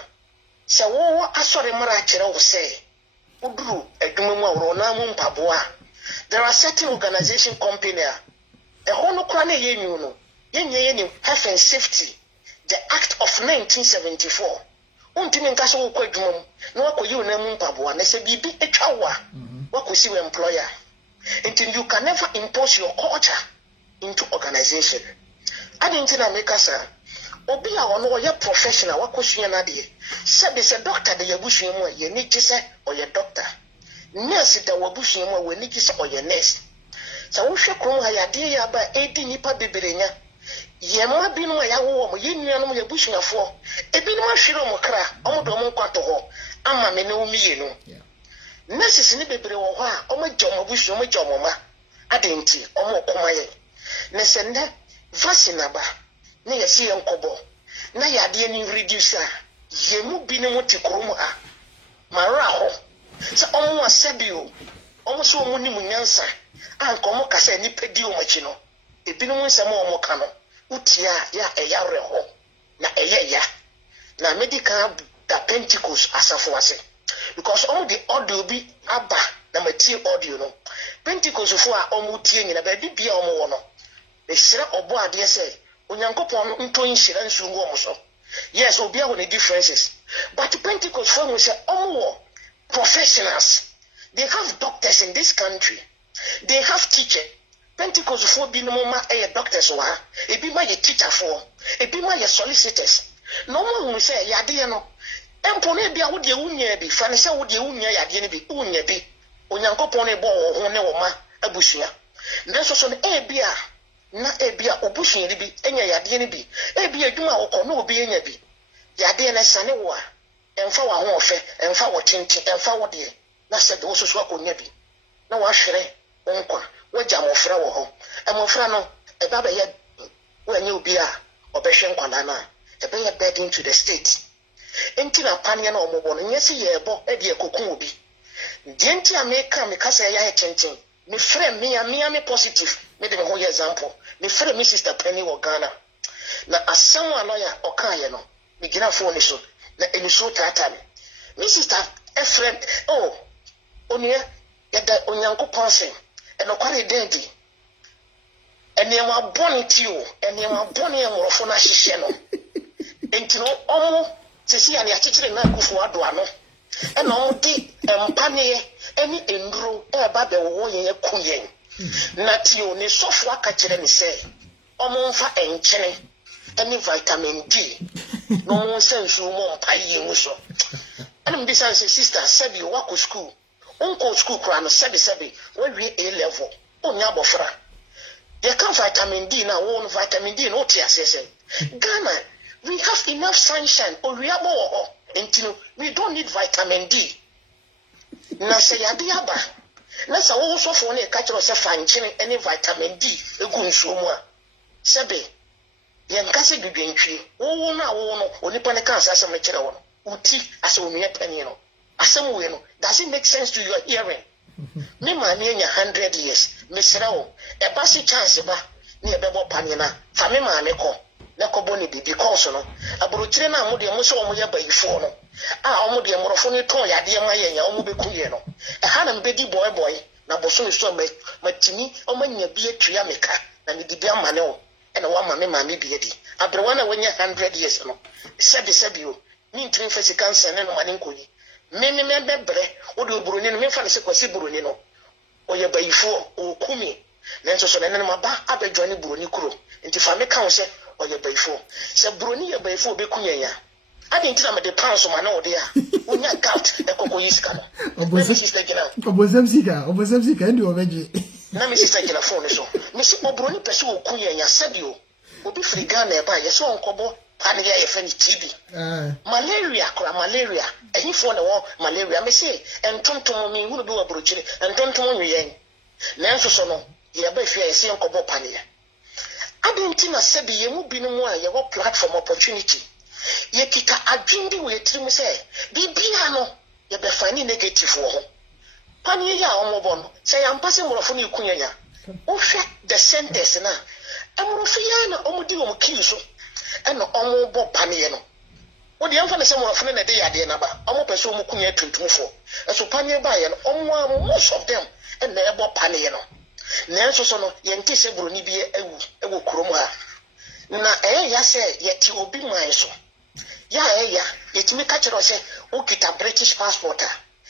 So, what I saw the Marachero say, Udru, a dumamua, Ronamum Pabua. There are certain organization company, a honocrane union, health and safety, the Act of 1974. Untimin Castle Quadrum, no Koyunamum Pabua, and say, be a chawa, what could see your employer. Until you can never impose your culture into organization. I didn't make us Obi a ono ye professional wakohia na de said is a doctor de yabuhia mu ye ni gise or ye doctor nurse da wabuhia mu we ni gise or ye nurse so wo hwe krom ha ya de ya ba edi nipa beberenya ye ma bi no ya wo mo ye nua no ye buhiafo ebi no ahwere mo kra omo do mo kwato ho ama me ne wo mienu nurses ni bebere wo ho a omo gye omo buhia omo gye omo ma adenti omo komaye ne sende vaccine ba na yesi enkobo na yade ni reduce yemu bi ne moti krom ha mara ho se omo asebio omo so omo ni munyansa anka omo kasa ni pedi omo chi no ebi no nsem omo ka no utia ya eyare ho na eyeya na medical da Pentecost asafo ase because omo the audio bi aba na matie audio no Pentecost fo a omo tie nyina ba bibia omo wo no be sire obo ade se Onyankopon nto nhira nsu ngo mo so yes obi a the differences but Pentecost for me say omo professionals they have doctors in this country they have teachers Pentecost for bi no ma doctors wa ebi ma ye teacher for ebi ma ye solicitors no mo say yade no empo na bia wo de wunya bi fa ne say wo de wunya yade ne bi wunya bi Onyankopon e bo wo ho ne wo ma abusua nso so no bia na ebia obuhwe ni bi enya yade ni bi ebia adwuma wokọ na obi enya bi yade na sane wo a emfa wa ho ofe emfa wo tenti emfa wo de na se de wo soso akonya bi na wa hwere onkwa wagya mofra wo ho amofra no eba ba ye wo enya obi a obehwe nkwala na ebe ye burden to the state enti na panye na omobo no nyesi ye ebo e de ekokun obi de enti ameka mekasa ya chenchen me friend me positive me de ho example me friend me sister Penny wo Ghana na asem a lawyer okaye no me gina phone so na eniso tata me sister a friend oh onie ya da Onyankopon sen eno kware dendi enema boni ti o enema boni emorofo na hihye no enti no omo sesi ya ne akekere na kufu ado ano ena omo di empane eni enduro eba be wo ye kuyen na ti o ni sofo akakere ni se omo mfa enkyene eni vitamin D no mo sensu mo mpa yi mu so ana mbi san sister sabi wa ko school onko school kra no sabi we A level onya bofra they can vitamin D na one vitamin D no ti asese Ghana we have enough sunshine or we abo until we don't need vitamin D na se yade aba na sa wo so fo na ka kiro se fankyene any vitamin D egu nsuo mu a sebe yen ka se dudwentwi wo na wo no onipa ne ka asase me kire wo uti ase onue pani no asem we no does it make sense to your hearing me ma ne nya 100 years me sira wo e ba se chance ba ne e bebo pani na fa me ma me ko na ko boni bi because no aborokyire na amode mo so omo ye bayifo no a omo de morofo ne ton yade ma ye nya omo bekuye no e ha na mbedi boy na boso so matini omo nya bi atria meka na me bibia ma ne wo e na wa ma me ma me bi edi abrewa na wanya 100 years no sebi o ni ntrim fesi cancer ne no ma ne nkoyi me bebre wo de oburoni no me fa ne se kwasi buroni no o ye bayifo o kumi na nso so ne ma ba abedwani buroni kuro nti fa me kan se o ye bayifo se buroni ye bayifo be kunya ya ade nti na me de pounds ma na o de a unya gout e kokko yiska no obozem sika ndi obeje na me sister gina phone so me si buroni pese o kunya ya sadio obi friga na e ba ye so onkobo pani ya ye fani TB malaria ehifo na wo malaria me se entontom me hunu bi wa brochire entontom nwiyen na nso so no ye ba fia ye se onkobo pani ya adenti na sebi ye mu binu a ye wo platform opportunity ye kita adwindi we tirim se bibia no ye be fani negative wo ho pani ya omobo no se ya mpase morofo ni kunyanya the sentence na emu so ya na omu di omu kill so e no omu bo panie no wo de amfa na se mo fune na de yade na ba omu pese omu kunya tuntumfo eso panie ba ye no omu most of them e na e bo panie no na enso so no ye nti se broni bi ewu krom ha na ya se ye ti obi man so ya yetimi ka kire se o kita British passport a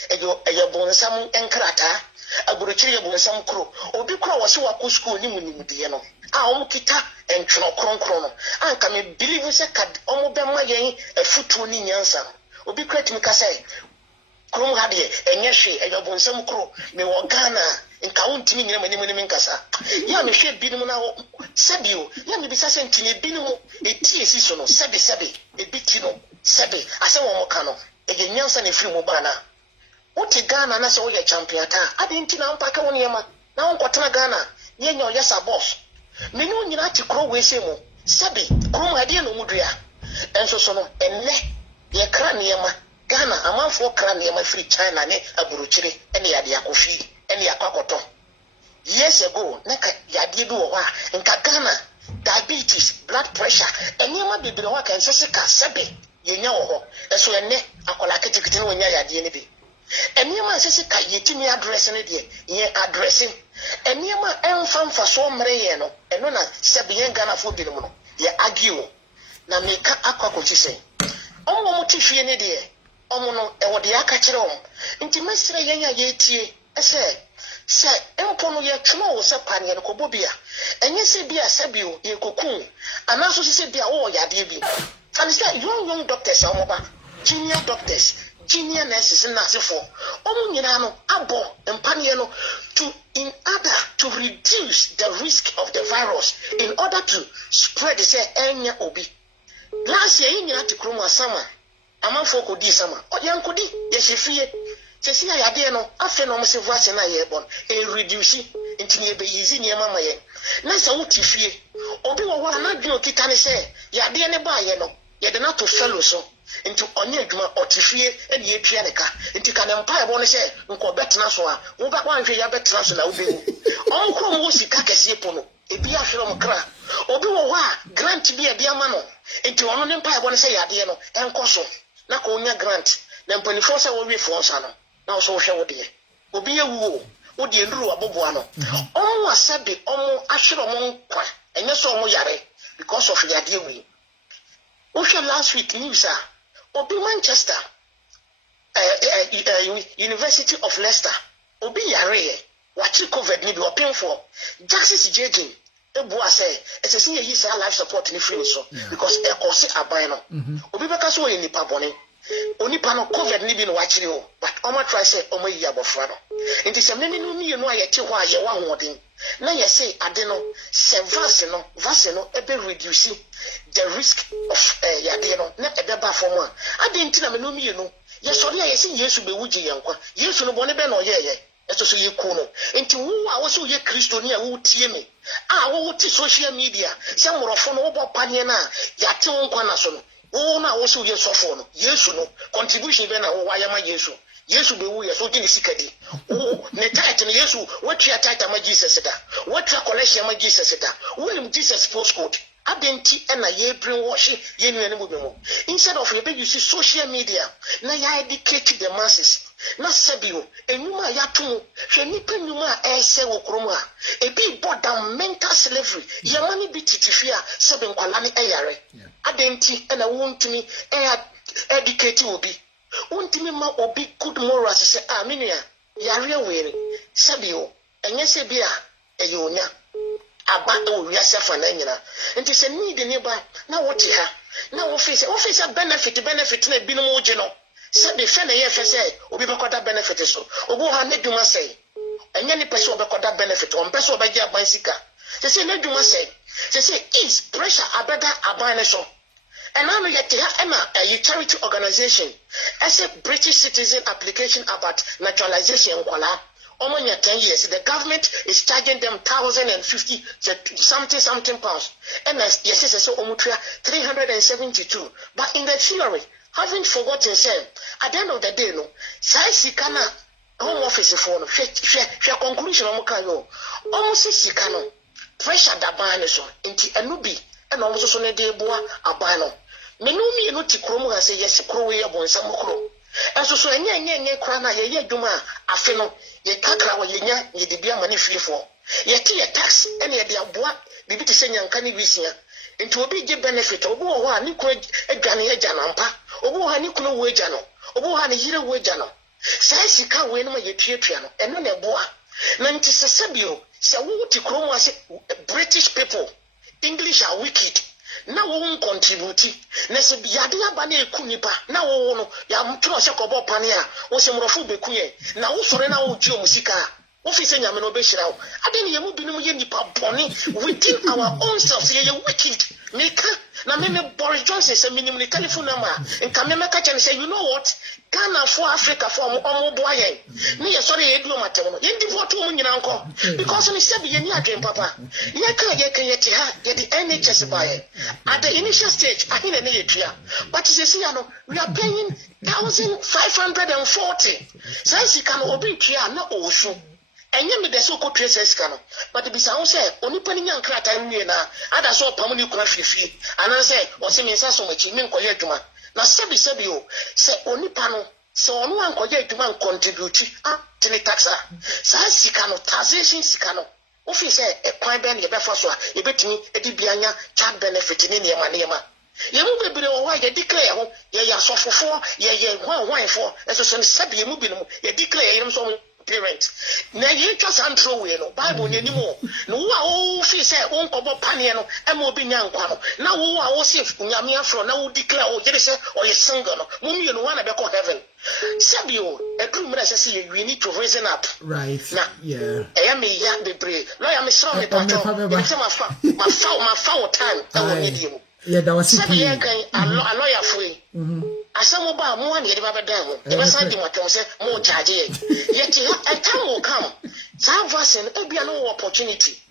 eyo bonsam enkrata aburuchiri bonsam kro obi kro wo se wa ko school ni munimdiye no a o kita entwono kronkron no anka me believe se ka o be ma yen afutu ni nyansa obi kra timi ka se krom ha de enye hwe eyo bonsam kro me wo Ghana nka wontimi nyina mani nkasa ya me hwe binom na sebio ya me bisa se ntini binom eti esi so no sebe ebiti no sebe ase wo mo ka no ege nyansa ne firi mo bana wote Ghana na se wo ye champion ta ade nti na mpaka won yema na won kwotena Ghana ye nya oyesa boss me no nyina ti kro we se mo sebe kro ade no mudua enso so no enne ye kra ne yema Ghana amanfo kra ne yema firi China ne aburuchire ene yade akofi ene yakwakoto years ago naka yade bi wo ha nka Ghana diabetes blood pressure ene ma bibire wa kan sese ka sebe yenya wo ho eso ene akola ketekete no nya yade ne bi ene ma sese ka yetimi address ne de ye addressing ene ma enfamfa so mre ye no eno na sebe yen Ghana fo bi no no ye argue na meka akwakochi se omo mo tifie ne de omo no e wo de aka kire om nti mesre yenya ye tie se empo no ye twono wo se panye no kobobia enye se bia sabio ye kokun anaso se bia wo yade bi and say young doctors omoba junior doctors junior nurses na sefo omo nyina no abo empanye no in order to reduce the risk of the virus in order to spread the say enya obi last year nyina tikromo asama amanfo ko di sama yankodi ye hefie sesi ya yade no afi no mse vaccine na ye bon reduce ntini ebe easy ne mama ye na sa wuti fie obi wo wa na dwo kita ne se yade ne ba ye no ye de na to fellow so nti onye adwuma otifie e ne etwa ne ka nti ka ne mpa ye bo ne se nko betena so a wo ba kwanhwe ya betena so na wo bewu onko mo sika kese po no ebi ahwere mo kra obi wo wa grant bi e bia ma no nti ono ne mpa ye bo ne se yade no enko so na ko nya grant na mpanifo se wo wi fo nsa no na so hwe wo de obi ewu wo de nduru aboboa no omo asabe omo ahwere omo nkwa enye so omo yare because of yade wi wo hwe last week news a obi Manchester University of Leicester obi yare wachi covid ni bi opinfo justice judging ebu ase esese ye yi say life support ni free so because e cause aban no obi beka so ye nipa bone onipa no covid ni bi no wachiri o but omo try say omo yi abofra no nti se mene no mi no aye te ho aye wa hoden na ye say ade no se vaccine no ebe reduce the risk of yade no na ebe ba form a ade nti na me no mi no ye sori aye say Yesu be wuji yenkwa Yesu no bone be no ye eto so ye ku no nti wo a wo so ye kristoni a wo tie me a wo ti social media se morofo no wo bo panye na yate wo nkwa na so no wo na wo so ye sofo no Yesu no contribution be na wo wayama Yesu be wo ye so gini sikadi wo ne title Yesu wo tua title ma Jesus da wo tua collection ma Jesus da wo nim Jesus postcode adenti na ye brainwash ye nnuane mu bemo instead of you use social media na ya educate the masses na sabio enuma ya tumu hwe nipa nyuma ese wo kromo a ebi bodam mental slavery ye mani bi titifia sebe nkwala ne eyare adenti na wontumi educate obi wontumi ma obi good morals se aminia yare were sabio enye se bia eyonya aba o wiase fa na nyina nti se need ni ba na wote ha na office benefit na bi no mo je no se be fe na ye fe se obi be koda benefit so obo ha ne dwuma sei enye ni pese obi koda benefit on pese obi ja ban sika se ne dwuma sei se is pressure abeda aban ne so and now you have a charity organization as a British citizen application about naturalization kwala almost 10 years. The government is charging them 1,050 something pounds. And as yes, so 372. But in the theory, having forgotten, say, at the end of the day, no, say Sikana home office for no hwe conclusion o muka yo o se sika no pressure da ban ne so nti enu bi e no so ne de boa aban no menumi no ti krom ha se yes kro we yebonsam kro enso so enye kra na ye adwuma afe no ye kakra wo yenya ye de bia mane free ye ti ye tax ene ye de aboa bibi ti se nyanka ne wisia nti obi ge benefit obi wo ha ni kro adwane agya na mpa obi wo ha ni kro wo agya no obi wo ha ni yire wo agya no sai sika we no ma ye tuatua no eno na boa na nti se sabio se wo ti kro mo ase British people English are wicked na wo contribute na se biade aba na eku nipa na wo no ya mtro se kobo pane a wo se mrofo bekuye na wo sore na wo gye omusika wo fi se nyame no be hira wo ade ne yemu binum ye nipa bone within our own selves ye wicked meka na me Boris Johnson se minimum ni telephone number nka me meka chen say you know what Ghana for Africa for omo boye ni ye sore ye du matem no ye ndi vote wo nyina nko because ni se bi ye ni adwen papa ye kan ye ti ha ye the NHS buy at the initial stage I think ye tua but you see no we are paying 1,540 sai sika no obi tua na osu enye me de so ko trace sika no but bi sa wo say onipa ni nyankrata nwie na ada so pam ni kura fifi anan say o se me nsa so machi me nkoye adwuma na sebi o se onipa no se onu ankoye adwuma contribute tini taxa sa sika no taxation sika no o fi say e kwan be na ye be fa so a ye betimi edi bianya child benefit ni nema ye mu bebre o wa ye declare ho ye ya sofofo ye hwan eso so sebi ye mu bi no ye declare ye so parents na ye twa santro we no bible ni animo no wo a wo fi say wo nkobo pane no e ma obi nya nkwa no na wo a wo se nyame afro na wo declare o ye say o ye single no mo mi no wana be call heaven sabio e drum na say we need to raise up right na yeah e ya me ya bebre no ya me sro me pato e say ma fa time e wo need you yeah that was it sabio kan a lawyer free asamo ba mo wan ye de ba bedan ho e be san di motem se mo charge ye ti a time will come some version e bia no opportunity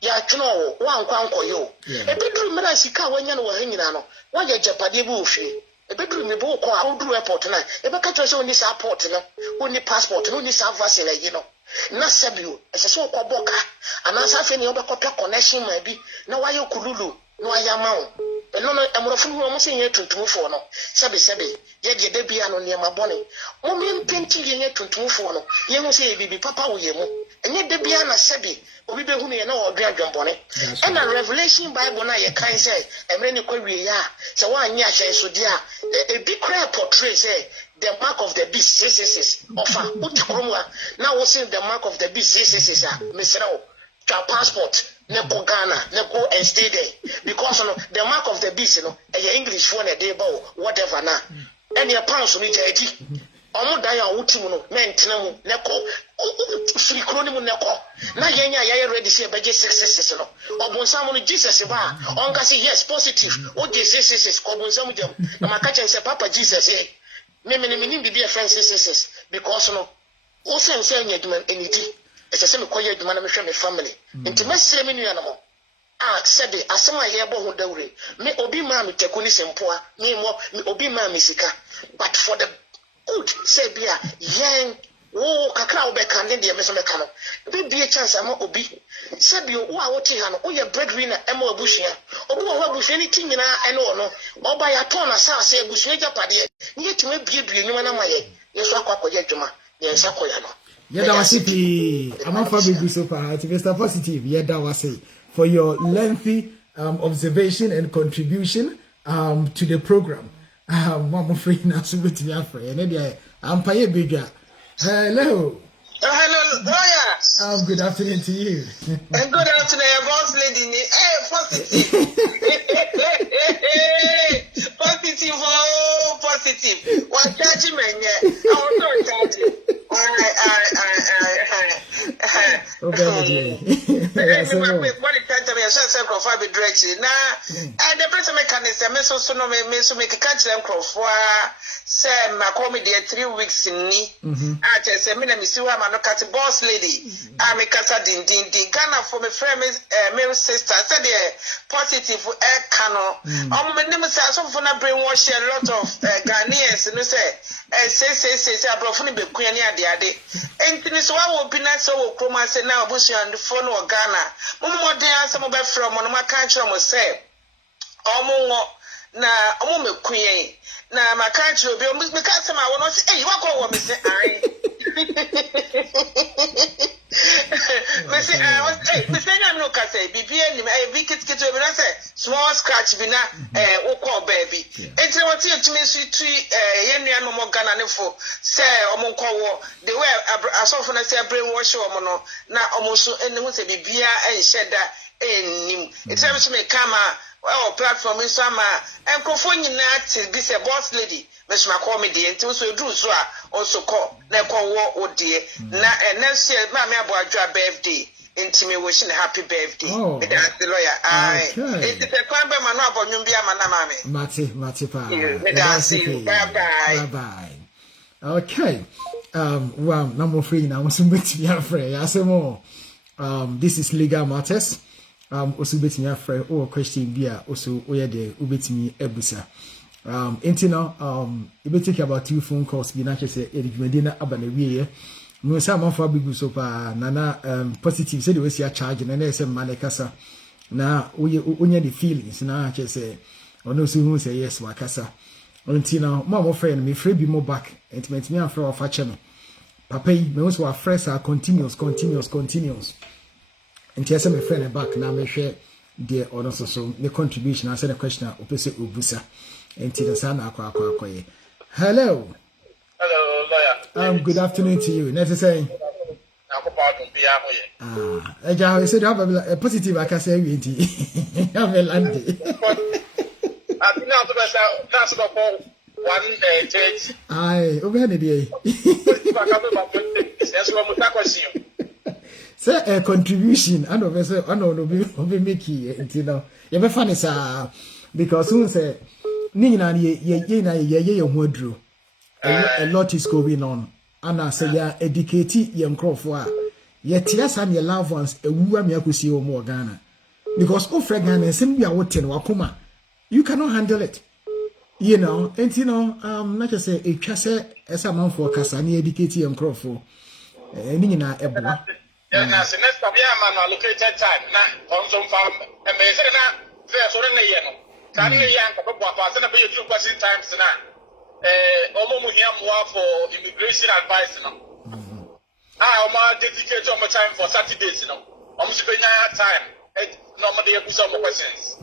ya tno wo ankwa nkoyo e bedru mera sika wanya no wo hanyina no wo ye japade bu ofie e bedru me bu ko a odru airport na e be ka tro se oni sa port no oni passport no oni sa version la yi no na sabio e se so ko boka anasa fe ne obekopia connection ma bi na wa ye kululu no ayamawo no amrofo no mo se ye tuntumfo no sebe ye de da bia no ne ma bone mo mi penti ye tuntumfo no ye ho se ye bibi papa wo ye mu enye da bia na sebe obi be hu ne na wo dwa dwambone and na Revelation Bible na ye kan say emre ne kwawie ya se wa anya hyen so dia e bi kra portray say the mark of the beast is offer utikromwa na wo say the mark of the beast is mesrawo your passport neko Ghana neko and stay there because the mark of the beast English for na dey bow whatever na any pounds ni jadi omo dan ya wuti mu no mentena mu neko free kroni mu neko na yenya ya ready say beje 666 no obonsam no Jesus ba onka say yes positive o je 666 obonsam dem na makachen say papa Jesus me bibi friend 666 because o sense anya dum enidi ese se me koye adwuma na me hwe me family nti mesere me nua no ho said asema ye bo ho dawre me obi ma me teku ni sempoa me obi ma me sika but for the good say bia yen wo kakra wo be kan de me so me kan no be chance ama obi say bi wo a wo ti ha no wo ye breadwinner ema abusua obi wo abusua ni ti nyina ene wo no oba ya to na sa say abusua japade ni yetime bie nyuma na maye yeso akwakoye adwuma ye nsa koya no yeah, that was it. I'm not fabric so far. Mr. Positive, yeah, that was it. For your lengthy observation and contribution to the program. I'm afraid now to be afraid. I'm Paye Bigger. Hello. Hello, lawyer. Good afternoon to you. And good afternoon, boss lady. Hey, positive. Positive, oh, positive. One judgment, yeah. I want to judge it. say crofo be direct na and the person mechanism me so no me so make catch them crofo say ma call me there 3 weeks ni I just say me na me see wa ma no cat boss lady I make kasa din Ghana for me friend my sister said the positive air cano me name say so for na brainwash a lot of Ghanaians no say say abrofo ni be kuan ni ade enti so wa obi na so wo kroma say na obusu and phone no Ghana mo den asem be from no ma kan kire mo say omo na omo me kuan na ma kan kire obi me kan say ma wo no say wa ko wo me say ai me say me say na me no ka say bibia ni me kit obi na say small scratch bi na wo ko baby enti what you to me so tu ye nua no mo Ghana ne fo say omo ko wo the way asofo na say brainwash omo no na omo so eni hu say bibia enhyeda enim enti me kama well platform is sama enkrofo nyina ti bi say boss lady me so call me the enti so edu so a also call na ko wo odie na next year ma me aboadwa birthday enti me wish you happy birthday me that's the lawyer enti se kwan be ma no abonwum bia ma na ma me mate pa me that's bye okay wow na mo free na mo so beti ya free ya say more this is legal matters also beti ya free or question bia also oye de ubetimi ebusa enti no it will take about 2 phone calls bi na say eligibility na aba na wiye no say am for bigu so pa na positive say the way see a charge na say man kasa na onye the feelings na say ono so hu say yes wa kasa enti no mo friend me free bi mo back enti me afra wa fa che no papa yi me so wa fresh are continuous enti say me friend back na me hwe de ono so the contribution answer the question opese obusa enti the sana akwa hello good afternoon to you. Let's say I said have a positive I can say we have a land. That's about 1 church. Aye, over the say a contribution and over say I know be make you know. You be funny sir because soon say ni na ye ho a lot is going on and I say ya educate young crofo a ye tia sam your loved ones ewu am yakosi o mo Ghana because o frag Ghana nsem bia wote no wakoma you cannot handle it you know and you know not just say e twa say esa manfo kasa na educate young crofo ni nyina ebo na se next time ya man allocated time na on farm e me say na say so na ye no kan ye yan ka bo afa na be you question times na for immigration advice now. Dedicate time for Saturdays now. Time. Normally you some questions.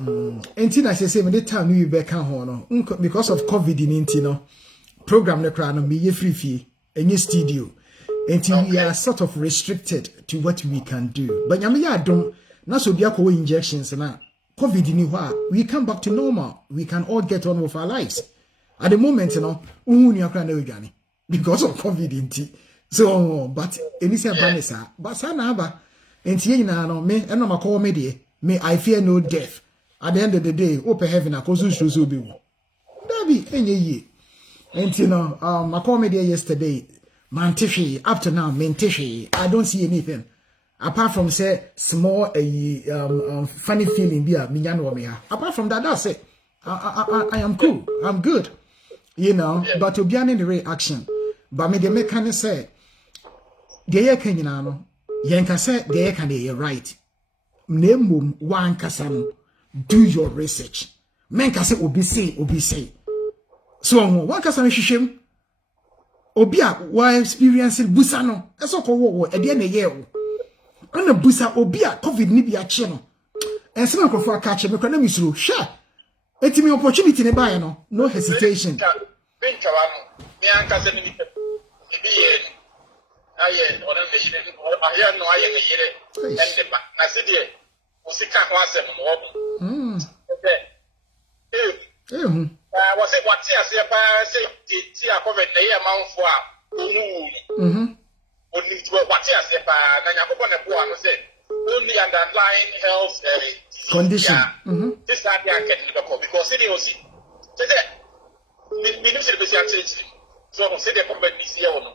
Until I say me the time you back on because of COVID-19 no program ne kra no me free any studio. Until we are sort of restricted to what we can do. But nyame ya dom na so bia ko injections na COVID ni ho we come back to normal. We can all get on with our lives. At the moment, you know, because of COVID-19. So, but any say banisa, but sanaba, and no me, and no call me may I fear no death. At the end of the day, open heaven, a cozu should be. Dabi, any ye. And you know, my comedy yesterday, Mantishi, up to now, Mantishi, I don't see anything. Apart from say small funny feeling be a minyano me. Apart from that, that's it. I am cool. I'm good. You know, but to be in the reaction. But me the mechanic say, the can you know, Yanka said, the can be right. Name one casano, do your research. Menka say, obi say. So, one casano shim, Obia, why experiencing Busano, that's all called at the end of the year. On a Busa, Obia, COVID Nibia channel. And some of our catch me can through, sure. It's me opportunity ne buy no hesitation. only underlying health condition. This time they are getting the call because they will see. They say, so say the COVID is here or no.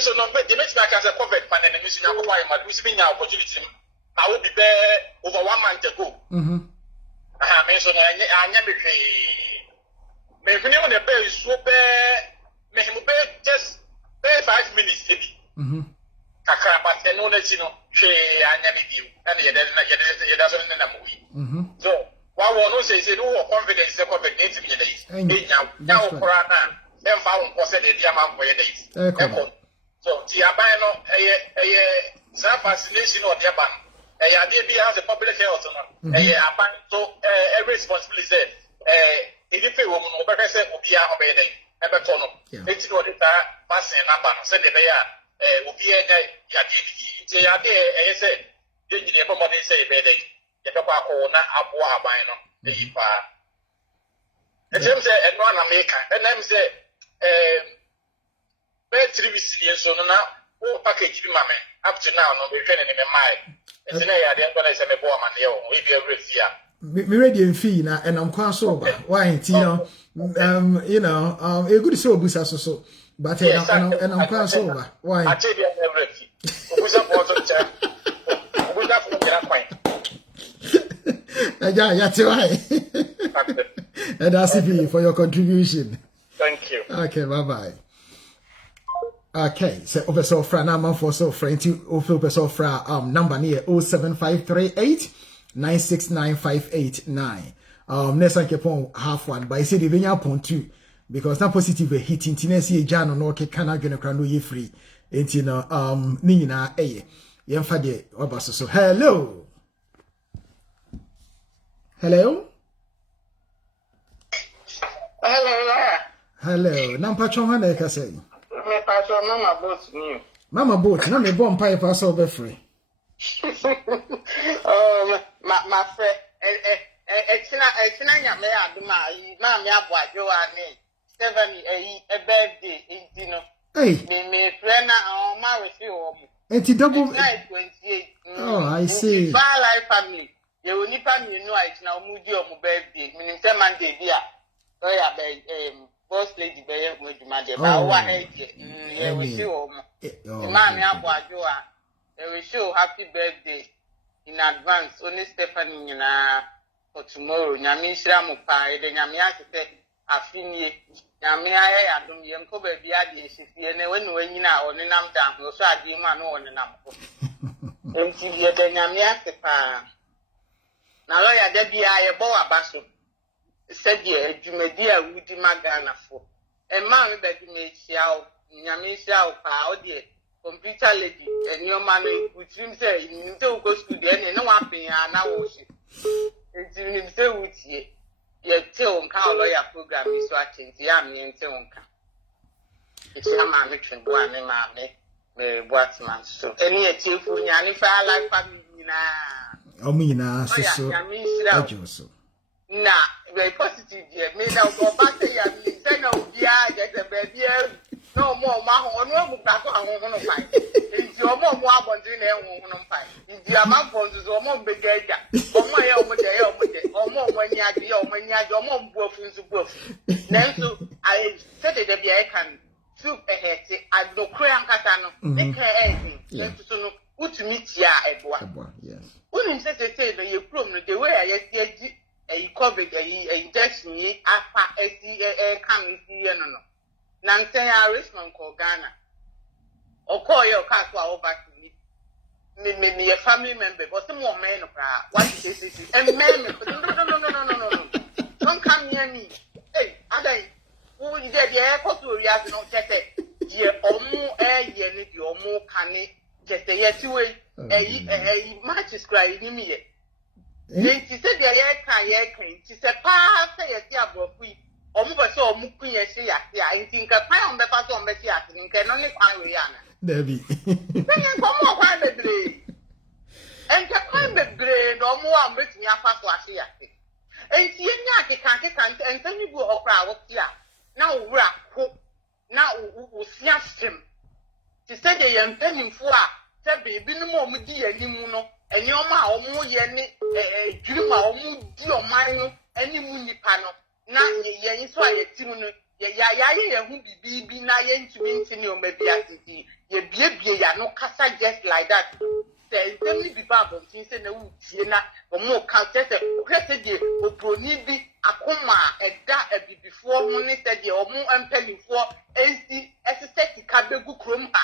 So no, but the next back as a COVID pandemic, and the mission we spend our opportunity. I will be there over 1 month ago. I mentioned I never may be on the bell is so bad, may just 5 minutes. But then no, you know, I never do, and it doesn't in the movie. So, what one also says, no confidence, the COVID needs to be days. Now, for a man, then found was a diamond for days. So, Tiabano, a fascination or Japan. A DB has a public health. So, every responsibility said, if a woman or better said, will be out of a day. It's what it passing number, send it there. Will be a day. They are there, I said, didn't you ever say, baby? The papa or not up wabino, the Ipa. And James said, and one American, and then say, bed 3 weeks, so now, all package, mamma, up to now, no, we're training in my mind. It's an area, the other is a woman, we be a real fear. Me ready in fee now, and I'm quite sober. Why, you know, a good sober so. But and I'm quite sober. Why? I tell you, I'm ready. Who's up for the who's up for the point? Yeah, too high. And that's it for your contribution. Thank you. Okay, bye. Okay, so over so fra number for so friend to over so fra number near 07538 969 next one keep on half one, but I say the venya upon 2 because na positive hitting tinesi jano no ke kana gene krando ye free enti no ni na yemfa de obaso so hello nampa chonga na ka say Me pastor mama boat new. Mama boat na me bomb pipe aso be free. Oh my friend Echina nya me aduma ma me aboajo ani 7 a birthday you know. Hey. Me friend na ma we see o mu. Enti double 28. Oh, I see. Far life family. You will nipa me no Echina o mu di o mu birthday. Me say Monday dia. So ya be boss lady be ye mo duma de ba wa eje. You will see o mu. Ma me aboajo a. You will show happy birthday in advance. Only Stephanie na for tomorrow. Nyami shira mo pa e de nyami akete afinie. Nyami aye adum yem ko ba bia de ehifie ne wenu anyina one nam dan ho so ade mu ano one nam ko. Enti ye de nyami akepa. Na lo ya de bia ye bo abaso. Said ye adwumadi a wudi magana fo. E ma me be me hia o nyami hia o pa o de computer lady and your man would say you don't go to the end and no one pay an hour. It's in the woods ye. Yet, tell cow lawyer program is watching the army and Tonka. It's a man which can go and mammy, what's man. So, any a cheerful yanny fire like family now. Omina, so. Nah, very positive, dear. Made out go back to you. Say no, yeah, get a baby. No more, my no back on fight. It's your mom wandering on fight. It's your mom for the mom began. Oh, my own day, or more when you are your mom boyfriend's boyfriend. Then so I said that I can soup ahead. I do cram catano. They can't anything. So no, put to meet ya at one. Yes. When you said that you prove the way I said a COVID, a injection, a coming here no. Nancy Richmond called Ghana. Or call your castle over to me, a family member, but some more men of her. What is this? And men, no. Don't come near me. Hey, Ada, who is there? The airport to react no check it. Ye or more air, ye or more canny, just a year to a match is crying in me. Then she said, the air can, she said, pass, say a diabo free. Omuba so muku yesi ya intinka kwa on be pass on be ya tinka no ne kwan we yana Debbie then komo kwa bebre enka kwa bebre no mo a betumi afa so ahye ya enti enya akeka enti bu okra wo tia na owura ko na wo sia stem ti se de yem panimfo a se baby no more mudi any muno, and your ma or more yenny, dream or mudi or mine, any muni panel. Na ye so aye timuno ya hu bibi na ye ntumi ntini o maybe asiti ye bie ya no kasa just like that say me bi babo tin say na wutie na o mo ka say kwese de obroni bi akoma eda abibifo mu ne say de o mo empanifo esi sika begu krom ha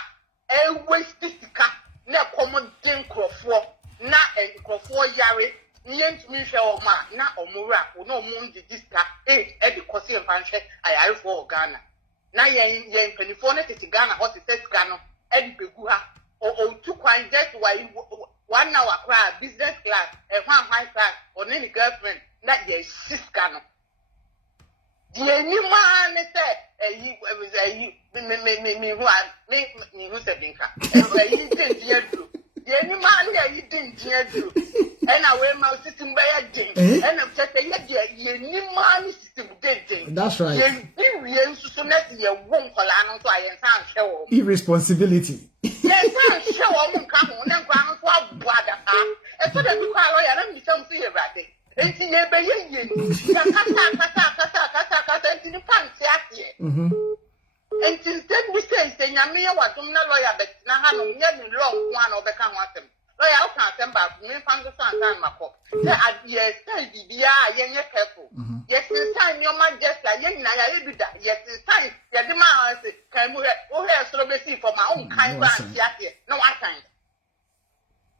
waste sika na commodin krofo na krofo yare Yent me share ma na omura no moon the diska 8 at the cosi and panche I for Ghana. Na yen 24 net Ghana what is set Ghana Eddie Beguha or 2 coins just why 1 hour cry business class and 1 high class or any girlfriend that ye 6 Ghana. The new man said me who said any man there you didn't do. And I wear my system by a day. And I'm just saying, any man system did. That's right. Irresponsibility. Yes, show on come on and ground for brother. And so that we call lawyer and we don't see about it. And see, never and since then we say, Yamia was not lawyer, but now I'm long one of the come with them. Lawyer can't send back me from the sun and my cock. Yes, young careful. Yes, in time your man just like young I do that. Yes, in time, your demand can we have strawberry for my own kind of no one time.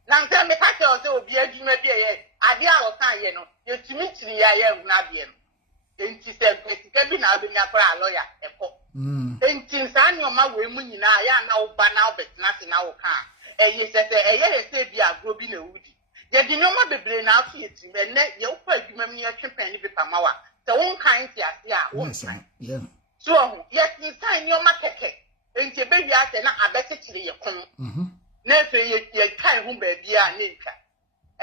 Now tell me, I also be a dream of I dear or time, you know, you to meet the I am not bien. And she said, Kevin, I'll be a lawyer. And since I know my women, I am now by now, but nothing now can. And yes, I say, be a group in a woody. Yet you know my baby now, it's and let your first memory a champagne with Pamawa. The one kind, yeah. So, yes, in time your market. And your baby, I said, I better to your home. Never you can't home baby, I need.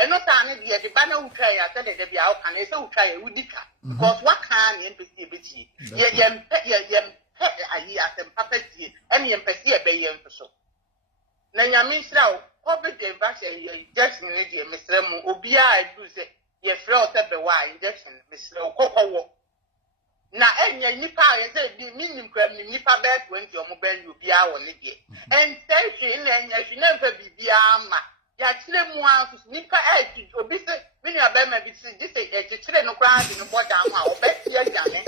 And not only the banner who try, I said that be out and they so try a woody car. Because what can you be? Yem, I hear some puppets and you see a bay and so. Now, you mean now, probably the invasion, injection, Mr. Obia, I do say, ye float at the wire injection, Mr. Coco. Now, and your nipper, I said, the meaning crab, nipper bed when your mobile will be our nigga. And say she and she never be arma. Yachile Mouse, nipper edge, or be said, when you are better, this is a children of ground in the bottom, or bet here, Johnny.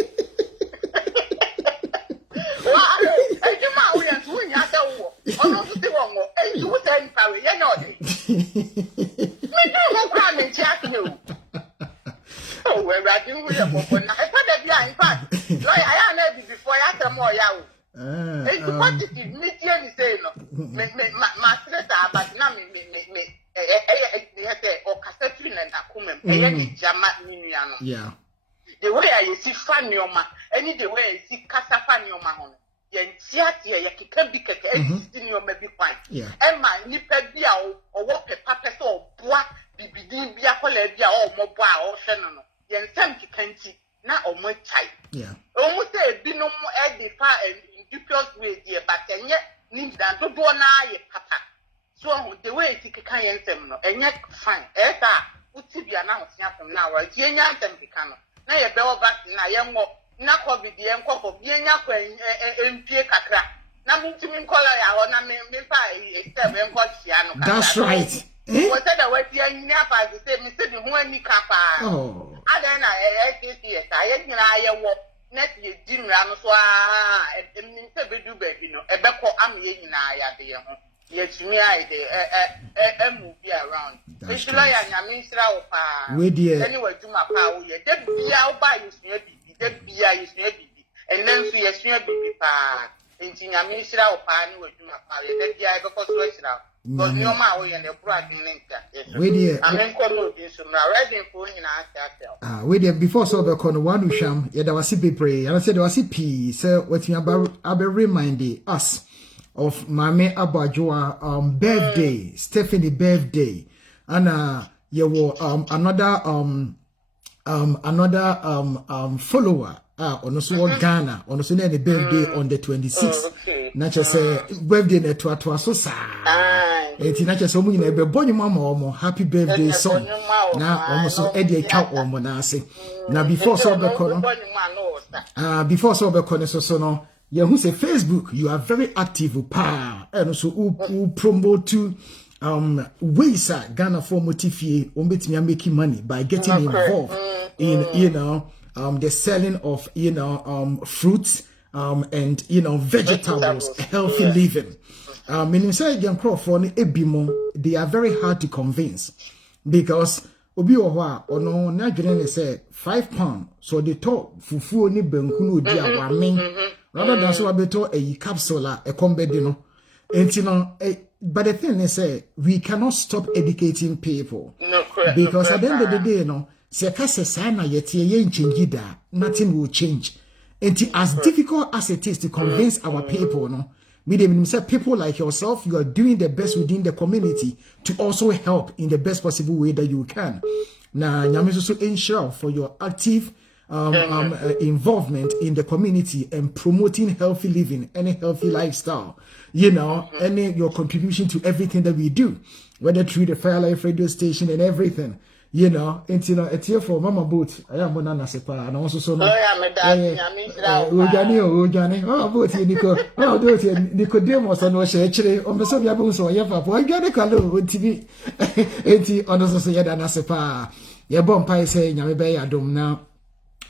I do my way and swing at the wall. Oh, no, the one more. And you would say, Parry, you know it. Me don't come and chat you. Oh, well, I didn't with a woman. I thought that you are in fact. I am never before I have more yaw. And what is it? Me, Jenny say, no. My sister, but now me, or Cassatrin and Acumen, and Jamat Miniano. Yeah. The way I see Fanioma, any the way I see Casa Fanioma. Yen tiatia ya kikabika in your maybe fine. Yeah. And my nippedia or what papa or bois, bibidi bia colebia or mobile or shannon. Yen Santi canty, not or more tight. Yeah. Almost a binom edify and in dubious way, dear, but and yet needs than to do an eye, papa. So the way it can answer, and yet fine. Etta, would be announced from now, right? Yen Yantam Picano. Now a bell back in a young walk. Na COVID the enco of Yenya MP Kakra. Na Mintimin color or na Mimpa. That's right. What said I was young Napa to say, Mr. Huani Kappa. Oh, I then I walk next year, Jim Ramswa, and Mr. Bedu, you know, a beco am in I. Yes, me, I move around. That's right. I mean, anyway, to my power, then be out by you. And then she is your baby pa. And she a minister of Pani with my father. Then the I go for switch now. But no more way and the bright link. we dear. I mean, call this reading for in our We dear before so the corner one sham, yet I was a pray. And I said, I was a pea, sir. What you about? I be reminding us of Mame Abajua birthday, Stephanie birthday, and you were another follower on also Ghana on also the birthday on the 26th. Nature say birthday na to so sa enti na kyerɛ sɛ ɔmo nyina ɛbɛbɔ nyuma ma ɔmo happy birthday song na ɔmo so ɛde atwa ɔmo na ase na before so ɔbɛkɔ no before so ɔbɛkɔ no so no yɛhu sɛ Facebook you are very active pa and so who promote ways Ghana for motifie ombetimi making money by getting involved in the selling of fruits and vegetables, healthy living. Meaning say again for ebimo they are very hard to convince because obi ohwa ono na dwene say £5 so they talk fufuo ni banku no di awame rather than so abeto a capsule a kombedi no enti no but the thing is we cannot stop educating people because at the end of the day se kase sa na yete ye change da nothing will change. And as difficult as it is to convince our people, people like yourself, you are doing the best within the community to also help in the best possible way that you can. Now, Nyame also ensure for your active involvement in the community and promoting healthy living and a healthy lifestyle. Any your contribution to everything that we do, whether through the Fire Life radio station and everything. It's here for Mama Boat. I am Bonana Sepa, and also so. Ojani, boat Nico, Nicodemus, and was actually on the Soviet Bus or Yapa. I got a color with TV. Enti on the Society and Sepa. Ya bomb pie say, Yamebe, I don't now.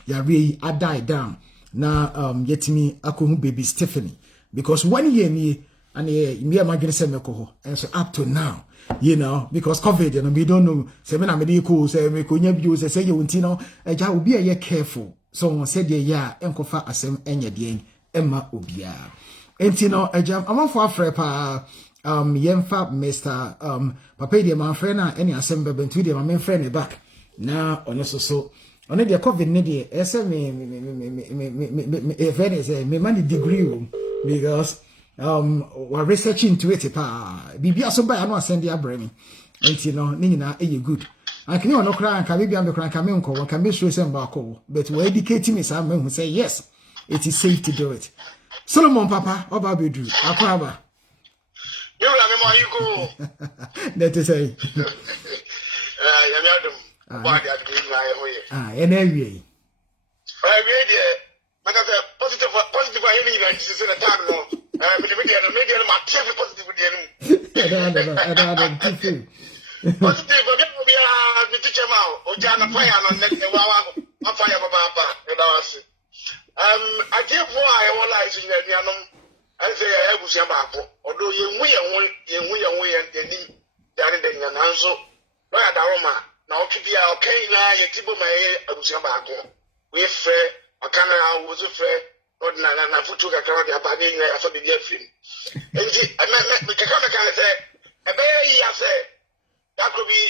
Ya really, I died down. Now, yet me, Akumu baby Stephanie. Because 1 year me, and me, I'm going to say, and so up to now. Because COVID, we don't know. Say when I'm cool, say we could use say you will be a careful. Someone said yeah, enkofa asem enye dien Emma Obia. Entino ejam am for frepa yemfa Mr. Papa de man friend na any asem bebentu de man friend e back. Na ono so ono de COVID ne de ese me friend say me man degree because we're researching into it bibia so ba no asend ya bremi enti no ni nyina e good akini ono kra nka bibia me kra nka me nko nka me sure sem ba ko but we educating me some who say yes it is safe to do it. Solomon Papa oba bedu akwaba you la me mo you go that is say ya me adum ba dia green na e hoye and every we there like I said positive I even even this is the time no media ma check positive positive the teacher ma o jana fire no next wa fire baba e da wase I give more I want like in anuanom I say e busia ba ko odo yenwu ni dare de nya nanso lawyer da roma na o twi bia o kan na ye tibo ma ye abusia ba ko we frɛ akana wo so frɛ na futu kakra de abane na afa bi afim enti me kakra kan say e be yi ase that could be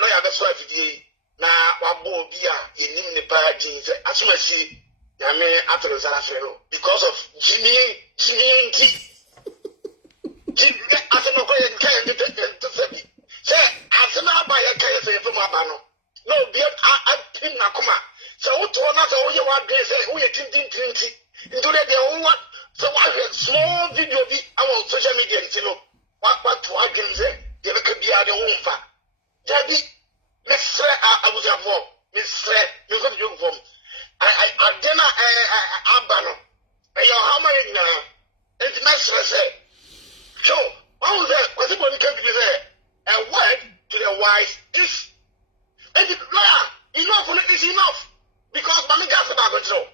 lawyer be so afidie na wabo bi a yenim ne pa jin say asumasi ya me atro zara frɛ because of jini asema ko yen kan de sabi say asema ba ya kan say fo ma ba no bi a pin na kuma so what na so we wa dre say we tinti into the one so what small video be on social media what to again say they could be at the home fa jadi Mr. Abuzafo Mr. you go to from I dena abano and how many now it's Mr. say so what was that what people can be say a word to the wise is and enough is enough because mami gas about control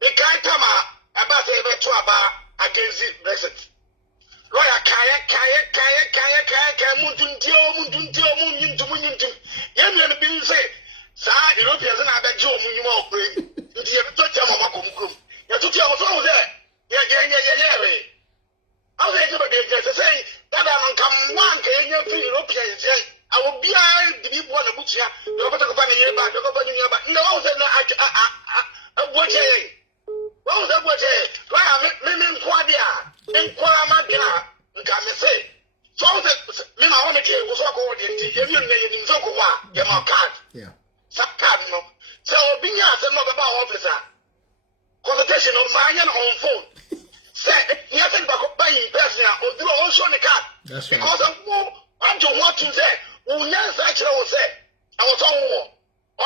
the guy come about to about against Brexit lawyer kaya munduntio yemi be say sa Europeans na be jo mu nyuma okure ndi ye to tia mama komkrom ya to tia wo so there yeah how they do the say that am come one ke nya free Europeans say I will be the people na butia do ko to fa ne ba do ko ba nya ba no wo say na what was that what why me nkwade a nkwara magina nka me say so that me na wona ke wo so ko wo de ti ye mi na ye ni so ko wa ye ma card yeah card no so obi nya se no baba officer consultation on my on phone say you think ba ko buy in person o duro o show the card That's right. Because I'm to what to say. Yes, actually, I was say. I was on war.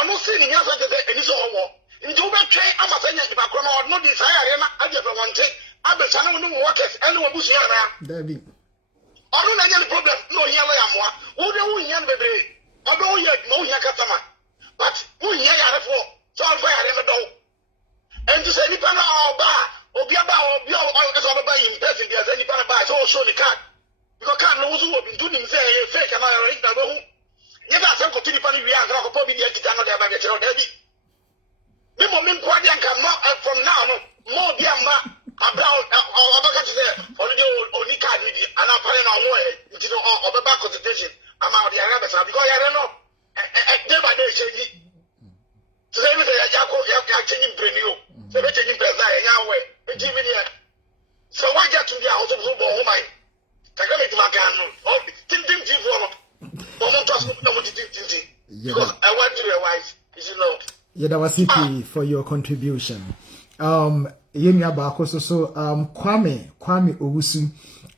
On no sin, yes, I said, and it's all war. In Juba train, I'm a saying, if I could not desire, I just want to take. I bet I don't know what is anyone who's here now. Debbie. I don't have any problem. No, here I am. Who don't young baby? I don't yet know your customer. But who here are for? So I'll fire him a dog. And to say, Nipana or bar, or be about or be all about in person, there's any Pana bar, so show the card. Because can't lose who have been doing say fake and I already know. Yes, I'm going to Pani, we are going to probably get to another baby. The moment Quadian come from now, more dear ma. About holiday only card with you, and I'm putting on way, which is all back consultation. I'm out the Arabs because I don't know. Day by day, changing. So they say, you're changing premium. So they're changing present in our way. So why get to the house of Zubo? Oh my. I got it to my gun. Oh, Tim don't trust me. Because I went to your wife. You know. Yeah, that was it for your contribution. Yenya baako so Kwame Owusu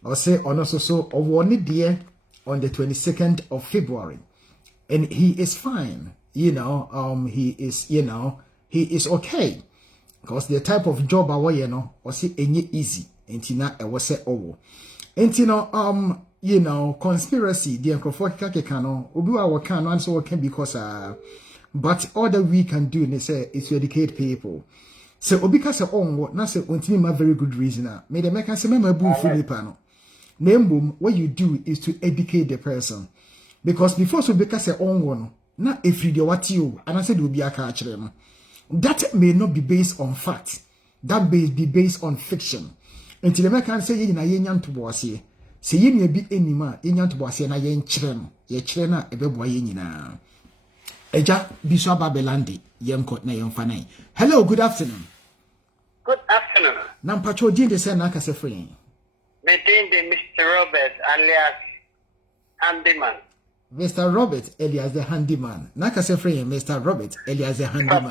or say on so awoni dear on the 22nd of February, and he is fine, he is okay, because the type of job or say enye easy entina e wose owo entino conspiracy the enkrofo keka no obi wa waka no so can because but all that we can do is to educate people. So obika se onwo na se ontimi ma very good reason me the make say mema bu Philippa no nembum what you do is to educate the person, because before so obika se onwo no na efri de wati o and I said obi aka akere no, that may not be based on fact, that may be based on fiction. Until the make say ye na ye nyanto boase se ye nua bi enima ye nyanto boase na ye nkyere no ye kyere na ebeboa ye nyina eja biso Babelandi yemko na yemfanai. Hello, good afternoon. Good afternoon. Nampacho Jinde say na kase free. Maintain Mr. Robert alias Handyman. Mr. Robert alias the Handyman. Na kase free Mr. Robert alias the Handyman.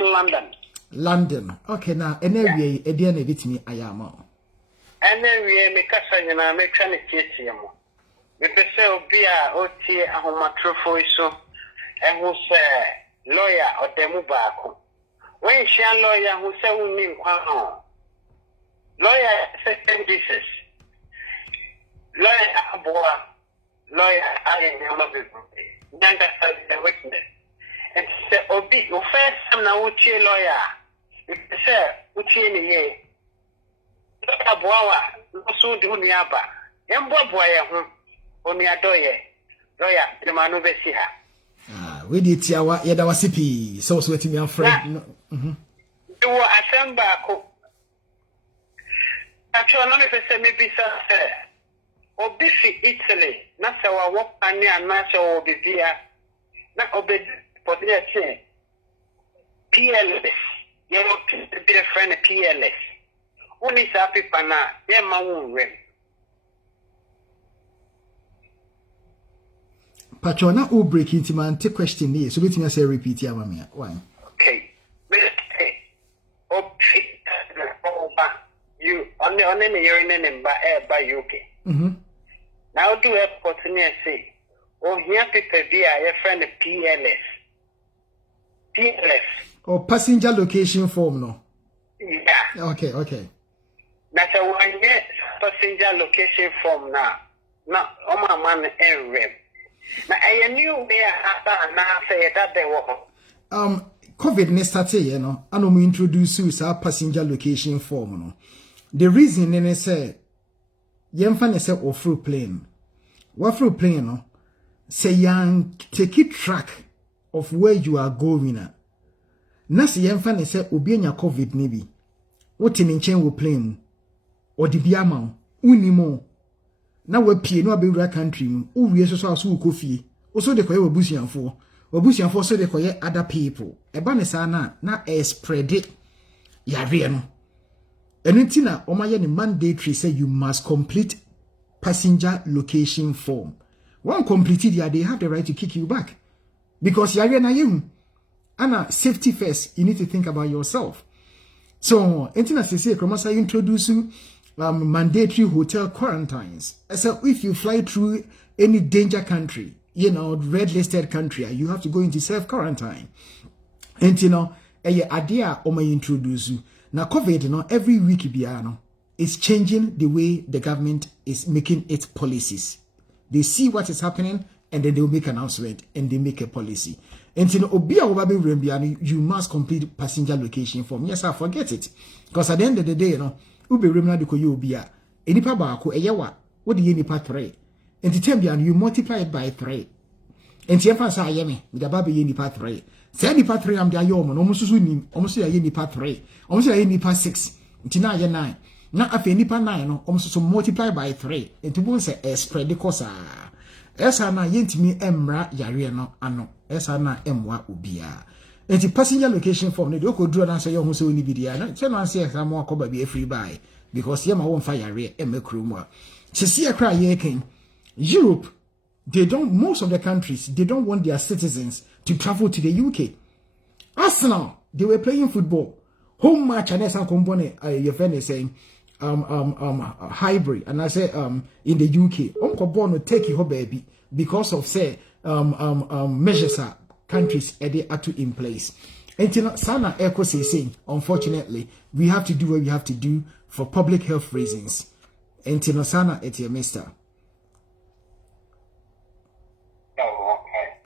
London. London. Okay, now anyway, edia na bitimi ayama. Anyway, me kasa nyina me twa ne tietie mo. Me pese obi a otie ahomatrofo iso ehun se lawyer odemu baako. When she a lawyer who say unni nkwa ho. Lawyer second thesis. Lawyer aboa. Lawyer aye nyama bibu. Nyanga sa the witness. And say obi o first time na uchi lawyer. If say uchi ni ye. Aboa wa so de hu aba. Embo aboa ye ho. Oni adoye. Lawyer de manu be si ha. We did tiawa yeda wasipi so wetimi afre. You were assemble ko. Actually, no me say me bisa obi fi Italy na se wa work ani ana se obi dia na obi potria che PLS you know be a friend PLS only sa pipa na ye ma won Patrona o break into man take question here so betimi say repeat ya mama why okay you on the you're in by UK. Now do airport near say, oh here people be a friend PLS. Or passenger location form no. Yeah. Okay. That's a 1 year passenger location form now. Now my man and rem. Now I knew where now say that they were. COVID ne started, and we introduce our passenger location form no. The reason they say yemfa say offer plane. What for plane no? Say yang take it track of where you are going at. Na say yemfa say obi anya COVID ni bi. What in nchen wo plane or di bia ma unimo. Na we pie no abewura country mu. Uwie so aso ko fie. Oso de koye wabusianfo. Wabusianfo so de koye other people. Eba ne sa na spread it. Yare no. Enutina omaye ni mandatory say you must complete passenger location form. One completed here, they have the right to kick you back. Because yare na yem. Ana safety first, you need to think about yourself. So, entina say kromasa introduce mandatory hotel quarantines. So if you fly through any danger country, red listed country, you have to go into self quarantine. And idea introduce you. Now COVID, every week it's changing the way the government is making its policies. They see what is happening and then they'll make an announcement and they make a policy. And you must complete passenger location form. Yes, I forget it. Because at the end of the day, ube remna de koyo obia enipa baako eyewa wo de enipa 3 enti tembian you multiply it by 3 enti emfa sa ayeme me da ba be enipa 3 say enipa 3 am de ayomo no mususu nim omusu ya enipa 3 omusu ya enipa 6 enti na aye 9 na afa enipa 9 no omusu multiply by 3 enti bon say spread kosa esa na yentimi emra yare no ano esa na emwa obia. Enti passenger location form ne de okoduro na say yo so ni bidia na che no anse exam akoba be free buy because yema won fa yare emekrum a sisi akra ye ken Europe, most of the countries, they don't want their citizens to travel to the UK. Arsenal, they were playing football home match and some component your friend is saying hybrid and I say in the UK uncle born will take you baby because of say measures are countries are in place. And Sana Echo saying, unfortunately, we have to do what we have to do for public health reasons. And Sana etia mister. Oh, okay.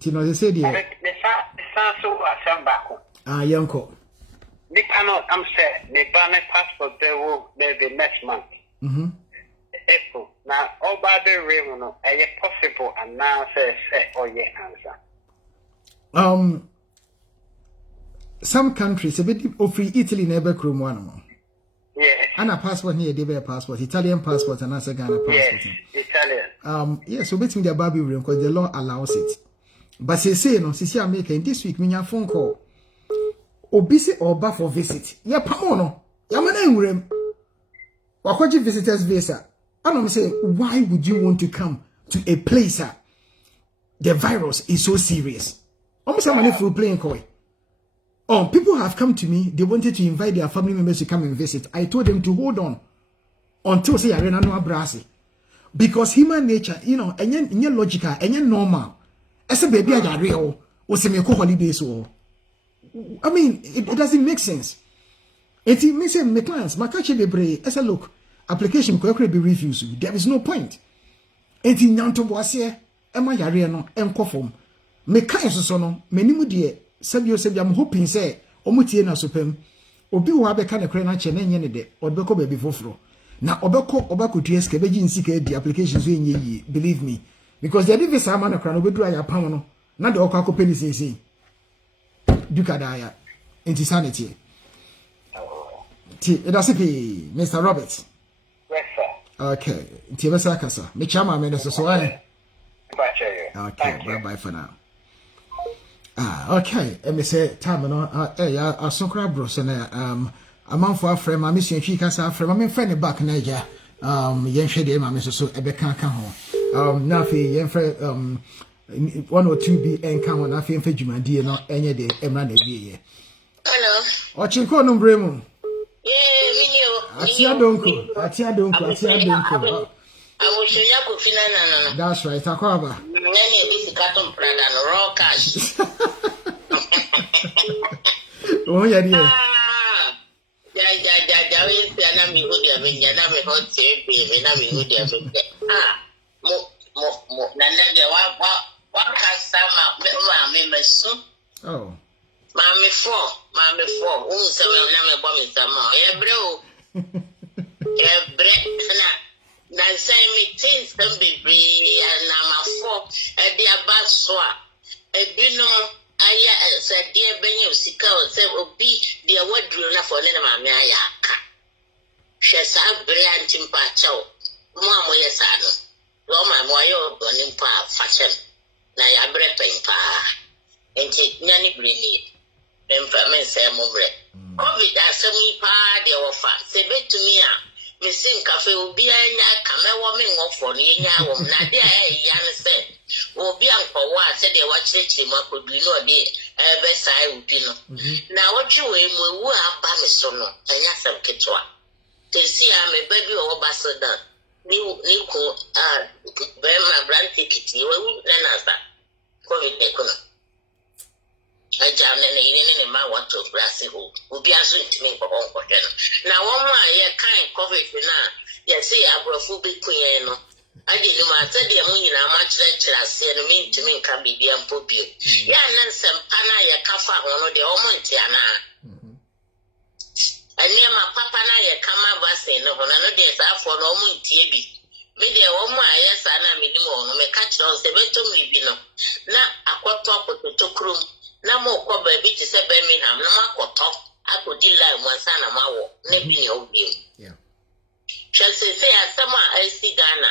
They said the so Yanko. They cannot say they ban a passport they will the next month. April. Now all by the ring no possible and now say answer. Some countries a bit of free Italy never crum one. Yes. And a passport here, they have a passport, Italian passport, and as a Ghana passport. Yes, Italian. Yes, so between the Barbie room because the law allows it. But say no, Sisi America this week, me phone call. Obisi or bar for visit. Ya pamono. Yamana urem. Wakwaji visitors visa. I don't say, why would you want to come to a place the virus is so serious? Almost somebody for playing coy. Oh, people have come to me. They wanted to invite their family members to come and visit. I told them to hold on until say arena no abrasi, because human nature, and logical, and normal. As a baby, I real or some holidays or. I mean, it doesn't make sense. It makes my clients, my catch be as a look application could be refused. There is no point. It in Yanto was here. Emma Yariano, Encoform. Me kind so no, many mudie, Sabio I'm hoping say, Omuti na supem, Obi wabe kind of crane chen de, or Beko baby fofro. Now Obako Ties Cabin Sika, the applications in ye, believe me, because the Davis Amana crown will dry a pamano, not the Okako penny say, Ducadaya, insanity. That's it, Mr. Roberts. Yes, sir. Okay, Tivasaka, sir. Michama, Minister Soane. Okay, bye for now. Okay, let me say time no I so crab bros and a month for frame my mission she can say frame I mean friend back Niger yen hwede ma me so ebeka ka ho na fe yen frame 1 or 2 be enka ho na fe mfa dwumadie no enye de emra na wie. Hello. O chinko no bremu. Yeah, Atia donko. I will show you Kofinana. That's right, Takwaba. Nani this carton brother no raw cash. Oh yeah, dear. Ja we see na mi go dia be na me hot be na mi go dia be. Mo nana dia wa customer me mesu. Oh. Mami 4. Se we na me bo me sama. Ebre na. Na say me things can be free and I'm a 4 at the abaswa. A bino aya said dear Benny Sika say be the award driller for Nena Mayaka. She's a brilliant in Pacho. Mamma, yes, I know. Roma Moyo burning pa fashion. Na ya brepping pa. And take Nanny Greeny. Then for me say more. COVID as a me pa the offer. Say bet to me. Missing cafe will be a camera woman or for the young woman. Nadia, young said, will be uncle what said they watch it him up with no day, best I would be no. Now, what you aim will have Pamisono, and yes, I'm Kitwa. to see I'm a baby or ambassador. Nico, Bema brand ticket, you will then ask that. COVID economy. I jam in my what to grassy who will be answering to me for all for them. Now, one more year kind coverage for now. Yes, see, I will full big queen. I didn't matter the money now much lecture as said me to me can be the unpopular. Yeah, and then some pana ya kafa one of the Omontiana. I near my papa na ya kama basin no one another days for Omontiabi. Maybe a woman, yes, and I'm in the morning, may catch those the better me be no. Now, I got top with the took room. No more cover a bit to say Birmingham, no more top. I could deal like one son of my walk, maybe your being. Yeah. Shall say, as someone I see Ghana.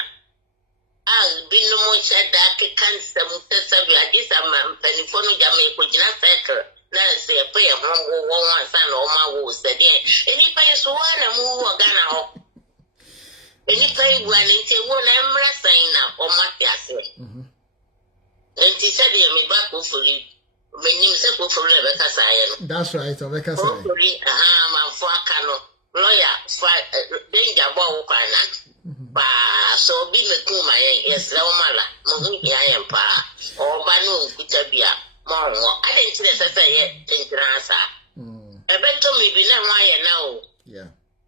I'll be no more shed that can some Sevilla, this a man, Pennyphone, Jamaica, just settle. Now say a prayer, one son or my woes, the day. Any place one and move or Ghana. Any place one, it's a one emra sign up or Matthias. And he said, me back for you. When you say for Rebecca Sayan. That's right, Rebecca Sayan. I'm for Cano, lawyer, danger ball, so be the Kuma, yes, Lomala, Mohiki, I am pa, or Banu, Kutabia, Mongo. I didn't say yet, think answer. I bet to me be no why now. Yeah.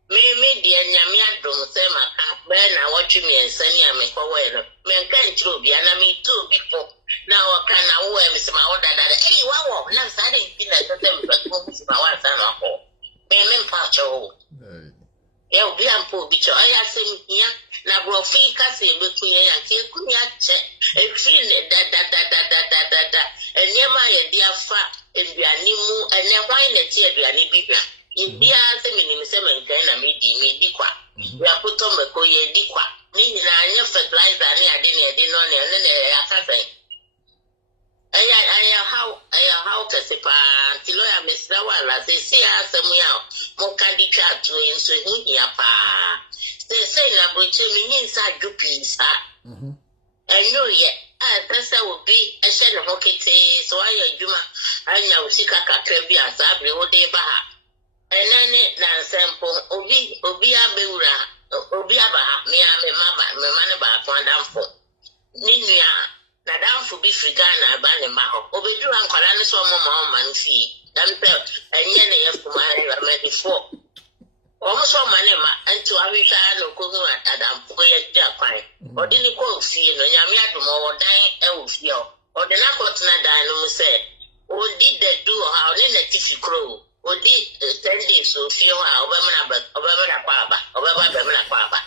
Me, dear Yamia, don't say my camp, Ben, I watch me and send you a make away. Men can't true be enemy too before. Now I can now wear Miss Maoda that hey, wow, last I didn't feel like them, but Miss Mawan son of all. Men patcho. Yeah, be a poor bitch. I have seen here. Now, Rofika say between you and here, could you check a feeling that, and near my dear fat and be animal and then why the tear be any bigger. If they are the minimum kind of mediqua, we are put on the coye diqua, meaning I never fertilize and I didn't know, and then I say, how to say, Tiloya Miss Lawala, they see us somewhere, more candy cat to so here, pa. They say, I'm going to mean inside your piece, and no, yet, that's that would be a shed of hockey, so I do my, I know, Chicago, Trebia, Sabri, all day, bah. And then, sample, Obia Beura, Obiaba, me, mamma, my man about one down for Ninia. Madame for be frigana, Banemaho, Obedu and Colanis or Mamma and fee, and Yenny for my before. Almost all my name, and to Avisha no Kumu at Adam Poya Japan, or didn't call fee, no Yamiat more dying Elfio, or the Nakotna Dino said, or did they do how in a tissue crow, or did 10 days so feel how women Papa.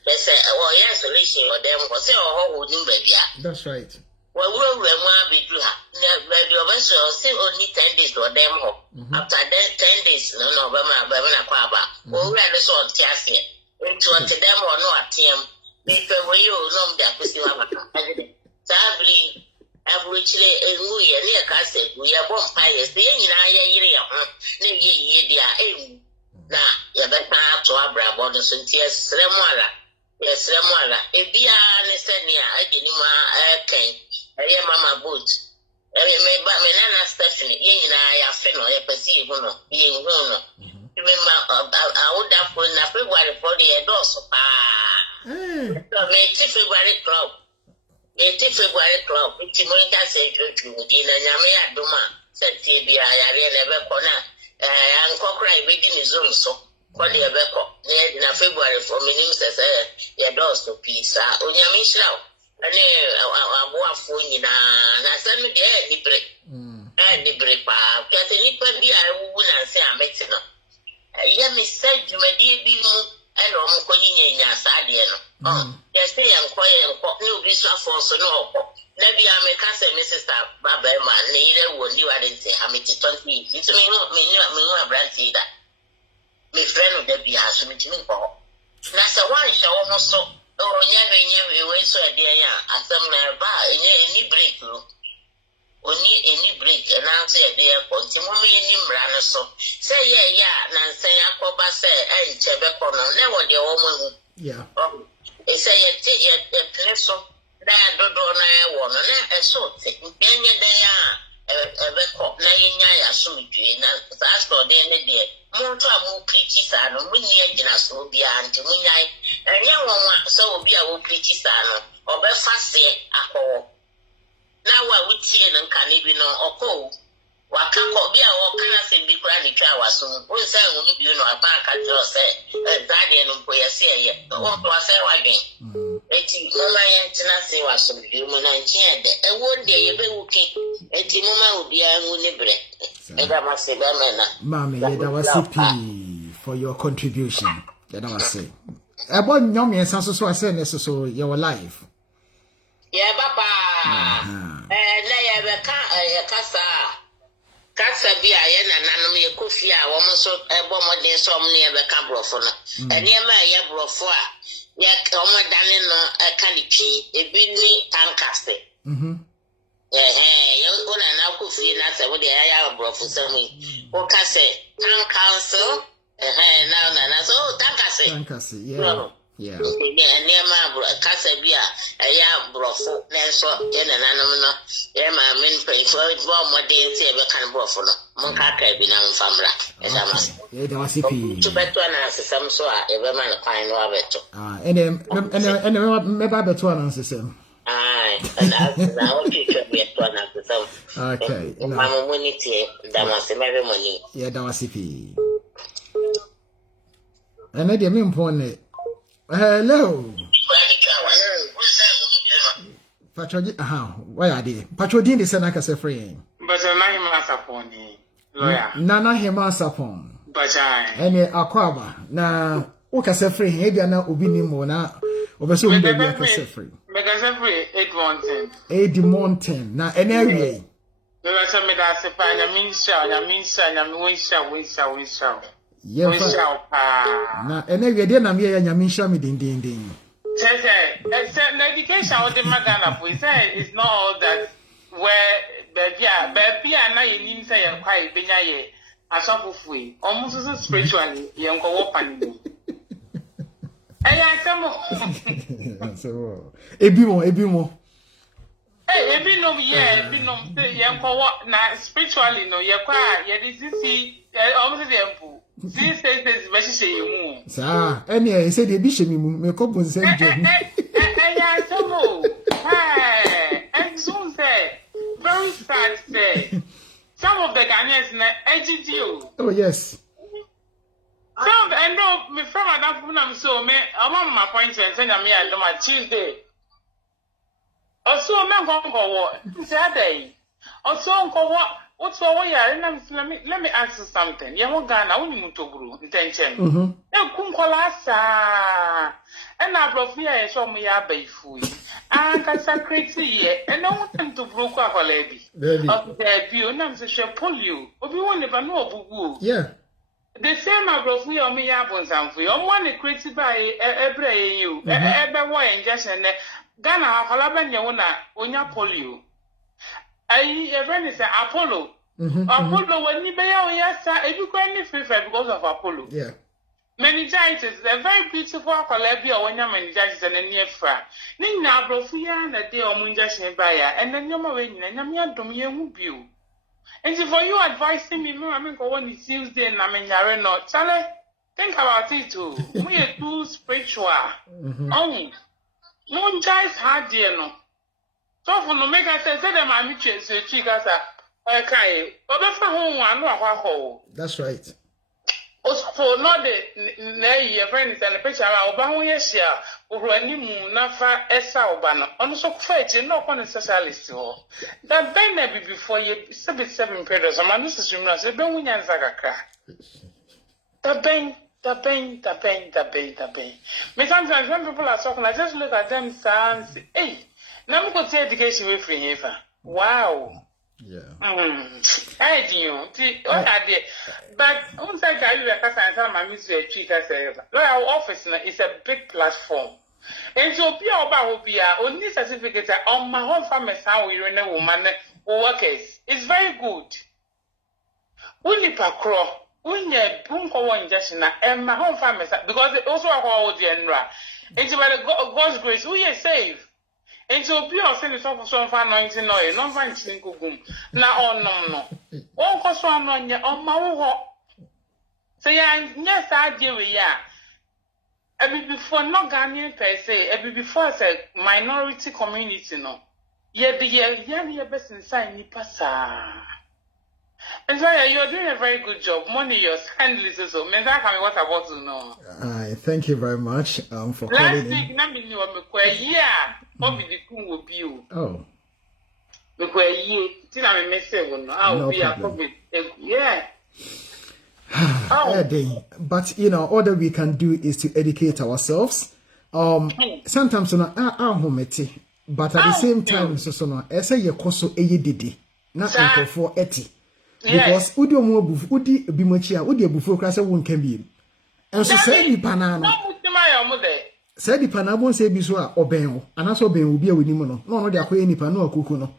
They say, oh, yes, Alicia, or them was all who knew baby. That's right. Well, we'll be do her. Maybe of us still only 10 days or them home. After that 10 days, no, Papa. Oh, rather so Tiasia. Into a them or no at him. If we you know that Christina, sadly, averagely, a movie near Castle, we are born pilots, the engine I now, you better have to Abra Borders and Tias Remola. Yes, Ramola. If be Nesania, I didn't know, I Mamma Boot. I remember Menana Stephanie, I have feno, I perceive, being one. Remember, I would have put in a February for the endorse. May February club. May February club, which Monica said to within a Yamea Duma, said Tibia, I never corner. And Cockray reading his own so. What the Beco, in February for me, says, your doors to peace. Onyamisha, and I want for you now. I send me the break. And the break, get a nipper be I wouldn't say I'm making up. Let me say, you may be and I'm calling in your side. Yes, they are quiet and no visa for so no. Maybe I may cast a Mrs. Baba, man, neither would you. I didn't say, I'm 20. It's me, brand either. My friend would be as with me for. That's a one show almost so. Oh, never, so a dear, as some bar, any break, only any break, and answer a dear point. Mommy and him ran so. Say, yeah, Nancy, Akoba say, and Chebeco, never the woman. Yeah. Oh, they say a place of that don't know one, and so thick. Then they are a record, 9 years, so you know, that's for the end of the day. Monto a preach sano, when ye gina so be anti munyai, and young one so be a preach sano, or be fast a call. Now what we see and can even or call. Waka be a walk and be cranny tower soon. We say, you know, a bank at your say, Guardian of Poesia, what was I again? Eti mama yentina se waso bi mu na nkia de e wonde ye be wuki eti mama obi anu ne bre e da ma se be mena mama ye da wasipi for your contribution ye da wase e bo nyom yensa so ase ne so your life ye papa na ye be kasa bi a ye nananom ye kofi a wo so e bo modin so om ne ye be ka brofo no ene ma ye brofo a ya omo dane no kanipi ebi ni tankaste yo ona na kofi na se wo de ya brofo sami o ka se tankanso na so tankaste yeah ene ma bro kasa bi a ya brofo na so ye nananom no ye ma men pay for bo modern se be kan brofo no mon ka ka bi na mfamra e da ma ye da wasipi to beto na sesam so a e be man kwan no abeto ene me ba beto na sesam na o ki to beto na sesam okay mama moniti da ma se me be money ye da wasipi ene de me mpone hello Patroji why are they Patrodi de senaka se free but na him asaponi lawyer nana hema sapon bajai ene akwaba na uka se free e bia na obi ni mo na obeso hu de bia ka se free mega se free 8 mountain na ene awie lawyer se me da se pa nyaminsha winsha na ene awie de na me ya nyaminsha me dindindin it's an education with the Magana for it's not all that where baby na you say you're quite benyaye as up free almost spiritually young go up so ebimo ebi no young go na spiritually no you're quite see almost the empu since this message you sa ene e say de bi hye mi mu me ko bon say je ya tomo and so say very sad say some of the Ghanaians na EGDO oh yes some and no me from that program so me am my point and say na me I do my Tuesday also me go say day also go what's what let me ask you something. You want Ghana, only Mutobru, intention. You couldn't call us, and I brought here and show me a bay food. And I sacred here, and I want them to broke up a lady. Of their view, and I'm shall pull you. But we won't never know boo. Yeah. The same I brought me on me up on some for you. I'm one created by every you, every way and just and Ghana, Halabanya, when you pull you. I even say Apollo. Apollo when you be yes, if you can prefer because of Apollo. Yeah. Meningitis, a very beautiful colabia when you're meningitis and a near fra. Nina Brofia and a day or Munjashin buyer, and then you're marine and I'm your domain you. And so for you advising me, I mean, go on Tuesday and I'm in Yareno. Charlie, think about it too. We are too spiritual. Oh, no, guys, hard dear no. So for no make us say them I'm so chicasa. Okay, but that's home one. That's right. Also, for not the nay, friends and the picture of Bahuyasia, or any moon, Nafa, Esau, also fetch and not on a socialist. That then maybe before you 7 periods, and my Mrs. Jumna said, don't win and Zagaka. The pain. But sometimes when people are talking, I just look at them and say, hey, now we could take education with free here. Wow. Yeah. I do. What I did. But on side, I will have to my Mr. Chica says, our office is a big platform. And so, Pia will be only certificate on my home farmers, how we run a woman or workers. It's very good. We live a crow. We need Bunko injection and my home farmers because they also are all the Enra. And so, by the God's grace, we are safe. And so, be send it off for 19 oil, not 19 cocoon. Now, no. All cost on my So yes, I deal with before not Ghanaian per se, before as a minority community, no. Yeah, best inside Nipasa. And so you're doing a very good job. Money, your handling so. Maybe I can what about to know. Thank you very much for calling last in. week, not be what be the cool will be. Oh. Because I message No problem. But all that we can do is to educate ourselves. Sometimes but at the same time, so I say you koso didi not uncle for 80 because udio mo udi bimochia udi bufo krasa won kan bi and so say ni panano say di panabo say bi so a oben anaso oben obi a woni mu no de akoye ni pano akuku no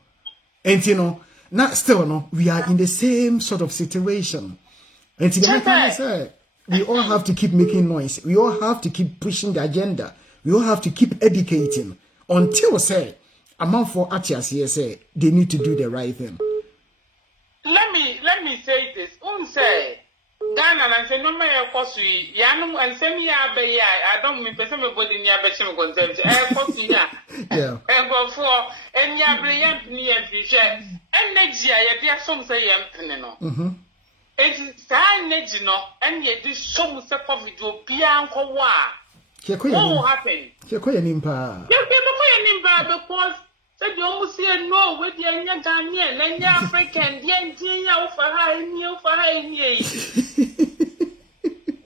enti no not still no we are in the same sort of situation. And to say we all have to keep making noise, we all have to keep pushing the agenda, we all have to keep educating until say among for Atias here say they need to do the right thing. Let me say this. Say Ghana and say no matter cost we yanum and say me I don't mean person body near betchim consent. Yeah. And go for and ya brilliant near future. And next year ya some say no. It's time no and yet this some set of video pian ko wa. What will happen? Nimpa. Because you almost say no with the Ghanaian and the African, the Indian for high.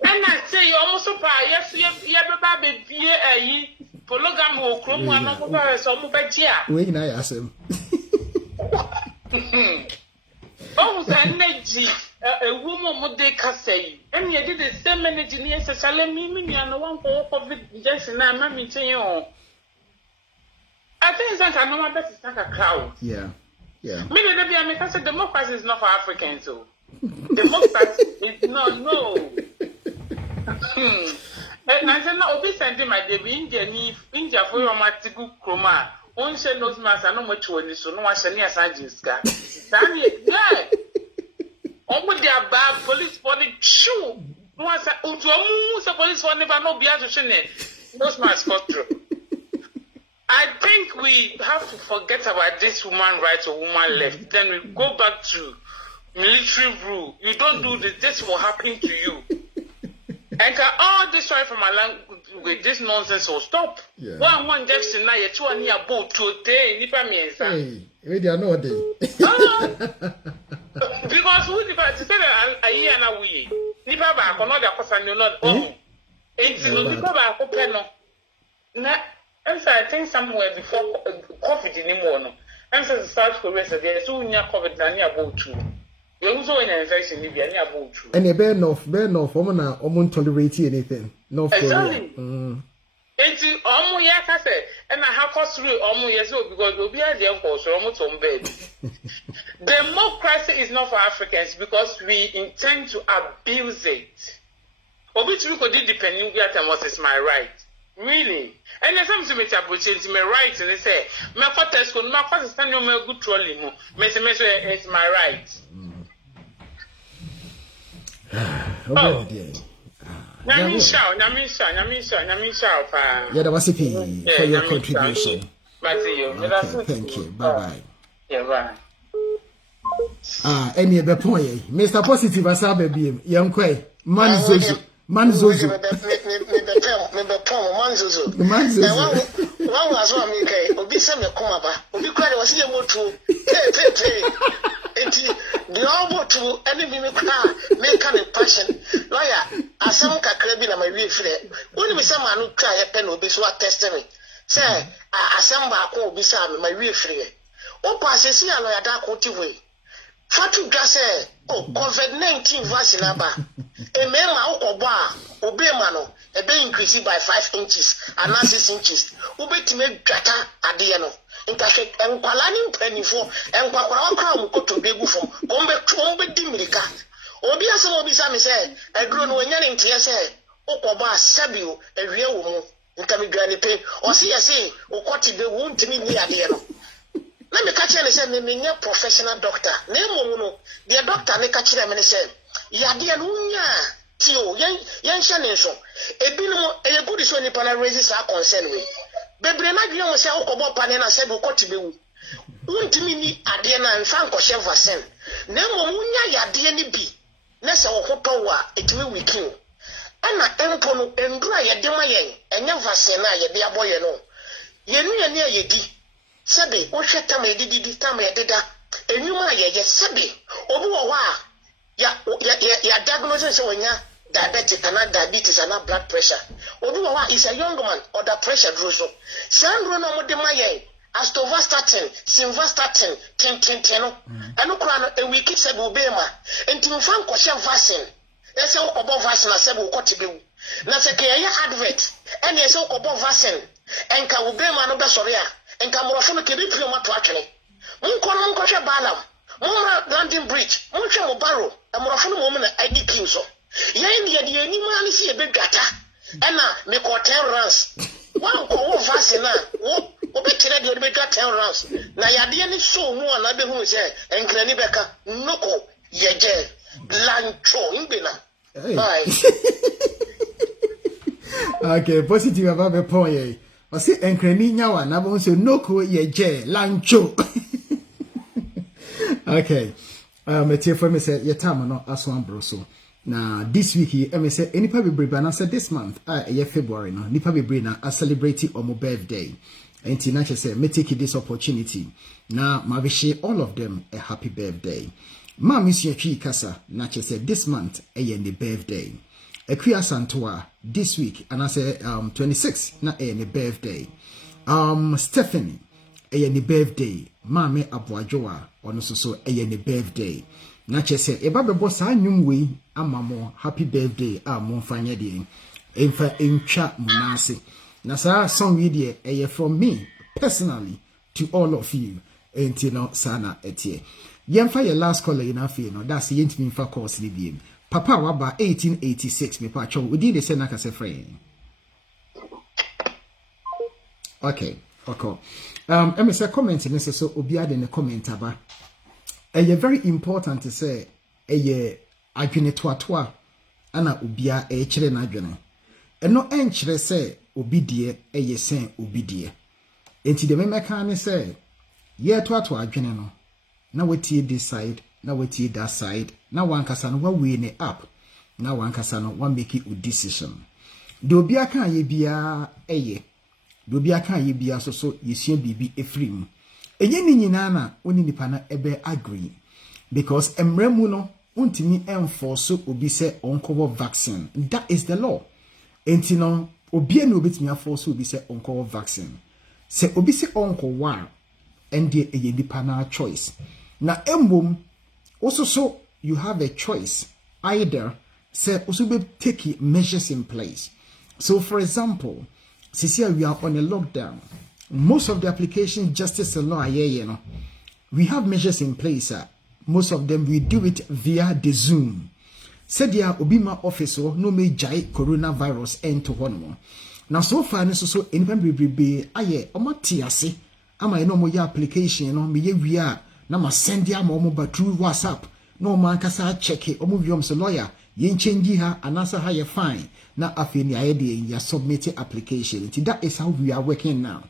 And I say you almost surprised. Yes, you have a baby, a polygamy, Chrome, some better. Wait, I ask him. Oh, energy. A woman would they say, and you did the same energy as a salami, and one for COVID, just and I'm mammy to you. I think that I know my best is like a crowd. Yeah. Maybe I say democracy is not for Africans, so democracy is no. And I said, no, be sending my baby India for your matiku chroma. One said, no, master, no much when so no one shall near Sanjiska. Yeah. Over their bad police body chew. Once I the police one never know be to shine. Those my culture. I think we have to forget about this woman right or woman left. Then we go back to military rule. You don't do this, this will happen to you. And all this story from my language, this nonsense will stop. Yeah. One just tonight, you two are near boat to a day, nipa means. Hey, we are no day. Because who the say a year and a week. Nipa back or not, of course, and you're not. Oh, it's nipa back open. And so I think somewhere before COVID anymore. And so South Korea said there's so near COVID than near boat too. You also in an infection, if you're near boat too. And a bear north, woman, won't tolerate anything. North Korea. It's almost yes, I said, and I have cost through almost yes, because we'll be at the uncle, so almost on bed. Democracy is not for Africans because we intend to abuse it. Obviously, we could depend on what is my right. Really? And there's something to change my right, and they say, my father's good, my father's standing on my good trolling, it's my right. Oh, dear. Namisha, yeah, that was it for your contribution. Okay, thank you. Bye-bye. Yeah, bye. Any other point? Mr. Positive, Asabe, young quay, Manzozo. Manzozo. One was one, okay, Obi Samuel Comaba, Obi Credit was here to the all to any car, make a passion. Lawyer, as some crabbing on my real friend. Only someone who try a pen will be so testimony. Say, I assemble will be some my real friend. Oh, passes here, lawyer Darko way. Fatu Gasse, COVID-19 vaccine number. A man or bar, obey mano, a bay increased by 5 inches and not 6 inches. Ube to make data at the end. In Cafe and Palanin penny for and Quackram go to Begu from Ombe Dimirica. Obia some Obisami said, a grown when yelling tears said, Okoba Sabio, a real woman, in coming granny pain, or CSA, or Quati the wound to me near the end. Let me catch you and say, name a professional doctor. Name the doctor, they catch them and say, Yadia Lunya, Tio, yan shanin so. Ebino, a good is when the raises are concerned with. Bebrena, you know, say, Okobo Panena said, we got to be. Won't me Adiana and Franco Chevasen. Nemo Munya Yadiani B. Nessa Okotowa, it will we kill. Anna Enkono and dry a demayen, and never sena ye dear boy, no. Ye knew near ye di. Sabi, what shall tell me did tell me a dida? And you might ye sabi. Obu ya diagnosis when ya diabetic and diabetes and blood pressure. Obu is a young man or the pressure drew so. Sandro no demayen. As to vastatin, simvastatin, tenteno, and no crown a wicked sebu bema, and to find question vaccine. Let's say about vaccine a sebu cotibu. Nasakaya advert, and yes, about vaccine, and Kawubema no besoria, and Kamorafuna Kibima to actually. Munko Munkosha Balam, Mora Landing Bridge, Muncha Mubaro, a Morafuna woman ID Kinso. Yan the any man is a big gata, and now make 10 runs. One call vaccine now. Obekira de obeka 10 rounds na yade ni so mu na be hu se enkrani beka noko yeje lancho imbena bye. Okay, positive about the point. I say enkrani nyawa na bo se noko yeje lancho. Okay, me for me say your time no aswan broso. Now this week me say enipa bebre na say this month February no nipa bebre na a celebrate on my birthday. And Tinache said, me take this opportunity. Now, ma wish all of them a happy birthday. Ma Monsieur Chi Kasa, Nache said, this month, a the birthday. A Kuya Santua, this week, and I say, 26, na a birthday. Stephanie, a the birthday. Mame Abuajoa, on so a the birthday. Nache said, a baby boss, I knew we, amamo, happy birthday, mon fanyadi. Infa incha munasi. Nasa song video from me personally to all of you. And you know, sana etie. Yemfa your last caller in afi no. That's the intimate for course ni Papa waba 1886 me pa chow. Udi de se na kase friend. Okay. Me say comment in so obi ade ne comment aba. Very important to say adwene toatoa ana obia kire na adwene. Eno enkyere say obidie sen obidie. Enti de memeka ne say ye toato adwene no na wetie this side na wetie that side na wankasa no we ne up na wankasa no wa make a decision. De obi aka ye bia de obi aka ye bia so yesua bibi efrim. Enye ni nyina na oni nipa na ebe agree because emremu no untimi enforce obi say onkowo vaccine. That is the law. Enti no obi na obetimi aforce obi say onkowo vaccine. Se obi say onko wa ende eye nipa na choice. Na embom also so you have a choice either say also be take measures in place. So for example, since we are on a lockdown, most of the application justice law we have measures in place. Most of them we do it via the Zoom. Said ya obima office no me jai coronavirus end to one. Now so far so anyone be aye omatiase ama no mo ya application no me ye wia na ma send ya mo ba through WhatsApp no man kasa check it omo viom so lawyer yen change ha anasa ha ye fine na afi ni aye de ya submit application. That is how we are working now.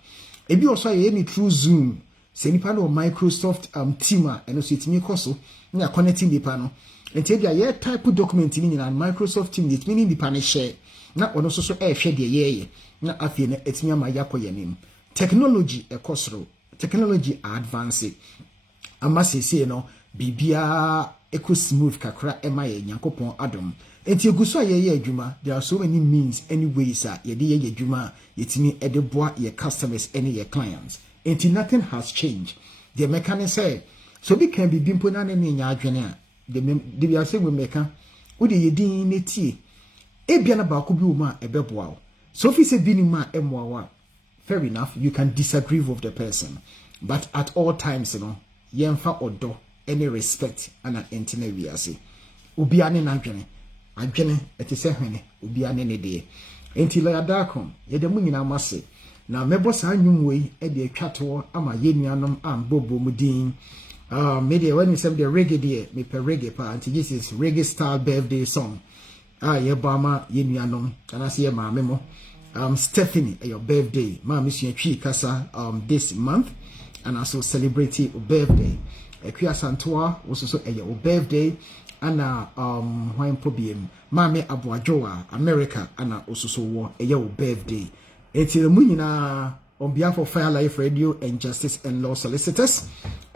Ebi also ye ni through Zoom. Se nipa no Microsoft team and also it me koso na connecting nipa no. Enti bia ye type document ni na Microsoft team it meaning nipa ne share na ono so hwe de ye na afie na etimi ama yakoye nim. Technology ekosro, technology advance. Ama sese no bibia eco smooth kakra ema ye nyankopon adom. Enti eguso ye adwuma, there are so many means any ways ye de ye adwuma yetimi edeboa ye customers any ye clients. Enti nothing has changed. The mechanic say so we can be bimpo na ne nya adwene a the we are saying we make wo de yedin netie ebia na ba ko bi wo ma ebeboa. So if you say binima emwa, fair enough, you can disagree with the person, but at all times yemfa odo any respect and an entine wiase obi ane na adwene etese hwene obi ane ne de enti la Darko ye de munyina amase na mebo sa anwum wei e de atwato ama yenuanom ambobo mudin media when you say the reggae de me per reggae pa anti this is reggae style birthday song yebama yenuanom kana se ye maame mo Stephanie your birthday ma mission twi kasa this month and also celebrate your birthday Ekua Santoa also so your birthday ana hwan problem Mame Abuajoa America ana also so wo your birthday eti mu nyina on behalf of Fire Life Radio and Justice and Law Solicitors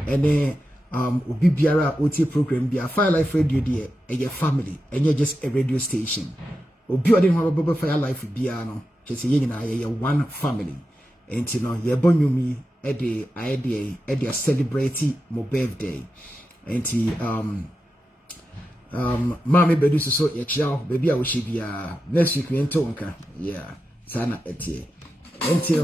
and obi biara OT program bia Fire Life Radio de your family and you just a radio station obi ode ho Fire Life bia no chese ye nyina ye one family enti no ye bonyumi e celebrate my birthday enti mama bedu so ye chia baby a wo hye bia next week we ento nka yeah sana etie enti